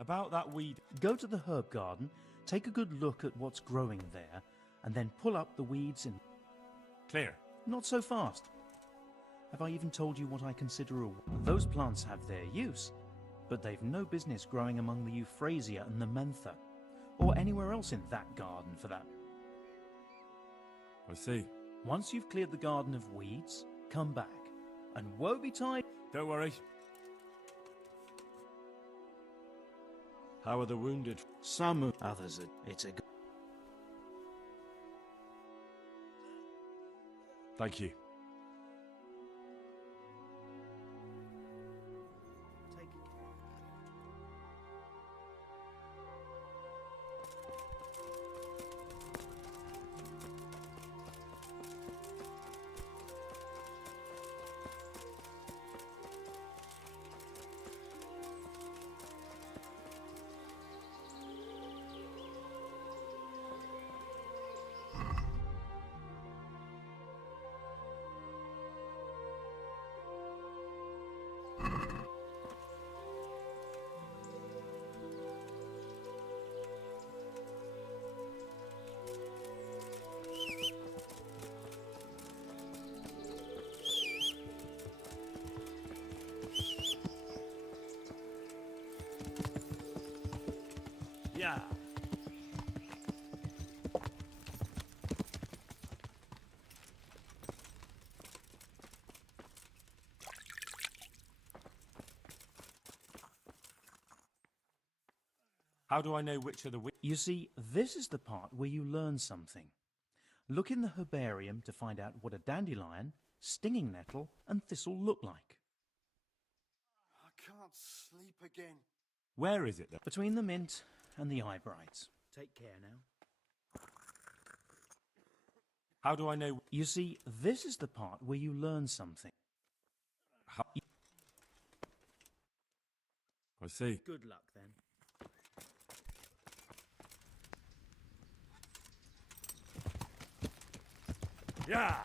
About that weed, go to the herb garden, take a good look at what's growing there, and then pull up the weeds in... Clear. Not so fast. Have I even told you what I consider a... Those plants have their use, but they've no business growing among the Euphrasia and the Mentha, or anywhere else in that garden for that. I see. Once you've cleared the garden of weeds, come back, and woe betide... Don't worry. How are the wounded? Some, others are. It's a. Thank you. Yeah. How do I know which are the You see, this is the part where you learn something. Look in the herbarium to find out what a dandelion, stinging nettle, and thistle look like. I can't sleep again. Where is it then? Between the mint and the eyebrights. Take care now. How do I know? You see, this is the part where you learn something. I see. Good luck then. Yeah.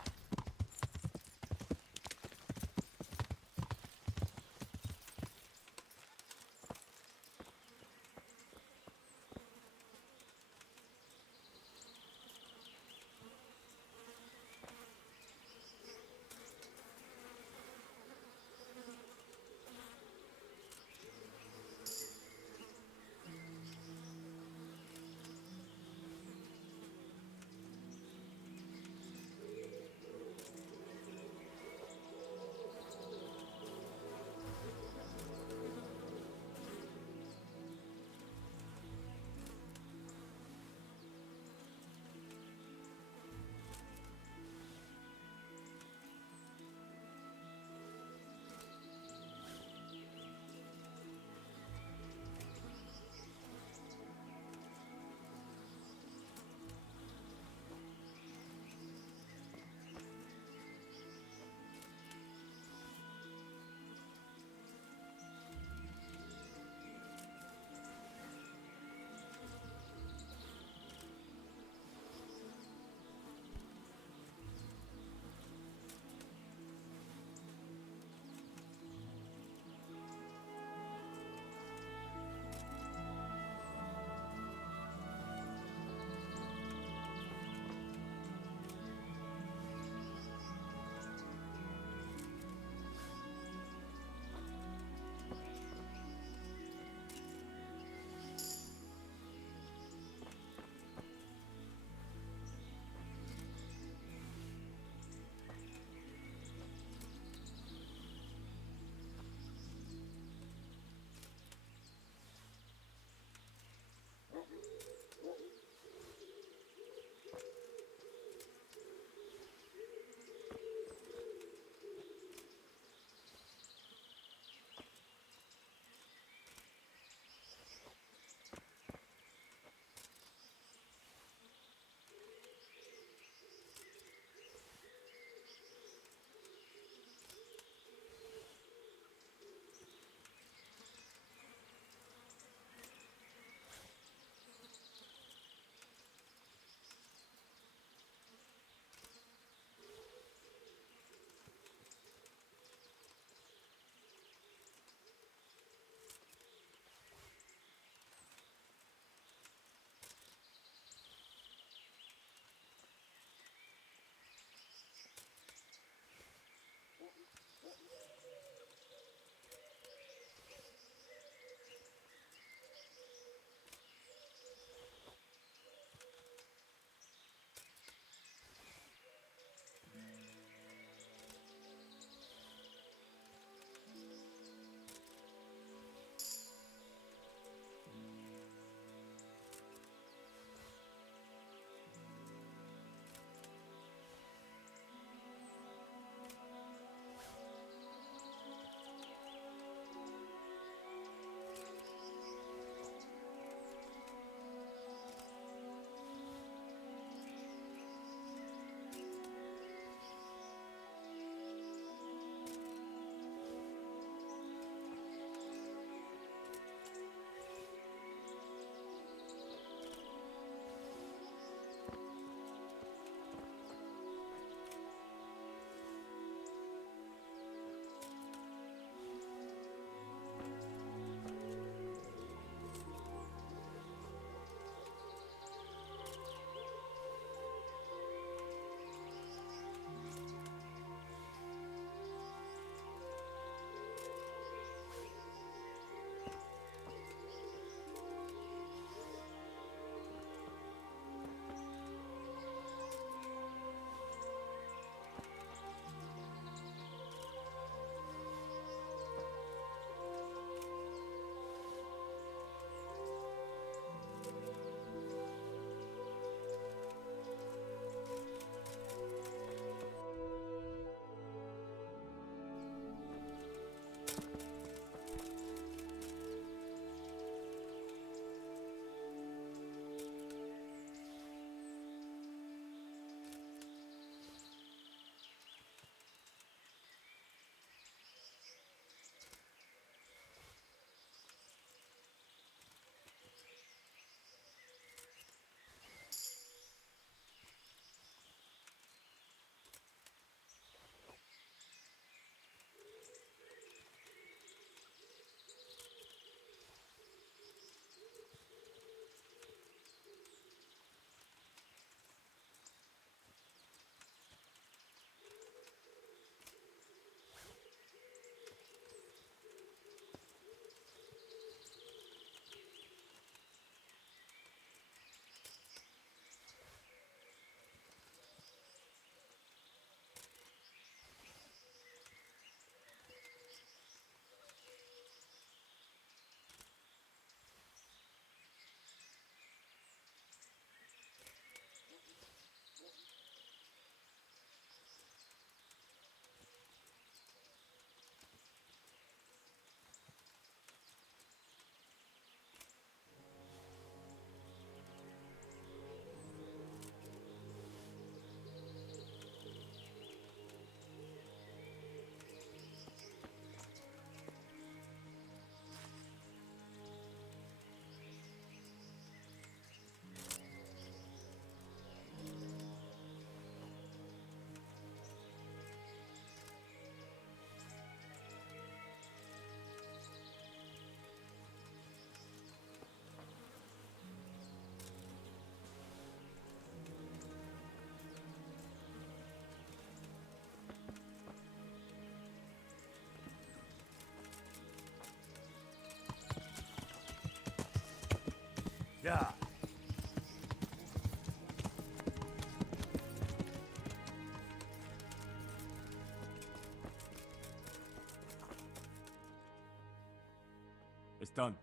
It's done.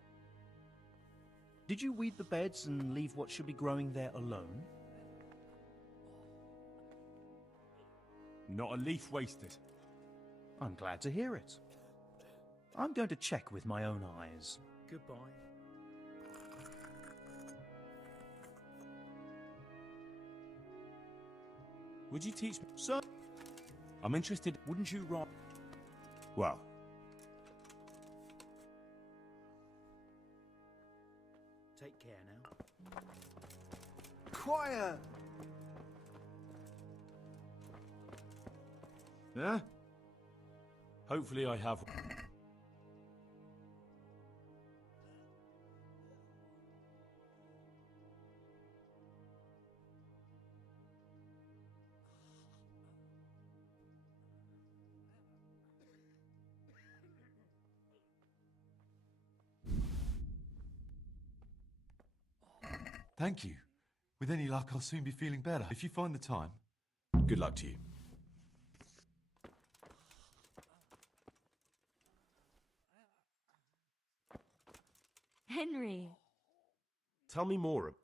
Did you weed the beds and leave what should be growing there alone? Not a leaf wasted. I'm glad to hear it. I'm going to check with my own eyes. Goodbye. Would you teach me? Sir, I'm interested. Wouldn't you write? Well. Take care now. Quiet! Yeah? Hopefully I have. Thank you. With any luck, I'll soon be feeling better. If you find the time. Good luck to you. Henry. Tell me more.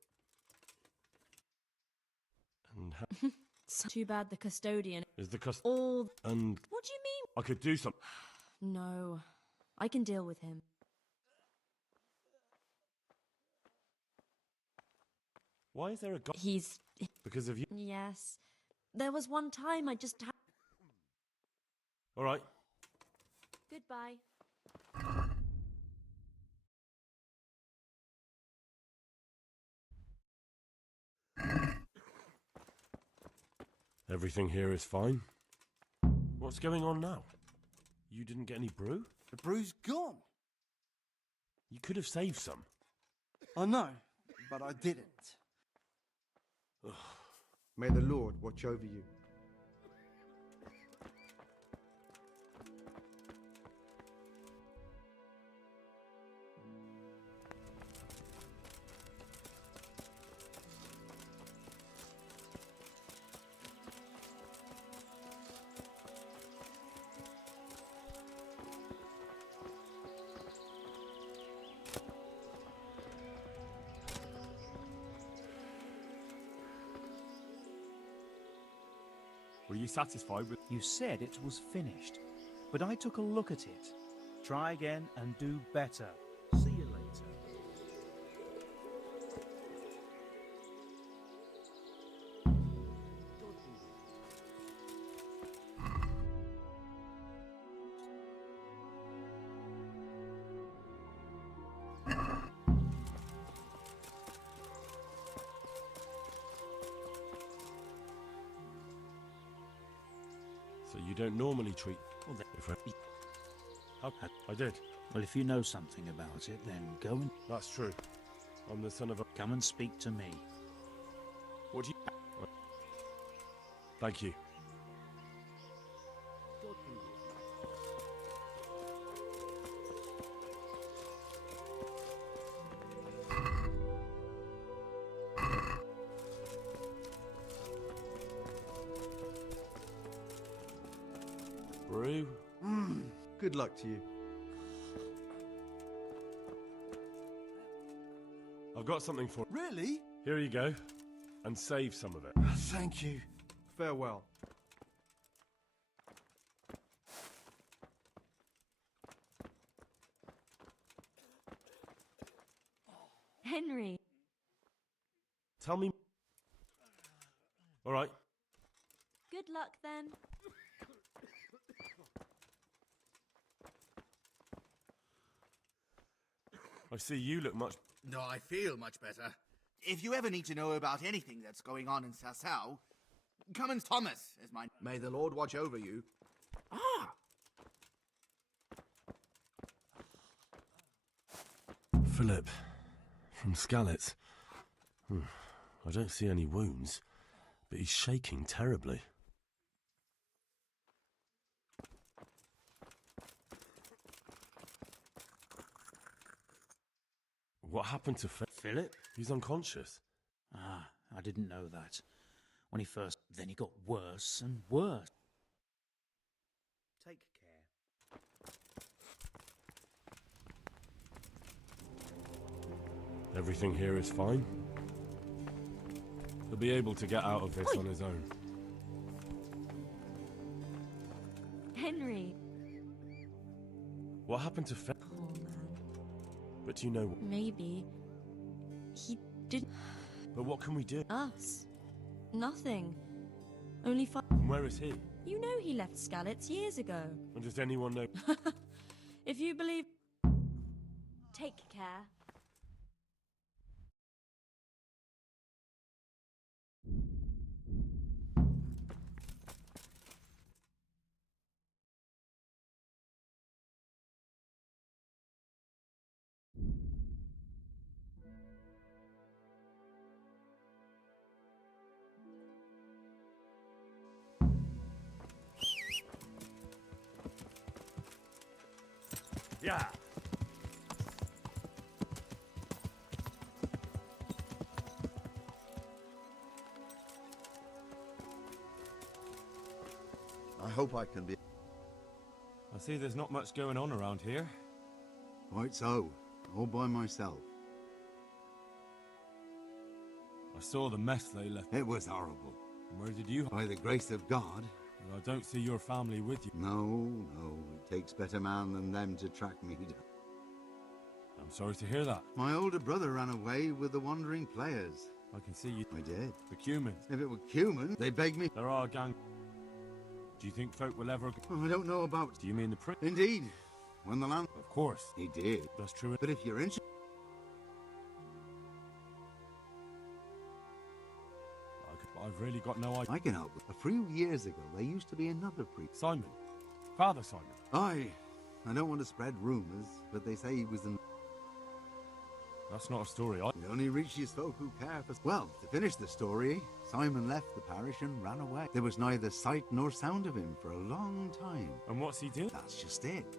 And how Too bad the custodian is the all. And What do you mean? I could do something. No, I can deal with him. Why is there a guy? He's Because of you. yes. There was one time I just had. All right. Goodbye. Everything here is fine. What's going on now? You didn't get any brew? The brew's gone. You could have saved some. I know, but I didn't. May the Lord watch over you. Were you satisfied with? You said it was finished, but I took a look at it. Try again and do better. See you later. So you don't normally treat. Well, I did. Well, if you know something about it, then go and. That's true. I'm the son of a. Come and speak to me. What do you? Thank you. Brew. Good luck to you. I've got something for. Really? Here you go, and save some of it. Thank you. Farewell. Henry. Tell me. All right. Good luck then. I see you look much. No, I feel much better. If you ever need to know about anything that's going on in Sasau, Cummins Thomas is my... May the Lord watch over you. Ah! Philip, from Skalitz. I don't see any wounds, but he's shaking terribly. What happened to Philip? He's unconscious. Ah, I didn't know that. When he first... Then he got worse and worse. Take care. Everything here is fine. He'll be able to get out of this on his own. Henry. What happened to Fe? Poor man. But you know what? Maybe. He didn't. But what can we do? Us. Nothing. Only fun. Where is he? You know he left Skalitz years ago. And does anyone know? If you believe. Take care. Yeah. I hope I can be. I see there's not much going on around here. Quite so. All by myself. I saw the mess they left. It was horrible. And where did you? By the grace of God. Well, I don't see your family with you. No, no. It takes better man than them to track me down. I'm sorry to hear that. My older brother ran away with the wandering players. I can see you. I did. The Cumans. If it were Cuman, they begged me. There are a gang. Do you think folk will ever... Oh, I don't know about... Do you mean the prick? Indeed. When the land... Of course. He did. That's true. But if you're interested... I've really got no idea. I can help. A few years ago, there used to be another priest. Simon. Father Simon. Aye. I don't want to spread rumours, but they say he was in... That's not a story. It only reaches folk who care for... Well, to finish the story, Simon left the parish and ran away. There was neither sight nor sound of him for a long time. And what's he doing? That's just it.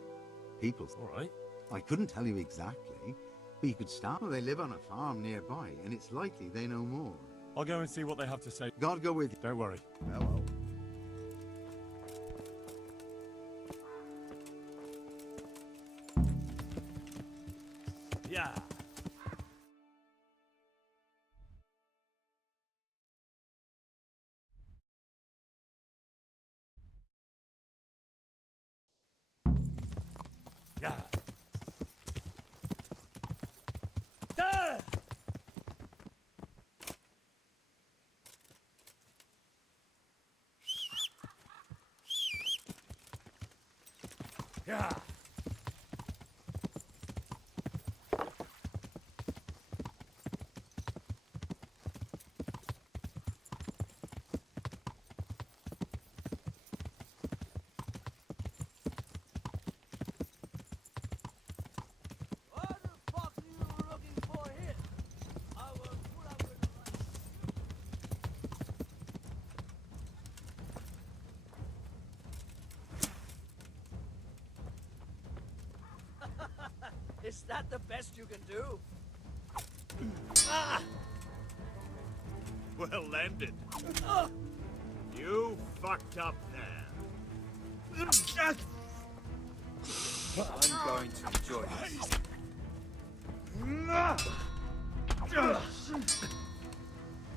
People... All right. I couldn't tell you exactly, but you could start. Well, they live on a farm nearby, and it's likely they know more. I'll go and see what they have to say. God go with you. Don't worry. Hello. Yeah. Yeah. Yeah. Is that the best you can do? Ah! Well landed. You fucked up there. I'm going to enjoy this.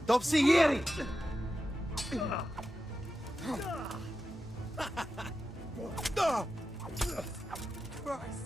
Topsieri! Christ.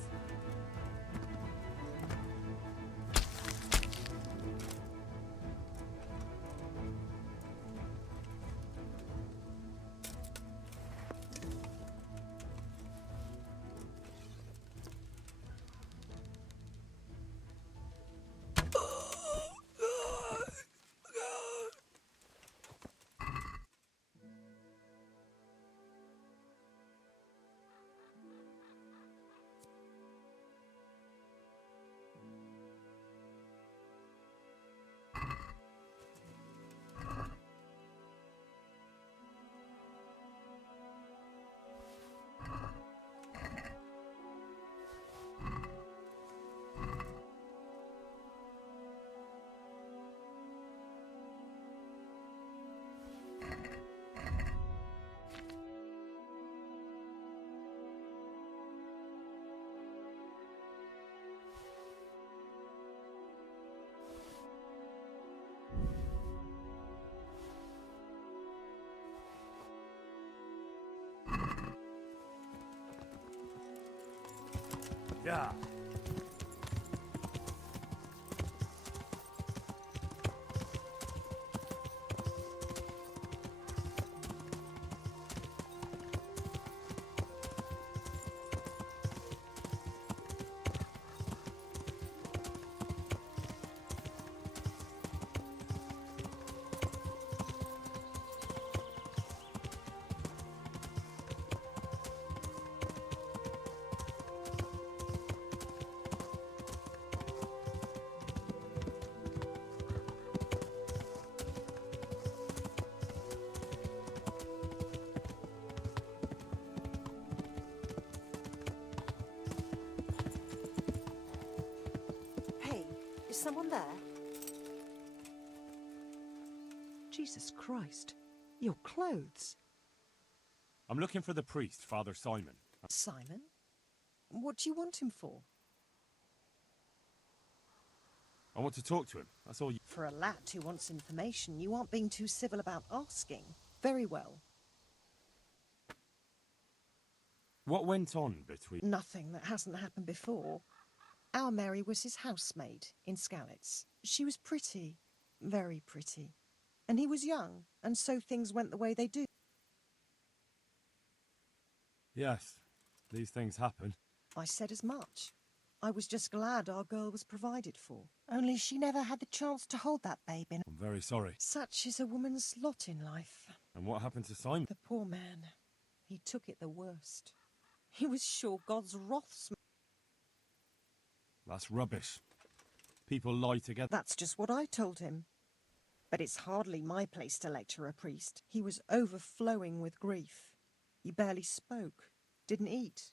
Yeah. Is someone there? Jesus Christ. Your clothes. I'm looking for the priest, Father Simon. Simon? What do you want him for? I want to talk to him. That's all you... For a lad who wants information, you aren't being too civil about asking. Very well. What went on between... Nothing that hasn't happened before. Our Mary was his housemaid in Skalitz. She was pretty, very pretty. And he was young, and so things went the way they do. Yes, these things happen. I said as much. I was just glad our girl was provided for. Only she never had the chance to hold that babe in. I'm very sorry. Such is a woman's lot in life. And what happened to Simon? The poor man. He took it the worst. He was sure God's wrath... That's rubbish. People lie together. That's just what I told him. But it's hardly my place to lecture a priest. He was overflowing with grief. He barely spoke, didn't eat.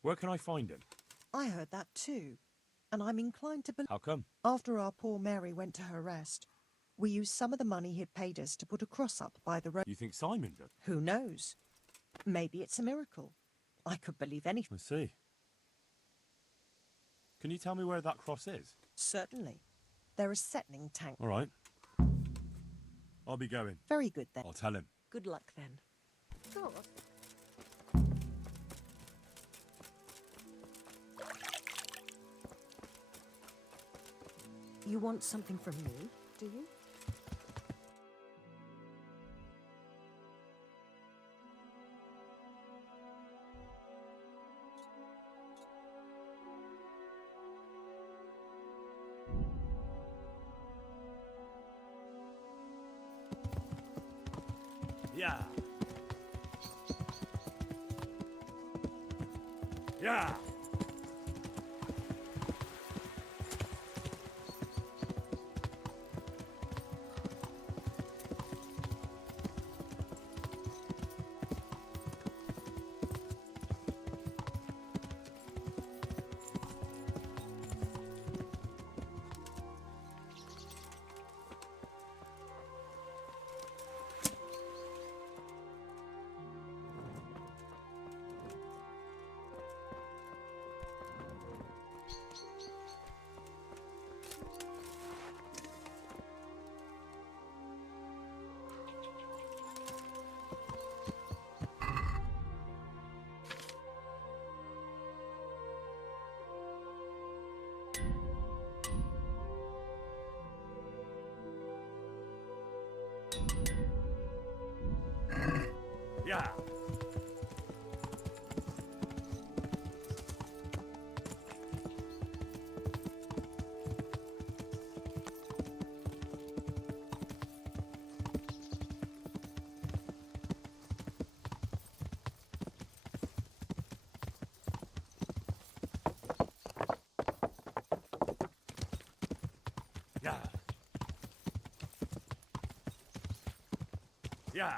Where can I find him? I heard that too, and I'm inclined to believe... How come? After our poor Mary went to her rest, we used some of the money he'd paid us to put a cross up by the road. You think Simon did? Who knows? Maybe it's a miracle. I could believe anything. I see. Can you tell me where that cross is? Certainly. They're a settling tank. All right. I'll be going. Very good then. I'll tell him. Good luck then. Good. You want something from me, do you? Yeah. Yeah. Yeah. Yeah. Yeah.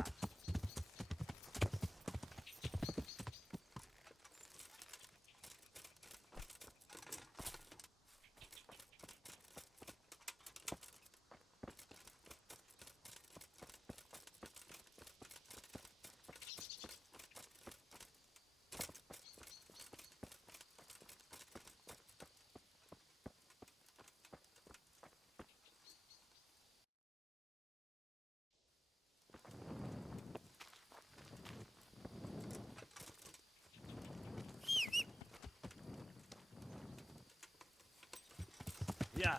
Yeah.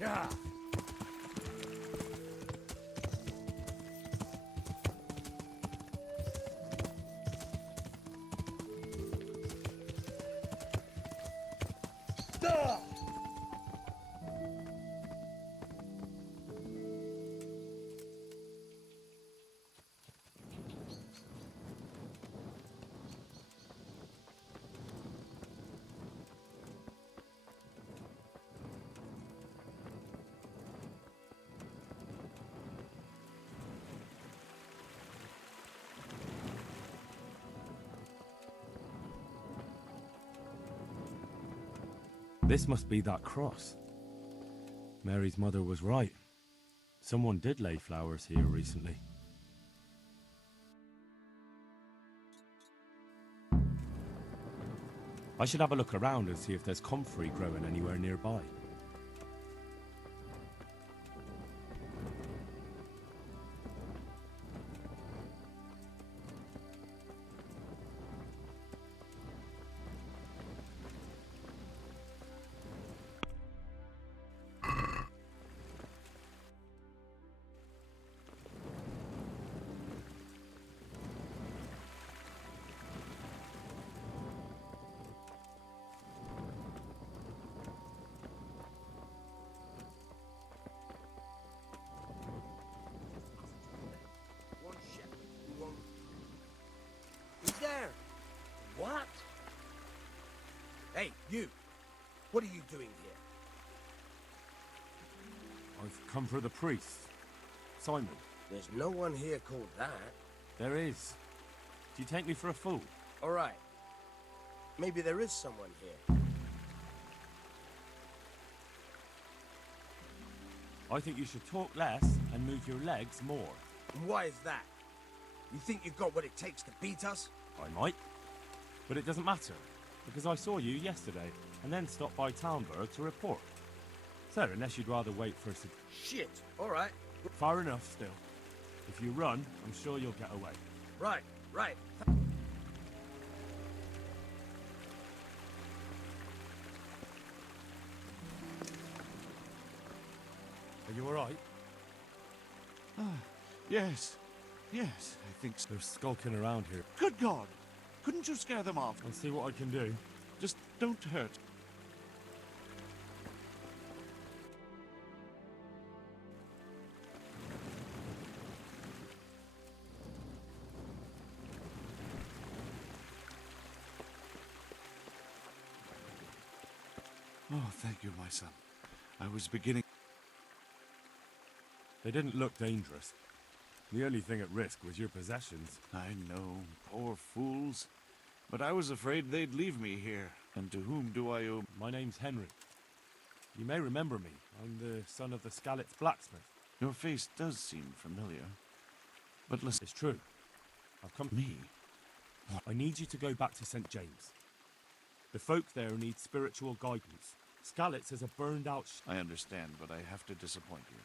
Yeah. This must be that cross. Mary's mother was right. Someone did lay flowers here recently. I should have a look around and see if there's comfrey growing anywhere nearby. There! What? Hey, you! What are you doing here? I've come for the priest. Simon. There's no one here called that. There is. Do you take me for a fool? All right. Maybe there is someone here. I think you should talk less and move your legs more. And why is that? You think you've got what it takes to beat us? I might. But it doesn't matter, because I saw you yesterday, and then stopped by Talmberg to report. So, unless you'd rather wait for us to... Shit, alright. Far enough, still. If you run, I'm sure you'll get away. Right, right. Are you alright? Yes. Yes, I think so. They're skulking around here. Good God! Couldn't you scare them off? I'll see what I can do. Just don't hurt. Oh, thank you, my son. I was beginning... They didn't look dangerous. The only thing at risk was your possessions. I know, poor fools. But I was afraid they'd leave me here. And to whom do I owe... My name's Henry. You may remember me. I'm the son of the Skalitz blacksmith. Your face does seem familiar. But listen... It's true. I've come... Me? I need you to go back to St. James. The folk there need spiritual guidance. Skalitz is a burned-out... I understand, but I have to disappoint you.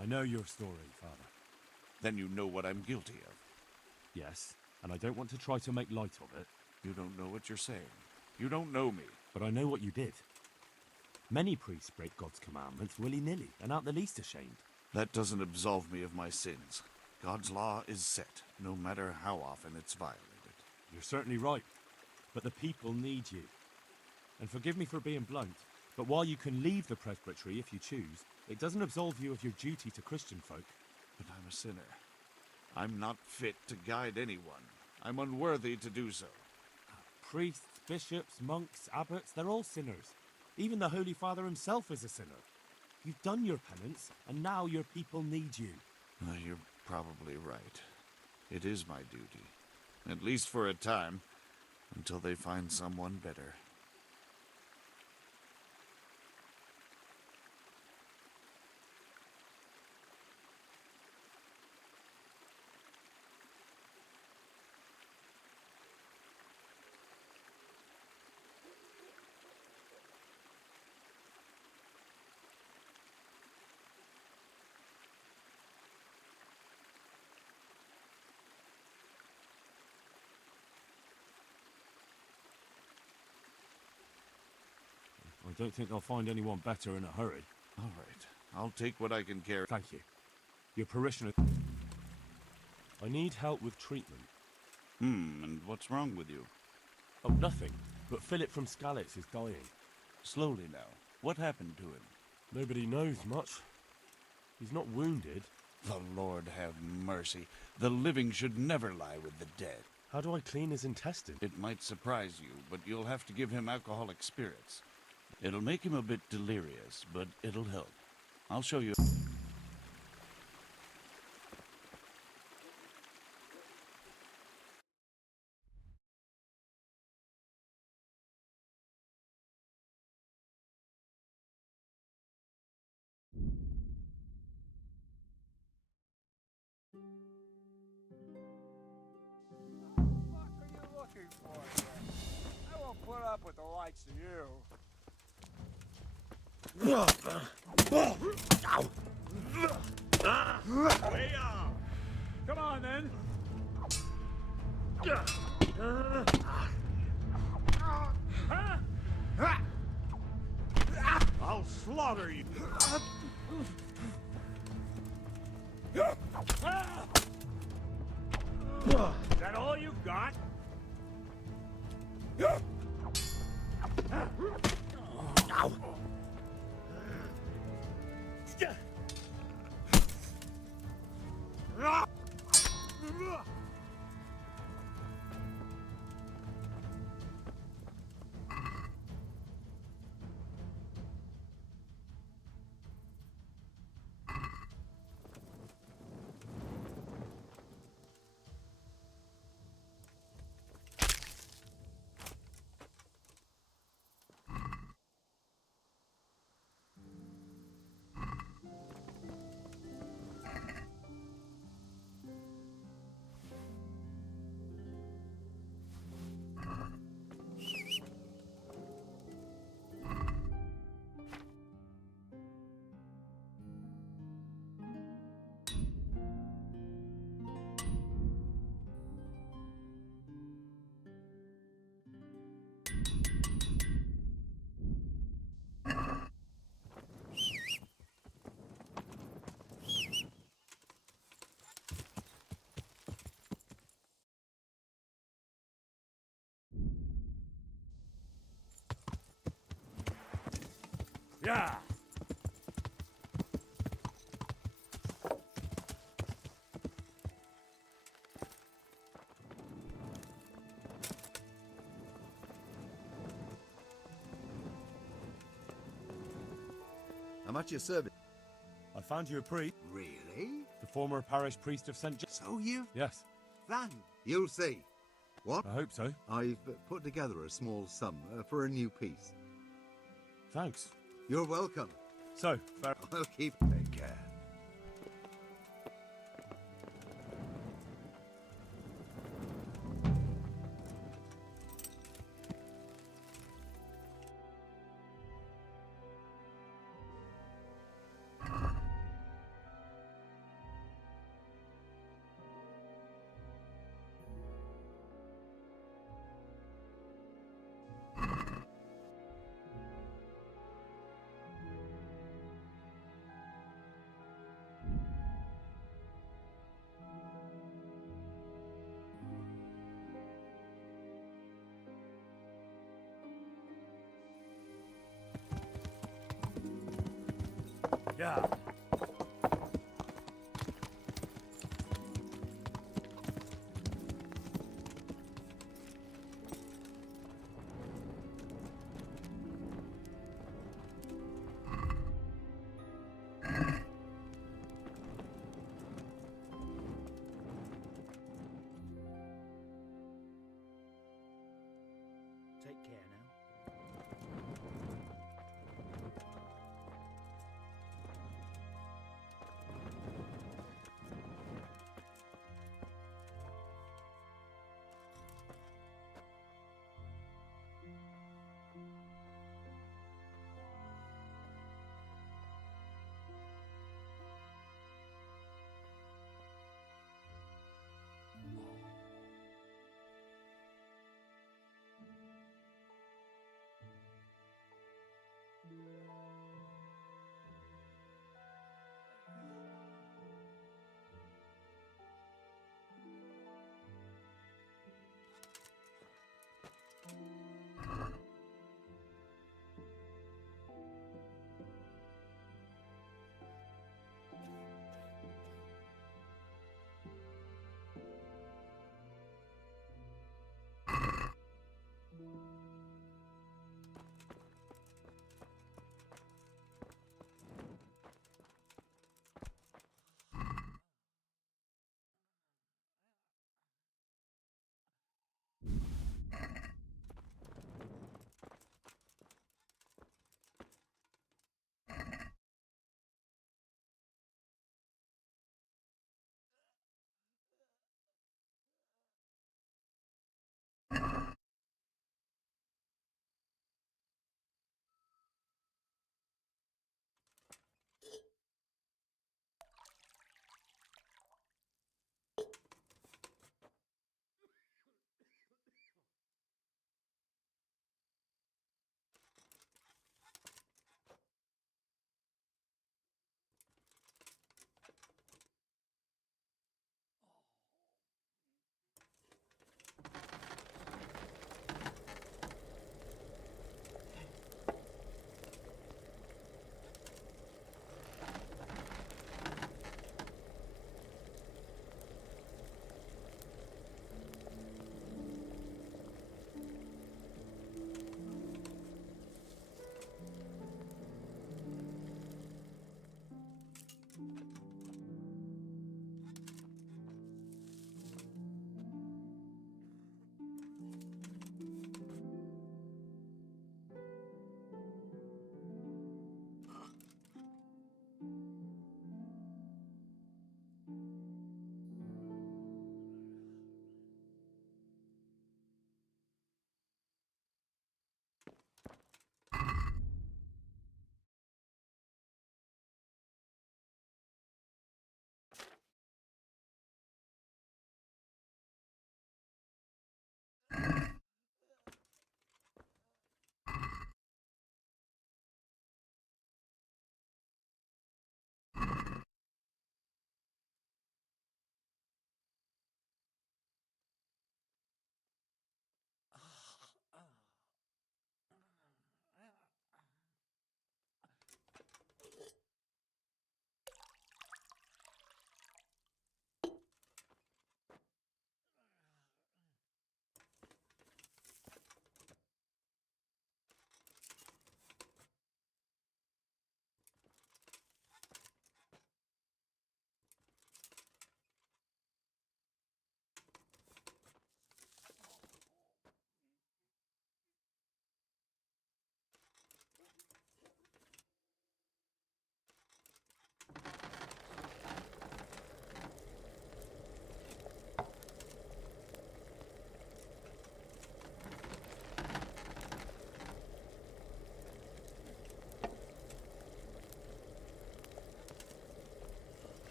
I know your story, Father. Then you know what I'm guilty of. Yes, and I don't want to try to make light of it. You don't know what you're saying. You don't know me. But I know what you did. Many priests break God's commandments willy-nilly and aren't the least ashamed. That doesn't absolve me of my sins. God's law is set, no matter how often it's violated. You're certainly right. But the people need you. And forgive me for being blunt, but while you can leave the presbytery if you choose, it doesn't absolve you of your duty to Christian folk. But I'm a sinner. I'm not fit to guide anyone. I'm unworthy to do so. Priests, bishops, monks, abbots, they're all sinners. Even the Holy Father himself is a sinner. You've done your penance, and now your people need you. You're probably right. It is my duty. At least for a time, until they find someone better. I don't think they'll find anyone better in a hurry. All right. I'll take what I can carry. Thank you. Your parishioner... I need help with treatment. And what's wrong with you? Oh, nothing. But Philip from Skalitz is dying. Slowly now. What happened to him? Nobody knows much. He's not wounded. The Lord have mercy. The living should never lie with the dead. How do I clean his intestine? It might surprise you, but you'll have to give him alcoholic spirits. It'll make him a bit delirious, but it'll help. I'll show you. I won't put up with the likes of you. Way up! Come on, then. I'll slaughter you. Is that all you got? Yeah. I'm at your service. I found you a priest. Really? The former parish priest of St. So you? Yes. Then you'll see. What? I hope so. I've put together a small sum for a new piece. Thanks. You're welcome. So, fair. I'll keep... Take care. Yeah. Take care now.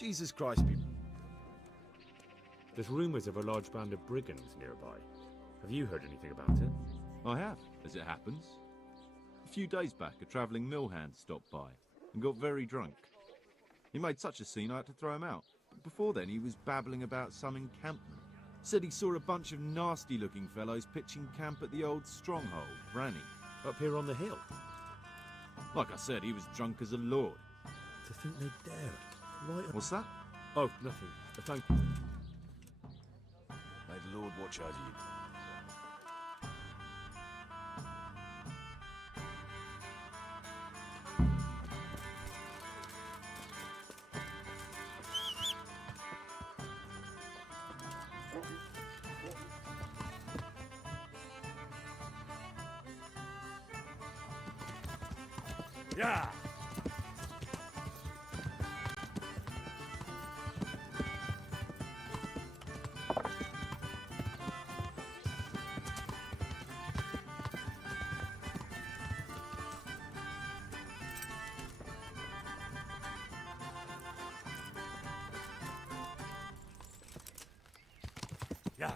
Jesus Christ, people. There's rumours of a large band of brigands nearby. Have you heard anything about it? I have, as it happens. A few days back, a travelling mill hand stopped by and got very drunk. He made such a scene I had to throw him out. But before then, he was babbling about some encampment. Said he saw a bunch of nasty-looking fellows pitching camp at the old stronghold, Branny. Up here on the hill? Like I said, he was drunk as a lord. To think they dared. Right. What's that? Oh, nothing. Thank you. May the Lord watch over you. Yeah. Yeah.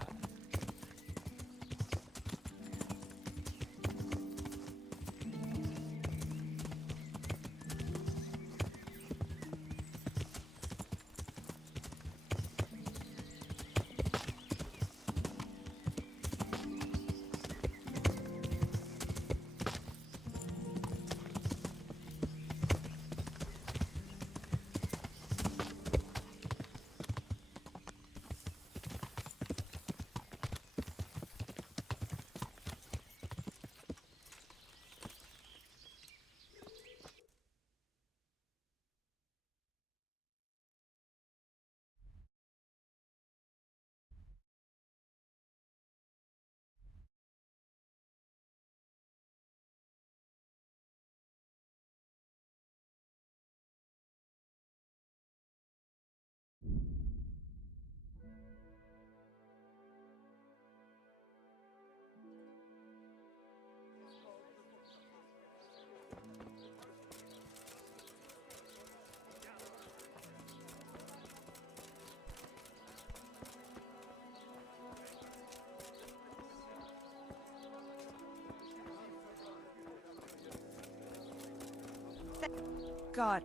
God,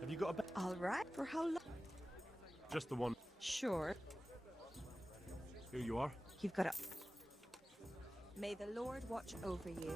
Have you got a bed? all right. For how long? Just the one. Sure. Here you are. You've got a. May the Lord watch over you.